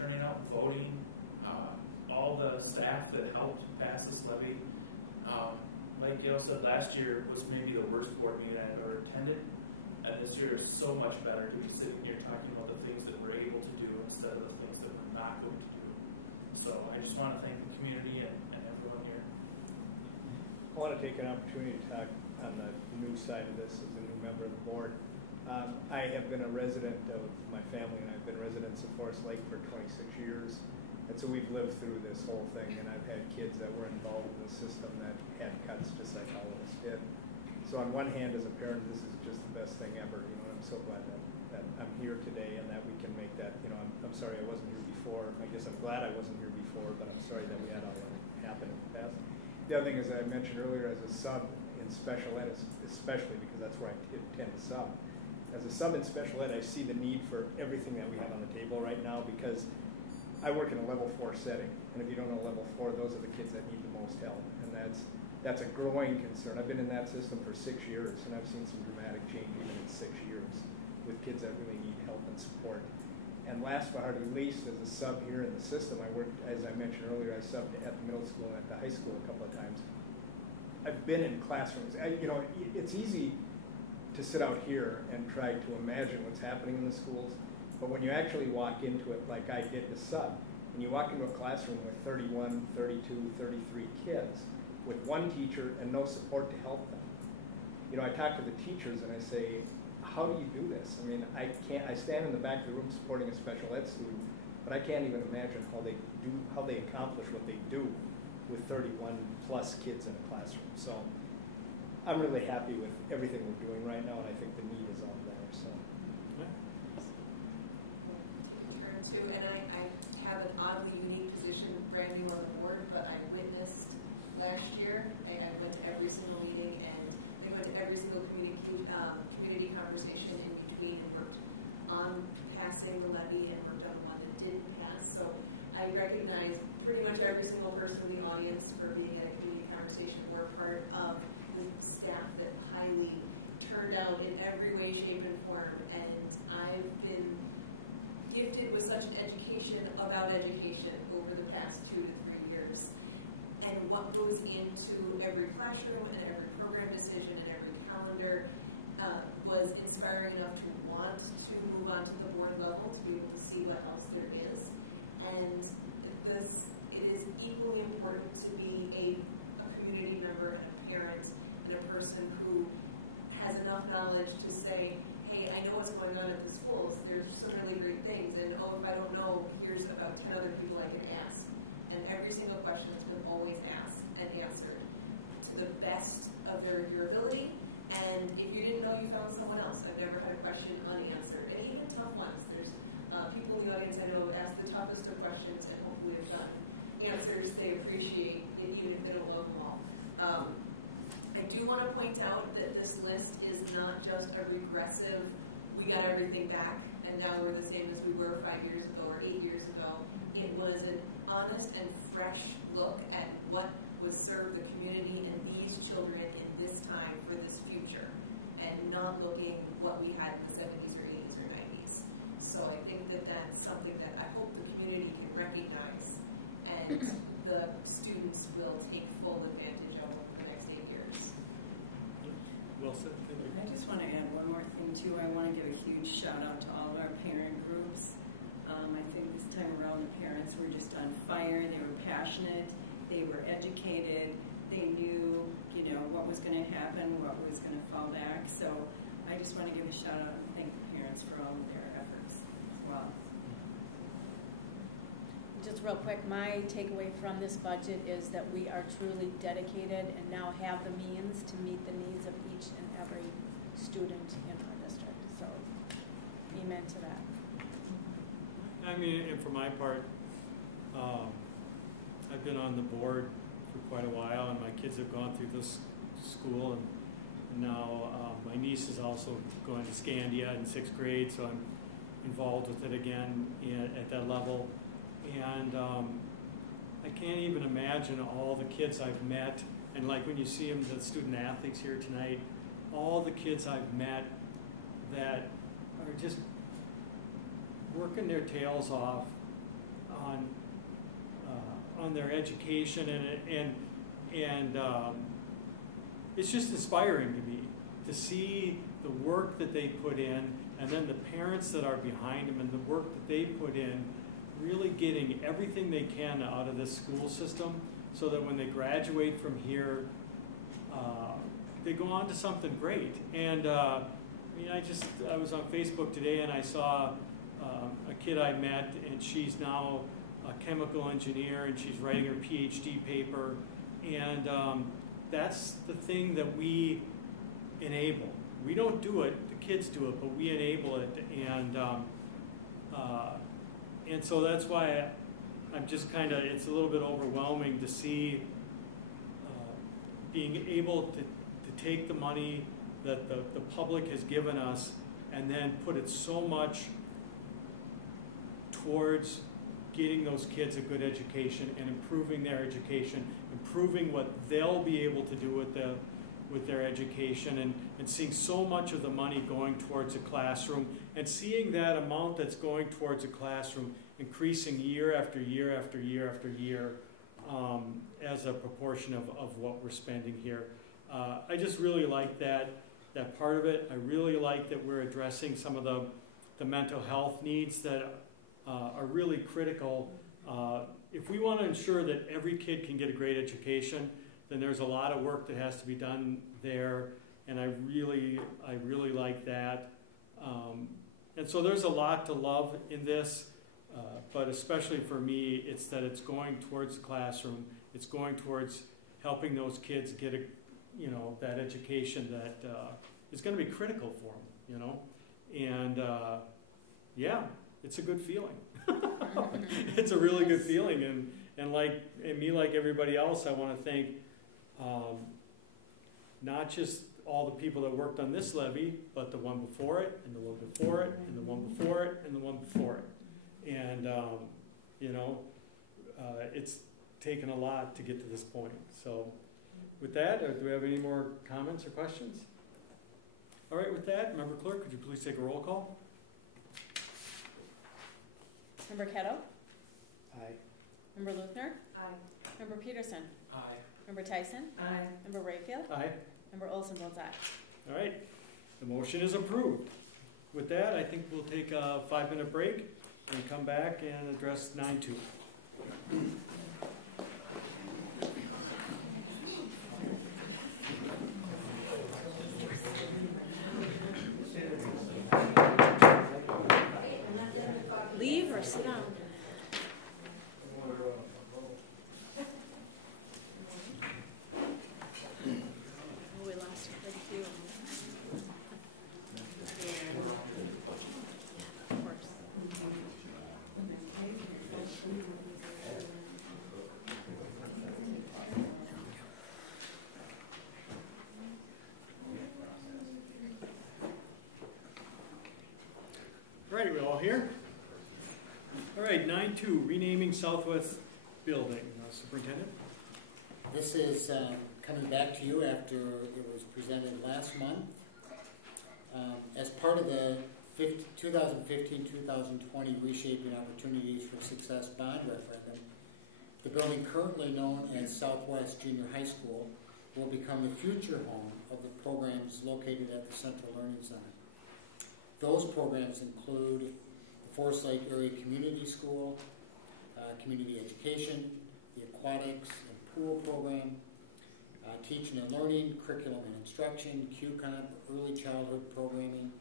turning out and voting, all the staff that helped pass this levy. Like Gail said, last year was maybe the worst board meeting I had ever attended. And this year is so much better to be sitting here talking about the things that we're able to do instead of the things that we're not going to do. So I just want to thank the community and everyone here. I want to take an opportunity to talk on the new side of this as a new member of the board. I have been a resident of my family, and I've been residents of Forest Lake for 26 years. And so we've lived through this whole thing, and I've had kids that were involved in the system that had cuts just like all of us did. So on one hand, as a parent, this is just the best thing ever. You know, I'm so glad that I'm here today and that we can make that, you know, I'm sorry I wasn't here before. I guess I'm glad I wasn't here before, but I'm sorry that we had all that happen in the past. The other thing, as I mentioned earlier, as a sub in special ed, especially because that's where I tend to sub. As a sub in special ed, I see the need for everything that we have on the table right now because I work in a level 4 setting, and if you don't know level 4, those are the kids that need the most help, and that's a growing concern. I've been in that system for 6 years, and I've seen some dramatic change even in 6 years with kids that really need help and support. And last but hardly least, as a sub here in the system, I worked, as I mentioned earlier, I subbed at the middle school and at the high school a couple of times. I've been in classrooms. You know, it's easy to sit out here and try to imagine what's happening in the schools. But when you actually walk into it like I did to sub, and you walk into a classroom with 31, 32, 33 kids with one teacher and no support to help them. You know, I talk to the teachers and I say, how do you do this? I mean, I stand in the back of the room supporting a special ed student, but I can't even imagine how they accomplish what they do with 31 plus kids in a classroom. So I'm really happy with everything we're doing right now, and I think the need is all there. So. Turn to, and I have an oddly unique position, brand new on the board, but I witnessed last year. I went to every single meeting, and I went to every single community conversation in between, and worked on passing the levy and worked on one that didn't pass. So I recognize pretty much every single person in the audience for being at a community conversation. We're part of the staff that highly turned out in every way, shape, and form. And I've been gifted with such an education about education over the past 2 to 3 years. And what goes into every classroom and every program decision and every calendar was inspiring enough to want to move on to the board level to be able to see what else there is. And it is equally important to be a community member and a parent and a person who has enough knowledge to say, hey, I know what's going on at the schools. There's some really great things, and oh, if I don't know, here's about 10 other people I can ask. And every single question is to always ask and answer to the best of your ability. And if you didn't know, you found someone else. I've never had a question unanswered, and even tough ones. There's people in the audience I know ask the toughest of questions and hopefully have gotten answers they appreciate, even if they don't love them all. I do want to point out that this list is not just a regressive, we got everything back, and now we're the same as we were 5 years ago or 8 years ago. It was an honest and fresh look at what would serve the community and these children in this time for this future, and not looking what we had in the 70s or 80s or 90s. So I think that that's something that I hope the community can recognize, and the students will take full advantage of over the next 8 years. Wilson, thank you. I just want to add one more thing too. I want to give a huge shout out to all of our parent groups. I think this time around the parents were just on fire. They were passionate. They were educated. They knew, you know, what was going to happen, what was going to fall back. So I just want to give a shout out and thank the parents for all of their efforts as well. Just real quick, my takeaway from this budget is that we are truly dedicated and now have the means to meet the needs of each and every student in our district. So, amen into that. I mean, and for my part, I've been on the board for quite a while, and my kids have gone through this school, and now my niece is also going to Scandia in 6th grade, so I'm involved with it again at that level. And I can't even imagine all the kids I've met, and like when you see them, the student athletes here tonight, all the kids I've met that are just working their tails off on their education, and it's just inspiring to me to see the work that they put in, and then the parents that are behind them and the work that they put in, really getting everything they can out of this school system so that when they graduate from here, they go on to something great. And I mean, I was on Facebook today and I saw a kid I met, and she's now a chemical engineer and she's writing her PhD paper. And that's the thing that we enable. We don't do it, the kids do it, but we enable it. And so that's why I'm just kind of, it's a little bit overwhelming to see being able to take the money that the public has given us and then put it so much towards getting those kids a good education and improving their education, improving what they'll be able to do with their education, and seeing so much of the money going towards a classroom, and seeing that amount that's going towards a classroom increasing year after year after year after year as a proportion of what we're spending here. I just really like that part of it. I really like that we're addressing some of the mental health needs that are really critical. If we want to ensure that every kid can get a great education, then there's a lot of work that has to be done there, and I really like that. And so there's a lot to love in this, but especially for me, it's that it's going towards the classroom. It's going towards helping those kids get that education that is going to be critical for them, And yeah, it's a good feeling. It's a really good feeling, and like everybody else, I want to thank not just all the people that worked on this levy, but the one before it, and the one before it, and the one before it, and the one before it. And it's taken a lot to get to this point. So with that, do we have any more comments or questions? All right, with that, Member Clerk, could you please take a roll call? Member Kettle? Aye. Member Luthner? Aye. Member Peterson? Aye. Member Tyson? Aye. Member Rayfield? Aye. Member Olson votes aye. All right, the motion is approved. With that, I think we'll take a 5-minute break and come back and address 9-2. Leave or sit down? We lost quite a few. Of course. All right, are we all here? All right, 9-2, renaming Southwest Building. Superintendent? This is coming back to you after it was presented last month. As part of the 2015-2020 Reshaping Opportunities for Success bond referendum, the building currently known as Southwest Junior High School will become the future home of the programs located at the Central Learning Center. Those programs include the Forest Lake Area Community School, community education, the aquatics and pool program, teaching and learning, curriculum and instruction, QComp, early childhood programming,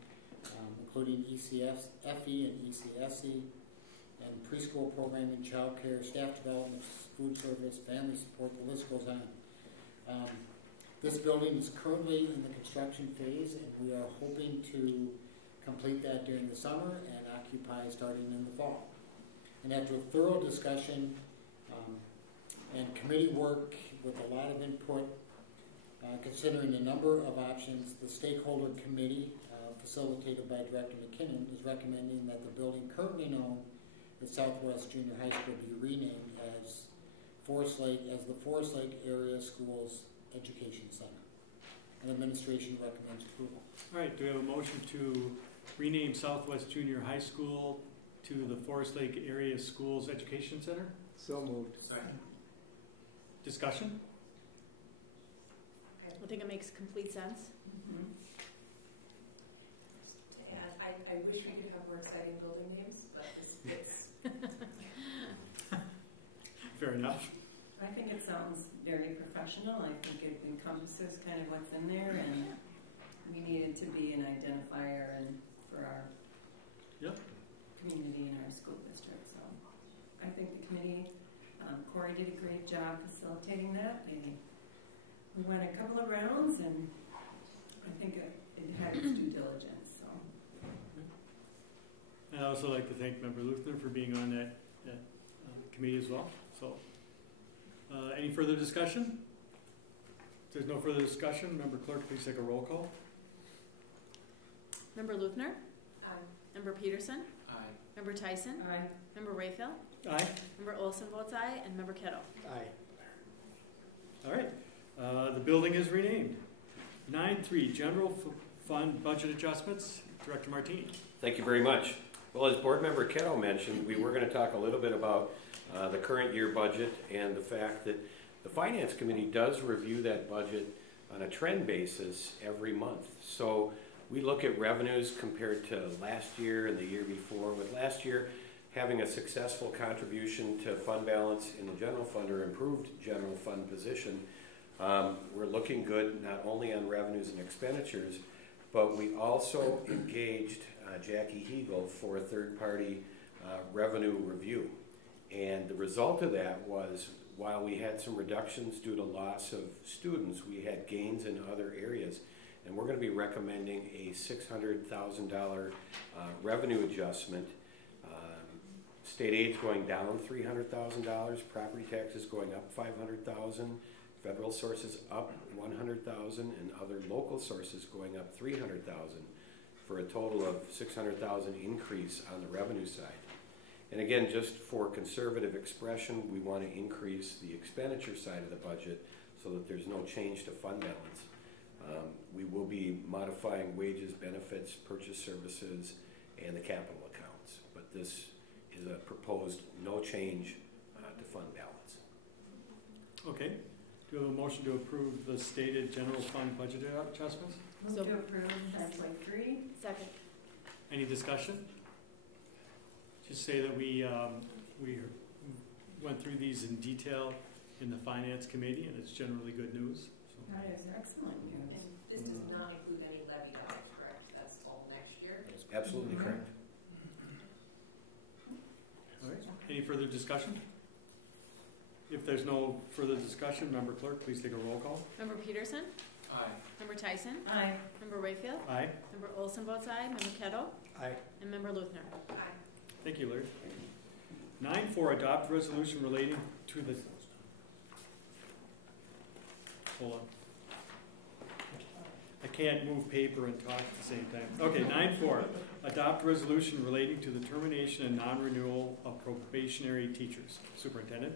including ECFE and ECSE, and preschool programming, child care, staff development, food service, family support, the list goes on. This building is currently in the construction phase, and we are hoping to complete that during the summer and occupy starting in the fall. And after a thorough discussion and committee work with a lot of input, considering a number of options, the stakeholder committee, facilitated by Director McKinnon, is recommending that the building currently known as Southwest Junior High School be renamed as the Forest Lake Area Schools Education Center. And administration recommends approval. All right, do we have a motion to rename Southwest Junior High School to the Forest Lake Area Schools Education Center? So moved. Second. Discussion? I think it makes complete sense. To add, I wish we could have more exciting building names, but this fits. Fair enough. I think it sounds very professional. I think it encompasses kind of what's in there, and we need it to be an identifier and for our community and our school district. So I think the committee, Corey did a great job facilitating that. We went a couple of rounds, and I think it had its due diligence. So. I'd also like to thank Member Luthner for being on that committee as well. So, any further discussion? If there's no further discussion, Member Clerk, please take a roll call. Member Luthner? Aye. Member Peterson? Aye. Member Tyson? Aye. Member Rayfield? Aye. Member Olson votes aye, and Member Kettle. Aye. All right. The building is renamed. 9.3, General Fund Budget Adjustments. Director Martini. Thank you very much. Well, as Board Member Kettle mentioned, we were going to talk a little bit about the current year budget and the fact that the Finance Committee does review that budget on a trend basis every month. So we look at revenues compared to last year and the year before, with last year having a successful contribution to fund balance in the general fund or improved general fund position. We're looking good not only on revenues and expenditures, but we also engaged Jackie Hegel for a third-party revenue review. And the result of that was, while we had some reductions due to loss of students, we had gains in other areas. And we're going to be recommending a $600,000 revenue adjustment. State aid's going down $300,000, property taxes going up $500,000, federal sources up $100,000, and other local sources going up $300,000, for a total of $600,000 increase on the revenue side. And again, just for conservative expression, we want to increase the expenditure side of the budget so that there's no change to fund balance. We will be modifying wages, benefits, purchase services, and the capital accounts. But this is a proposed no change to fund balance. Okay. Do you have a motion to approve the stated general fund budget adjustments? Move to approve 10.3. Second. Any discussion? Just say that we went through these in detail in the Finance Committee, and it's generally good news. So. That is excellent news. And this does not include any levy dollars, correct? That's all next year? Absolutely correct. All right. Any further discussion? If there's no further discussion, Member Clerk, please take a roll call. Member Peterson? Aye. Member Tyson? Aye. Member Rayfield? Aye. Member Olson votes aye. Member Kettle? Aye. And Member Luthner? Aye. Thank you, Larry. 9.4, adopt resolution relating to the... Hold on. I can't move paper and talk at the same time. Okay, 9.4, adopt resolution relating to the termination and non-renewal of probationary teachers. Superintendent?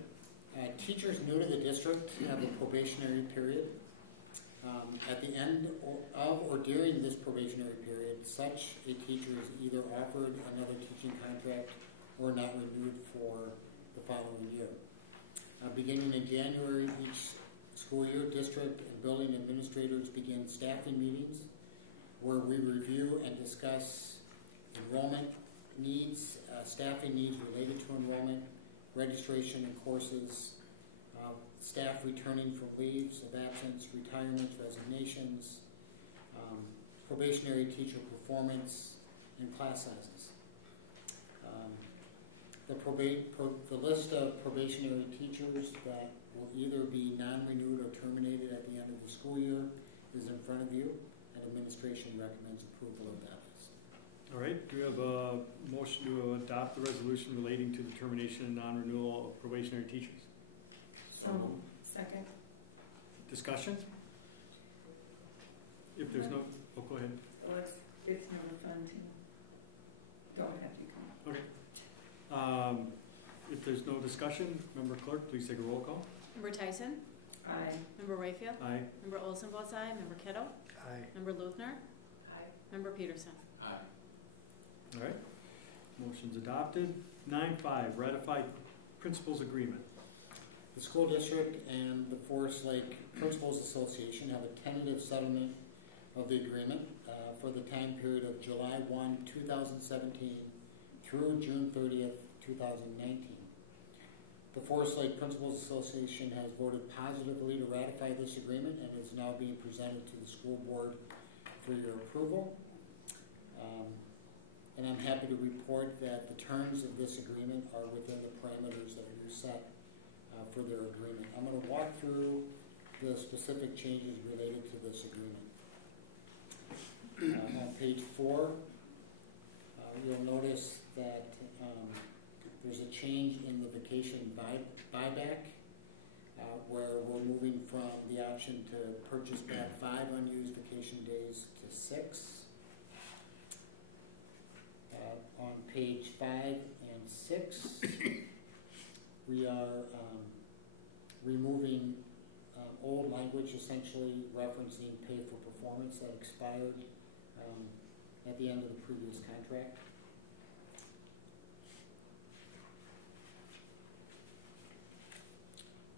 Teachers new to the district have a probationary period. At the end of or during this probationary period, such a teacher is either offered another teaching contract or not renewed for the following year. Beginning in January each school year, district and building administrators begin staffing meetings where we review and discuss enrollment needs, staffing needs related to enrollment, registration and courses, staff returning from leaves of absence, retirements, resignations, probationary teacher performance, and class sizes. The list of probationary teachers that will either be non-renewed or terminated at the end of the school year is in front of you, and administration recommends approval of that list. All right, do we have a motion to adopt the resolution relating to the termination and non-renewal of probationary teachers? So, second. Discussion? If there's no, oh, go ahead. Well, it's never fun to, don't have you come. Okay. If there's no discussion, Member Clerk, please take a roll call. Member Tyson? Aye. Member Rayfield? Aye. Member Olson votes aye. Member Kittle? Aye. Member Luthner? Aye. Member Peterson? Aye. All right. Motion's adopted. 9.5, ratify principals agreement. The school district and the Forest Lake Principals Association have a tentative settlement of the agreement for the time period of July 1, 2017 through June 30th, 2019. The Forest Lake Principals Association has voted positively to ratify this agreement and is now being presented to the school board for your approval. And I'm happy to report that the terms of this agreement are within the parameters that you set for their agreement. I'm going to walk through the specific changes related to this agreement. On page 4, you'll notice that there's a change in the vacation buyback, where we're moving from the option to purchase back 5 unused vacation days to 6. On page 5 and 6, we are removing old language, essentially referencing pay for performance that expired at the end of the previous contract.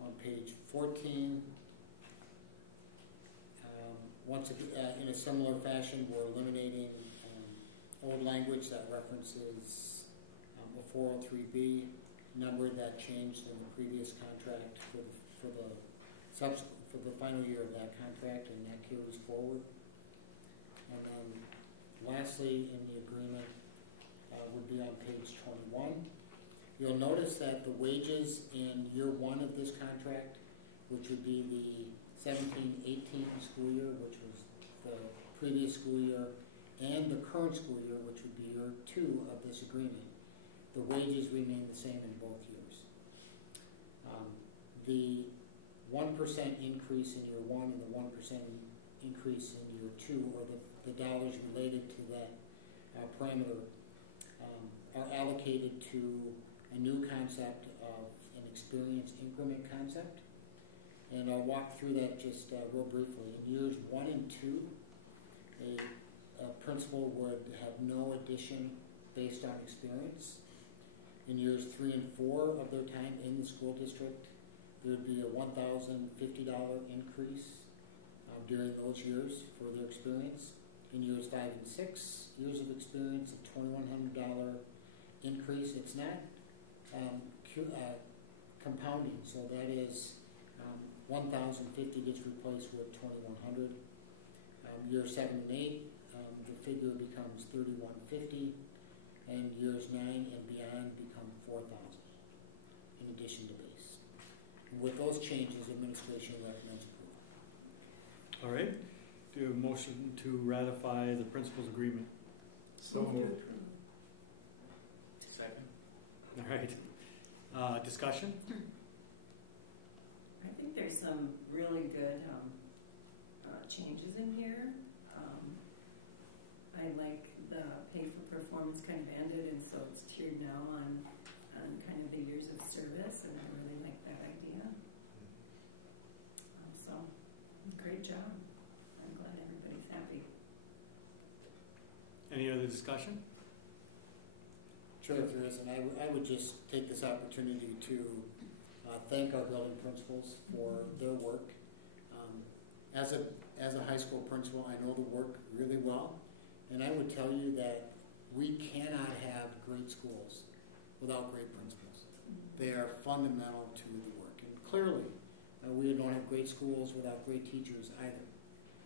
On page 14, once again, in a similar fashion, we're eliminating old language that references a 403B number that changed in the previous contract for the final year of that contract, and that carries forward. And then lastly, in the agreement would be on page 21. You'll notice that the wages in year 1 of this contract, which would be the 17-18 school year, which was the previous school year, and the current school year, which would be year 2 of this agreement, the wages remain the same in both years. The 1% increase in year 1 and the 1% increase in year 2, or the dollars related to that parameter, are allocated to a new concept of an experience increment concept. And I'll walk through that just real briefly. In years 1 and 2, a principal would have no addition based on experience. In years 3 and 4 of their time in the school district, there would be a $1,050 increase during those years for their experience. In years 5 and 6 years of experience, a $2,100 increase. It's not compounding, so that is $1,050 gets replaced with $2,100. Year 7 and 8, the figure becomes $3,150, and years 9 and beyond become $4,000 in addition to base. And with those changes, administration recommends approval. All right. Do you have a motion to ratify the principals agreement? So moved. Second. All right. Discussion? I think there's some really good changes in here. I like the pay for performance kind of ended, and so it's tiered now on kind of the years of service, and I really like that idea. So, great job. I'm glad everybody's happy. Any other discussion? Sure, if there isn't, I would just take this opportunity to thank our building principals for their work. As a high school principal, I know the work really well, and I would tell you that we cannot have great schools without great principals. They are fundamental to the work, and clearly, we don't have great schools without great teachers either,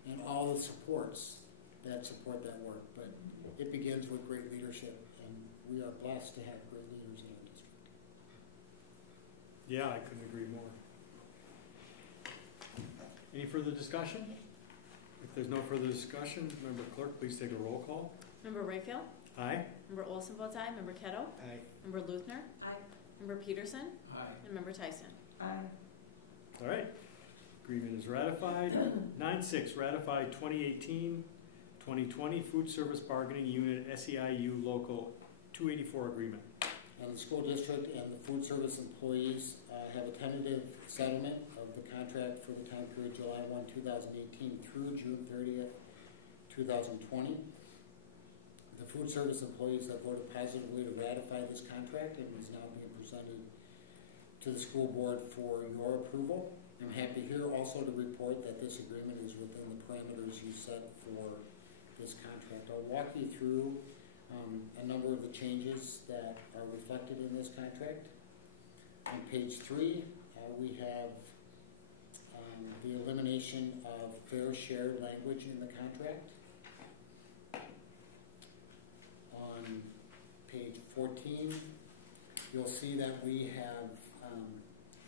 and all the supports that support that work. But it begins with great leadership, and we are blessed to have great leaders in our district. Yeah, I couldn't agree more. Any further discussion? If there's no further discussion, Member Clerk, please take a roll call. Member Rayfield? Aye. Member Olson votes aye. Member Kettle? Aye. Member Luthner? Aye. Member Peterson? Aye. And Member Tyson? Aye. All right. Agreement is ratified. 9-6, ratify 2018-2020 Food Service Bargaining Unit SEIU Local 284 agreement. And the school district and the food service employees have a tentative settlement of the contract for the time period July 1, 2018 through June 30th, 2020. The food service employees have voted positively to ratify this contract and is now being presented to the school board for your approval. I'm happy here also to report that this agreement is within the parameters you set for this contract. I'll walk you through a number of the changes that are reflected in this contract. On page 3, we have the elimination of fair share language in the contract. On page 14, you'll see that we have,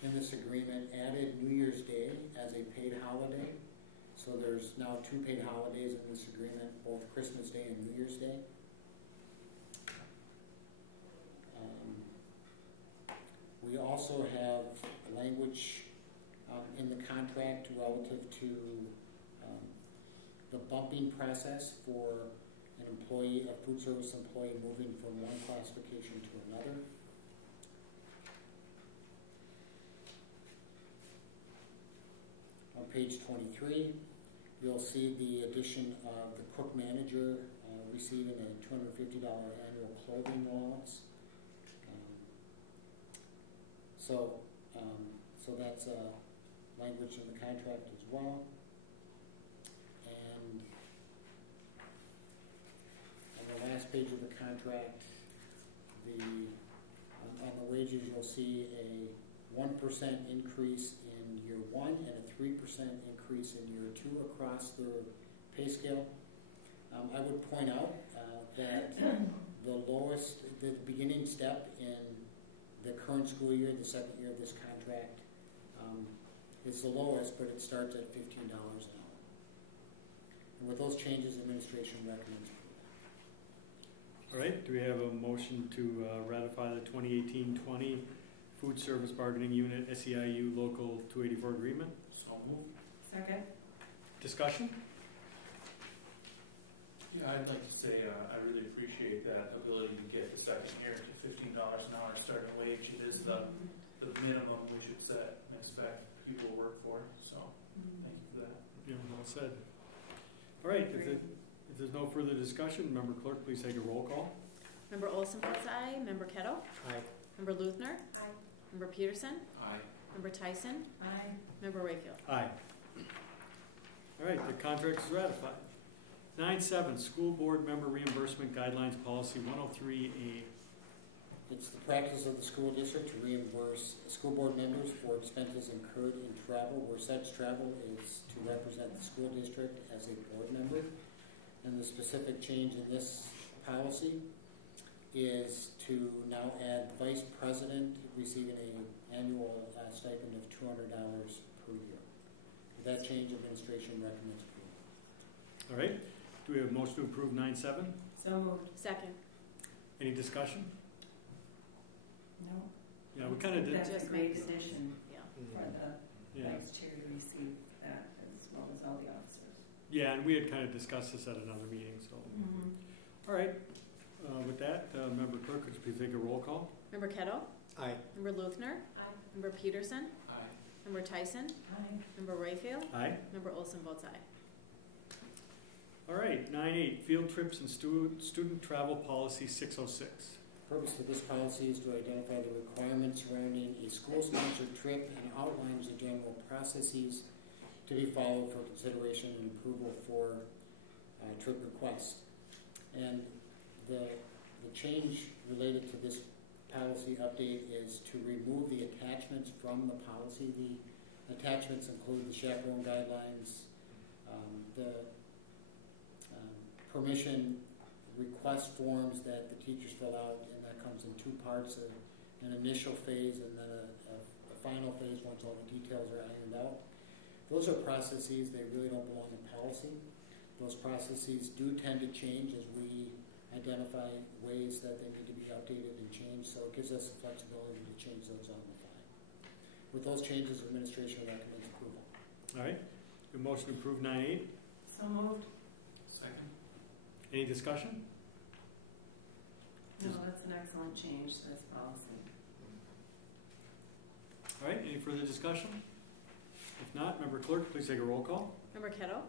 in this agreement, added New Year's Day as a paid holiday. So there's now 2 paid holidays in this agreement, both Christmas Day and New Year's Day. We also have language in the contract relative to the bumping process for an employee, a food service employee moving from one classification to another. On page 23, you'll see the addition of the cook manager receiving a $250 annual clothing allowance. So that's language in the contract as well. And on the last page of the contract, on the wages, you'll see a 1% increase in year 1 and a 3% increase in year 2 across the pay scale. I would point out that the beginning step in the current school year, the second year of this contract, is the lowest, but it starts at $15 an hour. And with those changes, administration recommends approval. All right, do we have a motion to ratify the 2018-20 Food Service Bargaining Unit SEIU Local 284 agreement? So moved. Second. Discussion? Yeah, I'd like to say I really appreciate that ability to get the second year to $15 an hour starting wage. It is the minimum we should set and expect people to work for. So thank you for that. Yeah, well said. All right, if there's no further discussion, Member Clerk, please take a roll call. Member Olson votes aye. Member Kettle? Aye. Member Luthner? Aye. Member Peterson? Aye. Member Tyson? Aye. Member Rayfield? Aye. All right, the contract is ratified. 9-7, School Board Member Reimbursement Guidelines Policy 103A. It's the practice of the school district to reimburse school board members for expenses incurred in travel where such travel is to represent the school district as a board member. And the specific change in this policy is to now add vice president receiving an annual stipend of $200 per year. With that change, administration recommends approval. All right, do we have a motion to approve 9-7? So moved. Second. Any discussion? No. Yeah, we kind of did. That's Just a great makes- addition Yeah. for the Yeah. vice chair to receive that as well as all the officers. Yeah, and we had kind of discussed this at another meeting, so. All right, with that, Member Clerk, could you please take a roll call? Member Kettle? Aye. Member Luthner? Aye. Member Peterson? Aye. Member Tyson? Aye. Member Rayfield? Aye. Member Olson votes aye. All right, 9-8, Field Trips and Student Travel Policy 606. The purpose of this policy is to identify the requirements surrounding a school-sponsored trip and outlines the general processes to be followed for consideration and approval for trip requests. And the change related to this policy update is to remove the attachments from the policy. The attachments include the chaperone guidelines, the permission request forms that the teachers fill out, and that comes in 2 parts, an initial phase and then a final phase once all the details are ironed out. Those are processes, they really don't belong in policy. Those processes do tend to change as we identify ways that they need to be updated and changed, so it gives us the flexibility to change those on the fly. With those changes, administration recommends approval. All right. A motion to approve 9.8. So moved. Second. Any discussion? No, that's an excellent change to this policy. All right. Any further discussion? If not, Member Clerk, please take a roll call. Member Kettle?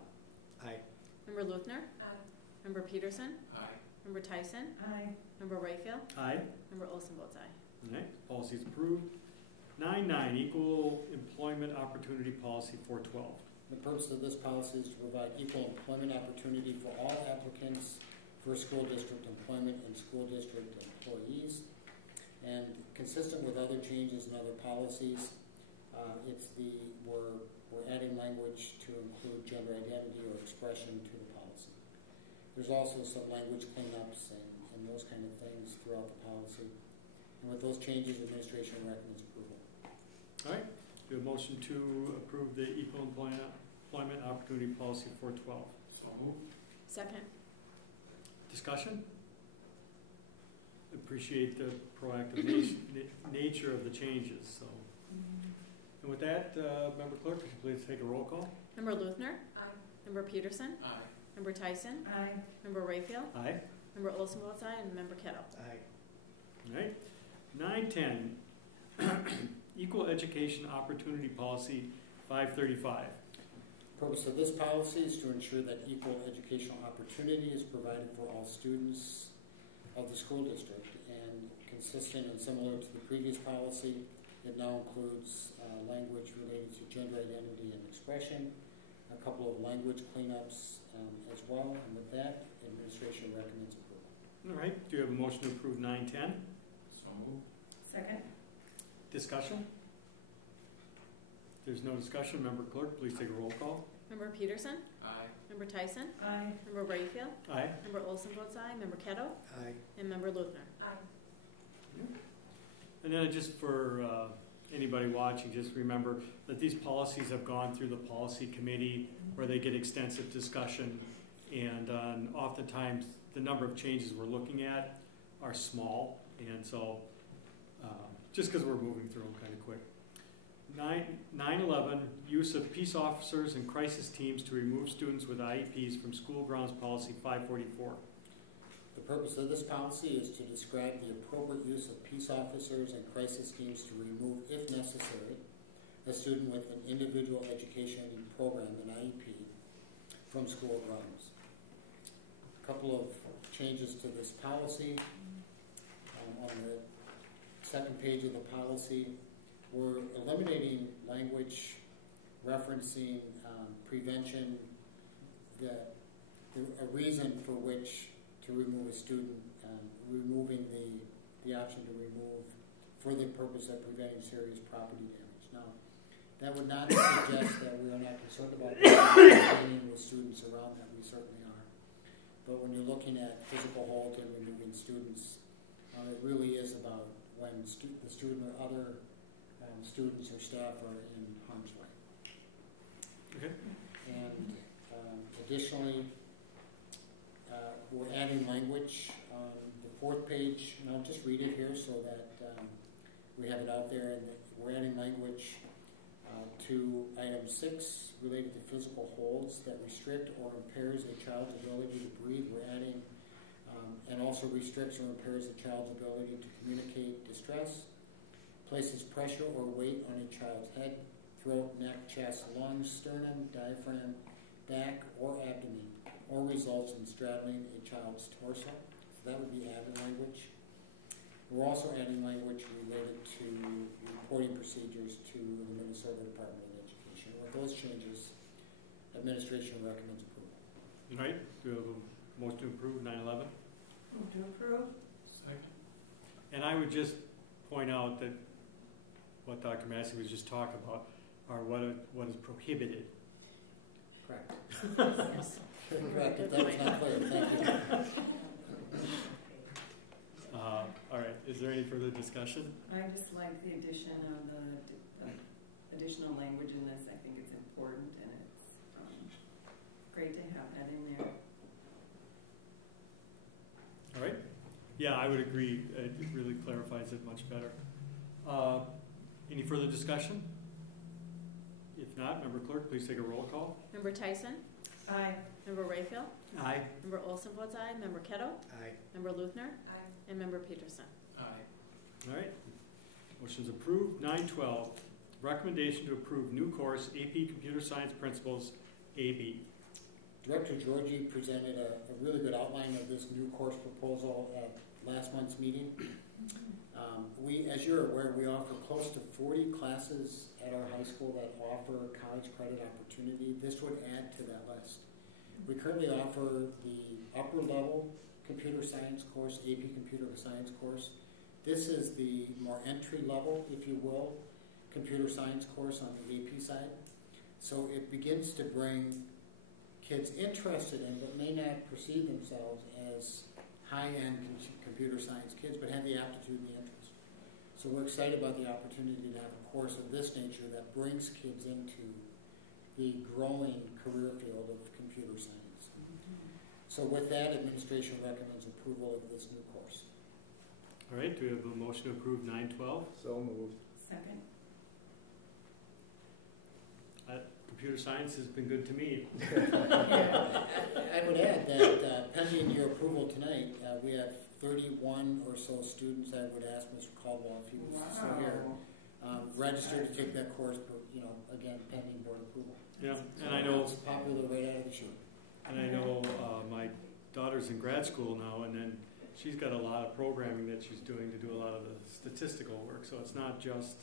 Aye. Member Luthner? Aye. Member Peterson? Aye. Member Tyson? Aye. Member Rayfield? Aye. Member Olson votes aye. All right. Policy is approved. 9.9, Equal Employment Opportunity Policy 412. The purpose of this policy is to provide equal employment opportunity for all applicants for school district employment and school district employees. And consistent with other changes in other policies, we're adding language to include gender identity or expression to the policy. There's also some language cleanups and those kind of things throughout the policy. And with those changes, administration recommends approval. All right. Do a motion to approve the Equal Employment Opportunity Policy 412. So moved. Second. Discussion? Appreciate the proactive nature of the changes. So, and with that, Member Clerk, could you please take a roll call? Member Luthner? Aye. Member Peterson? Aye. Member Tyson? Aye. Member Rayfield? Aye. Member Olson votes aye, and Member Kettle. Aye. All right. 9.10, Equal Education Opportunity Policy 535. The purpose of this policy is to ensure that equal educational opportunity is provided for all students of the school district. And consistent and similar to the previous policy, it now includes language related to gender identity and expression, a couple of language cleanups as well. And with that, administration recommends approval. All right. Do you have a motion to approve 9.10? So moved. Second. Discussion? If there's no discussion, Member Clerk, please take a roll call. Member Peterson? Aye. Member Tyson? Aye. Member Rayfield? Aye. Member Olson votes aye. Member Kettle? Aye. And Member Luthner? Aye. And then just for anybody watching, just remember that these policies have gone through the policy committee where they get extensive discussion, and oftentimes the number of changes we're looking at are small, and so just because we're moving through them kind of quick. 9.11, use of peace officers and crisis teams to remove students with IEPs from school grounds policy 544. The purpose of this policy is to describe the appropriate use of peace officers and crisis teams to remove, if necessary, a student with an individual education program, an IEP, from school grounds. A couple of changes to this policy. On the second page of the policy, we're eliminating language referencing prevention, a reason for which to remove a student, removing the option to remove for the purpose of preventing serious property damage. Now, that would not suggest that we are not concerned about dealing with students around that. We certainly are. But when you're looking at physical hold and removing students, it really is about when the student or other students or staff are in harm's way. Okay. And additionally, we're adding language on the fourth page, and I'll just read it here so that we have it out there. And we're adding language to item 6 related to physical holds that restrict or impairs a child's ability to breathe. We're adding and also restricts or impairs a child's ability to communicate distress, places pressure or weight on a child's head, throat, neck, chest, lungs, sternum, diaphragm, back, or abdomen, or results in straddling a child's torso. So that would be added language. We're also adding language related to reporting procedures to the Minnesota Department of Education. With those changes, administration recommends approval. All right. Do you have a motion to approve 9.11? Move to approve. Second. And I would just point out that what Dr. Massey was just talking about are what is prohibited. Correct. Yes. Correct. If that was not clear, thank you. All right. Is there any further discussion? I just like the addition of the additional language in this. I think it's important, and it's great to have that in there. All right. Yeah, I would agree. It really clarifies it much better. Any further discussion? If not, Member Clerk, please take a roll call. Member Tyson? Aye. Member Rayfield? Aye. Member Olson votes aye. Member Kettle? Aye. Member Luthner? Aye. And Member Peterson? Aye. All right. Motion's approved. 9:12. Recommendation to approve new course AP Computer Science Principles AB. Director Georgie presented a really good outline of this new course proposal at last month's meeting. As you're aware, we offer close to 40 classes at our high school that offer college credit opportunity. This would add to that list. We currently offer the upper level computer science course, AP Computer Science course. This is the more entry level, if you will, computer science course on the AP side. So it begins to bring kids interested in but may not perceive themselves as high-end computer science kids, but have the aptitude and the interest. So we're excited about the opportunity to have a course of this nature that brings kids into the growing career field of computer science. So with that, administration recommends approval of this new course. All right, do we have a motion to approve 9:12? So moved. Second. Computer science has been good to me. I would add that pending your approval tonight, we have 31 or so students. I would ask Mr. Caldwell if he was still here, registered to take that course, but, again, pending board approval. Yeah, So and I know it's popular right out of the chute. And I know my daughter's in grad school now, and then she's got a lot of programming that she's doing to do a lot of the statistical work. So it's not just,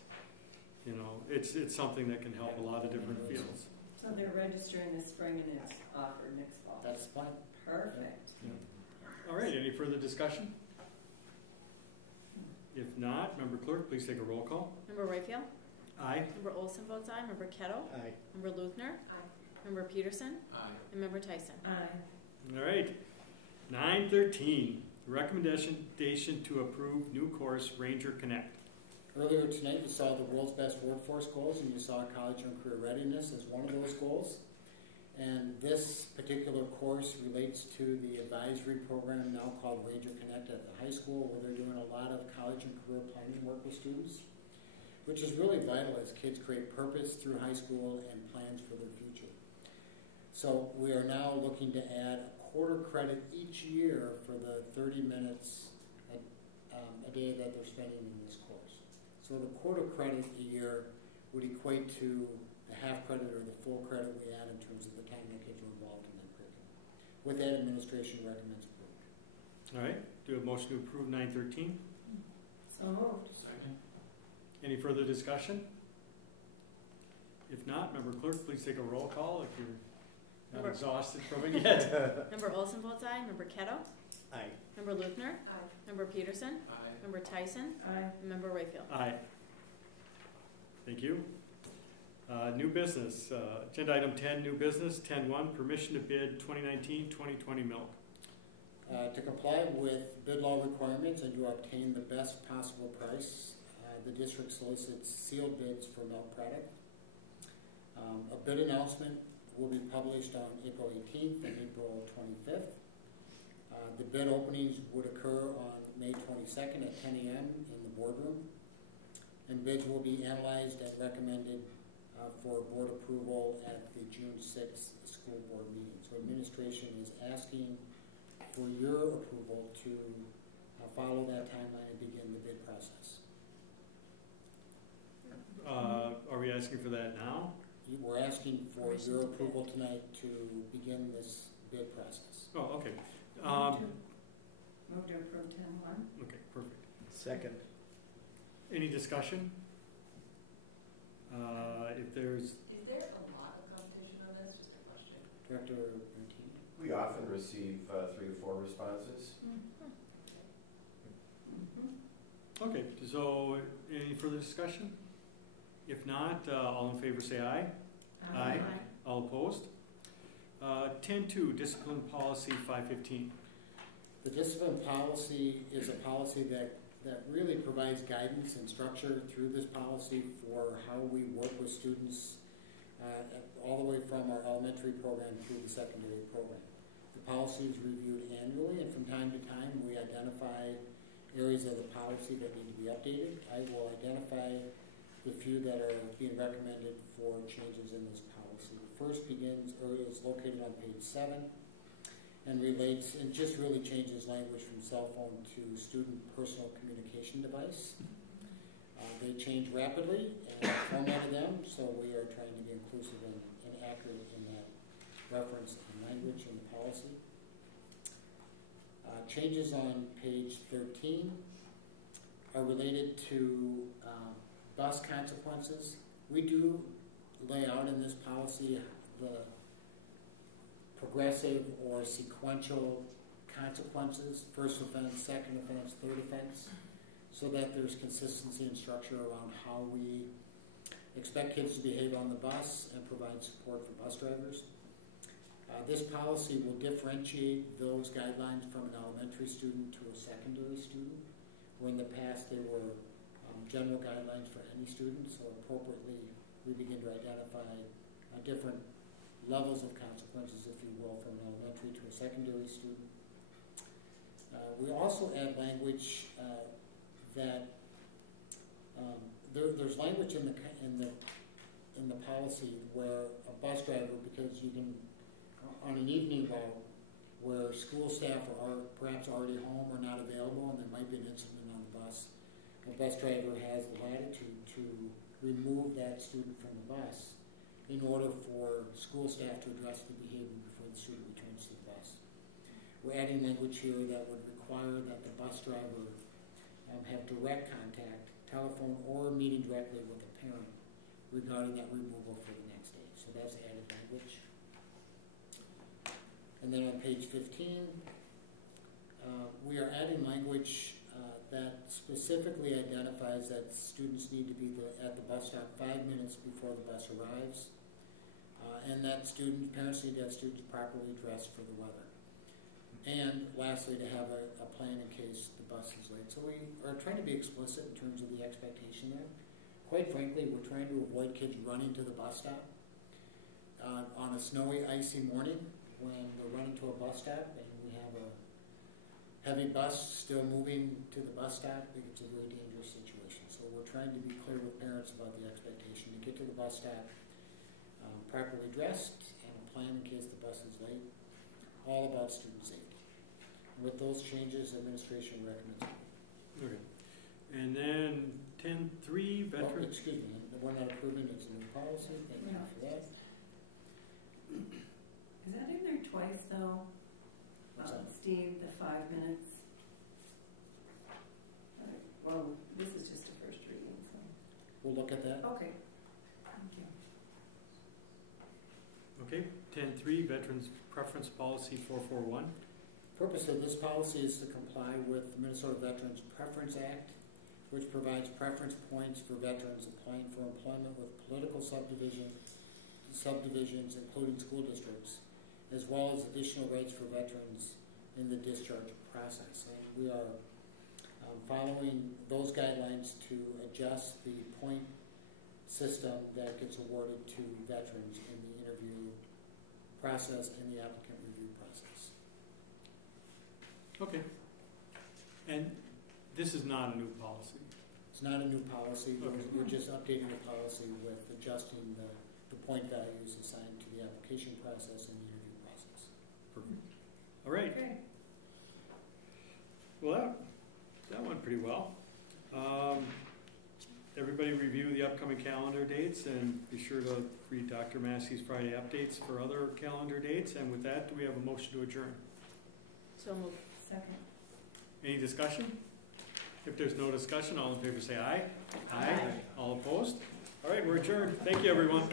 it's something that can help a lot of different fields. So they're registering this spring and it's offered next fall. That's fine. Perfect. Yeah. All right, any further discussion? If not, Member Clerk, please take a roll call. Member Rayfield? Aye. Member Olson votes aye. Member Kettle? Aye. Member Luthner? Aye. Member Peterson? Aye. And Member Tyson? Aye. All right. 9:13. Recommendation to approve new course Ranger Connect. Earlier tonight, you saw the world's best workforce goals, and you saw college and career readiness as one of those goals. And this particular course relates to the advisory program now called Ranger Connect at the high school, where they're doing a lot of college and career planning work with students, which is really vital as kids create purpose through high school and plans for their future. So we are now looking to add a quarter credit each year for the 30 minutes a day that they're spending in this course. So the quarter credit a year would equate to the half credit or the full credit we add in terms of the time that kids are involved in that curriculum. With that, administration recommends approval. All right. Do we have a motion to approve 9:13? So moved. Second. Any further discussion? If not, Member Clerk, please take a roll call if you're not exhausted from it yet. Member Olson votes aye. Member Kettle? Aye. Member Luthner? Aye. Member Peterson? Aye. Member Tyson? Aye. And Member Rayfield? Aye. Thank you. New business. Agenda item 10, new business. 10.1, permission to bid 2019-2020 milk. To comply with bid law requirements and to obtain the best possible price, the district solicits sealed bids for milk product. A bid announcement will be published on April 18th and April 25th. The bid openings would occur on May 22nd at 10 a.m. in the boardroom, and bids will be analyzed and recommended for board approval at the June 6th school board meeting. So administration is asking for your approval to follow that timeline and begin the bid process. Are we asking for that now? We're asking for your approval tonight to begin this bid process. Oh, okay. Move to approve 10.1. Okay, perfect. Second. Any discussion? If there's... Is there a lot of competition on this? Just a question. Director Martini? We often receive 3 to 4 responses. Okay, so any further discussion? If not, all in favor say aye. Aye. All opposed? 10.2, discipline policy 515. The discipline policy is a policy that that really provides guidance and structure through this policy for how we work with students all the way from our elementary program through the secondary program. The policy is reviewed annually, and from time to time we identify areas of the policy that need to be updated. I will identify the few that are being recommended for changes in this policy. The first is located on page 7 and relates and just really changes language from cell phone to student personal communication device. They change rapidly and formatted them, so we are trying to be inclusive and accurate in that reference and language in the policy. Changes on page 13 are related to bus consequences. We do lay out in this policy the progressive or sequential consequences, first offense, second offense, third offense, so that there's consistency and structure around how we expect kids to behave on the bus and provide support for bus drivers. This policy will differentiate those guidelines from an elementary student to a secondary student, where in the past they were general guidelines for any student, so appropriately we begin to identify different levels of consequences, if you will, from an elementary to a secondary student. We also add language that there's language in the policy where a bus driver, because you can, on an evening route where school staff are perhaps already home or not available and there might be an incident on the bus, the bus driver has the latitude to remove that student from the bus in order for school staff to address the behavior before the student returns to the bus. We're adding language here that would require that the bus driver have direct contact, telephone or meeting directly with the parent regarding that removal for the next day. So that's added language. And then on page 15, we are adding language that specifically identifies that students need to be at the bus stop 5 minutes before the bus arrives, and that parents need to have students properly dressed for the weather. And lastly, to have a plan in case the bus is late. So we are trying to be explicit in terms of the expectation there. Quite frankly, we're trying to avoid kids running to the bus stop on a snowy, icy morning when they're running to a bus stop and we have a heavy bus still moving to the bus stop. It's a very dangerous situation. So we're trying to be clear with parents about the expectation to get to the bus stop properly dressed and a plan in case the bus is late. All about student safety. With those changes, administration recommends. Okay. And then 10.3 veteran. Oh, excuse me, we're not approving it's a new policy. Thank you for that. Is that in there twice though? Steve, the 5 minutes. Well, this is just a first reading. So. We'll look at that. Okay. Thank you. Okay. 10.3 Veterans Preference Policy 441. Purpose of this policy is to comply with the Minnesota Veterans Preference Act, which provides preference points for veterans applying for employment with political subdivisions, including school districts, as well as additional rights for veterans in the discharge process. And we are following those guidelines to adjust the point system that gets awarded to veterans in the interview process and the applicant review process. Okay. And this is not a new policy? It's not a new policy. Okay. We're just updating the policy with adjusting the point values assigned to the application process and the interview process. Perfect. All right. Okay. Well, that went pretty well. Everybody review the upcoming calendar dates and be sure to read Dr. Massey's Friday updates for other calendar dates. And with that, do we have a motion to adjourn? So moved. Second. Any discussion? If there's no discussion, all in favor say aye. Aye. All opposed? All right, we're adjourned. Thank you, everyone.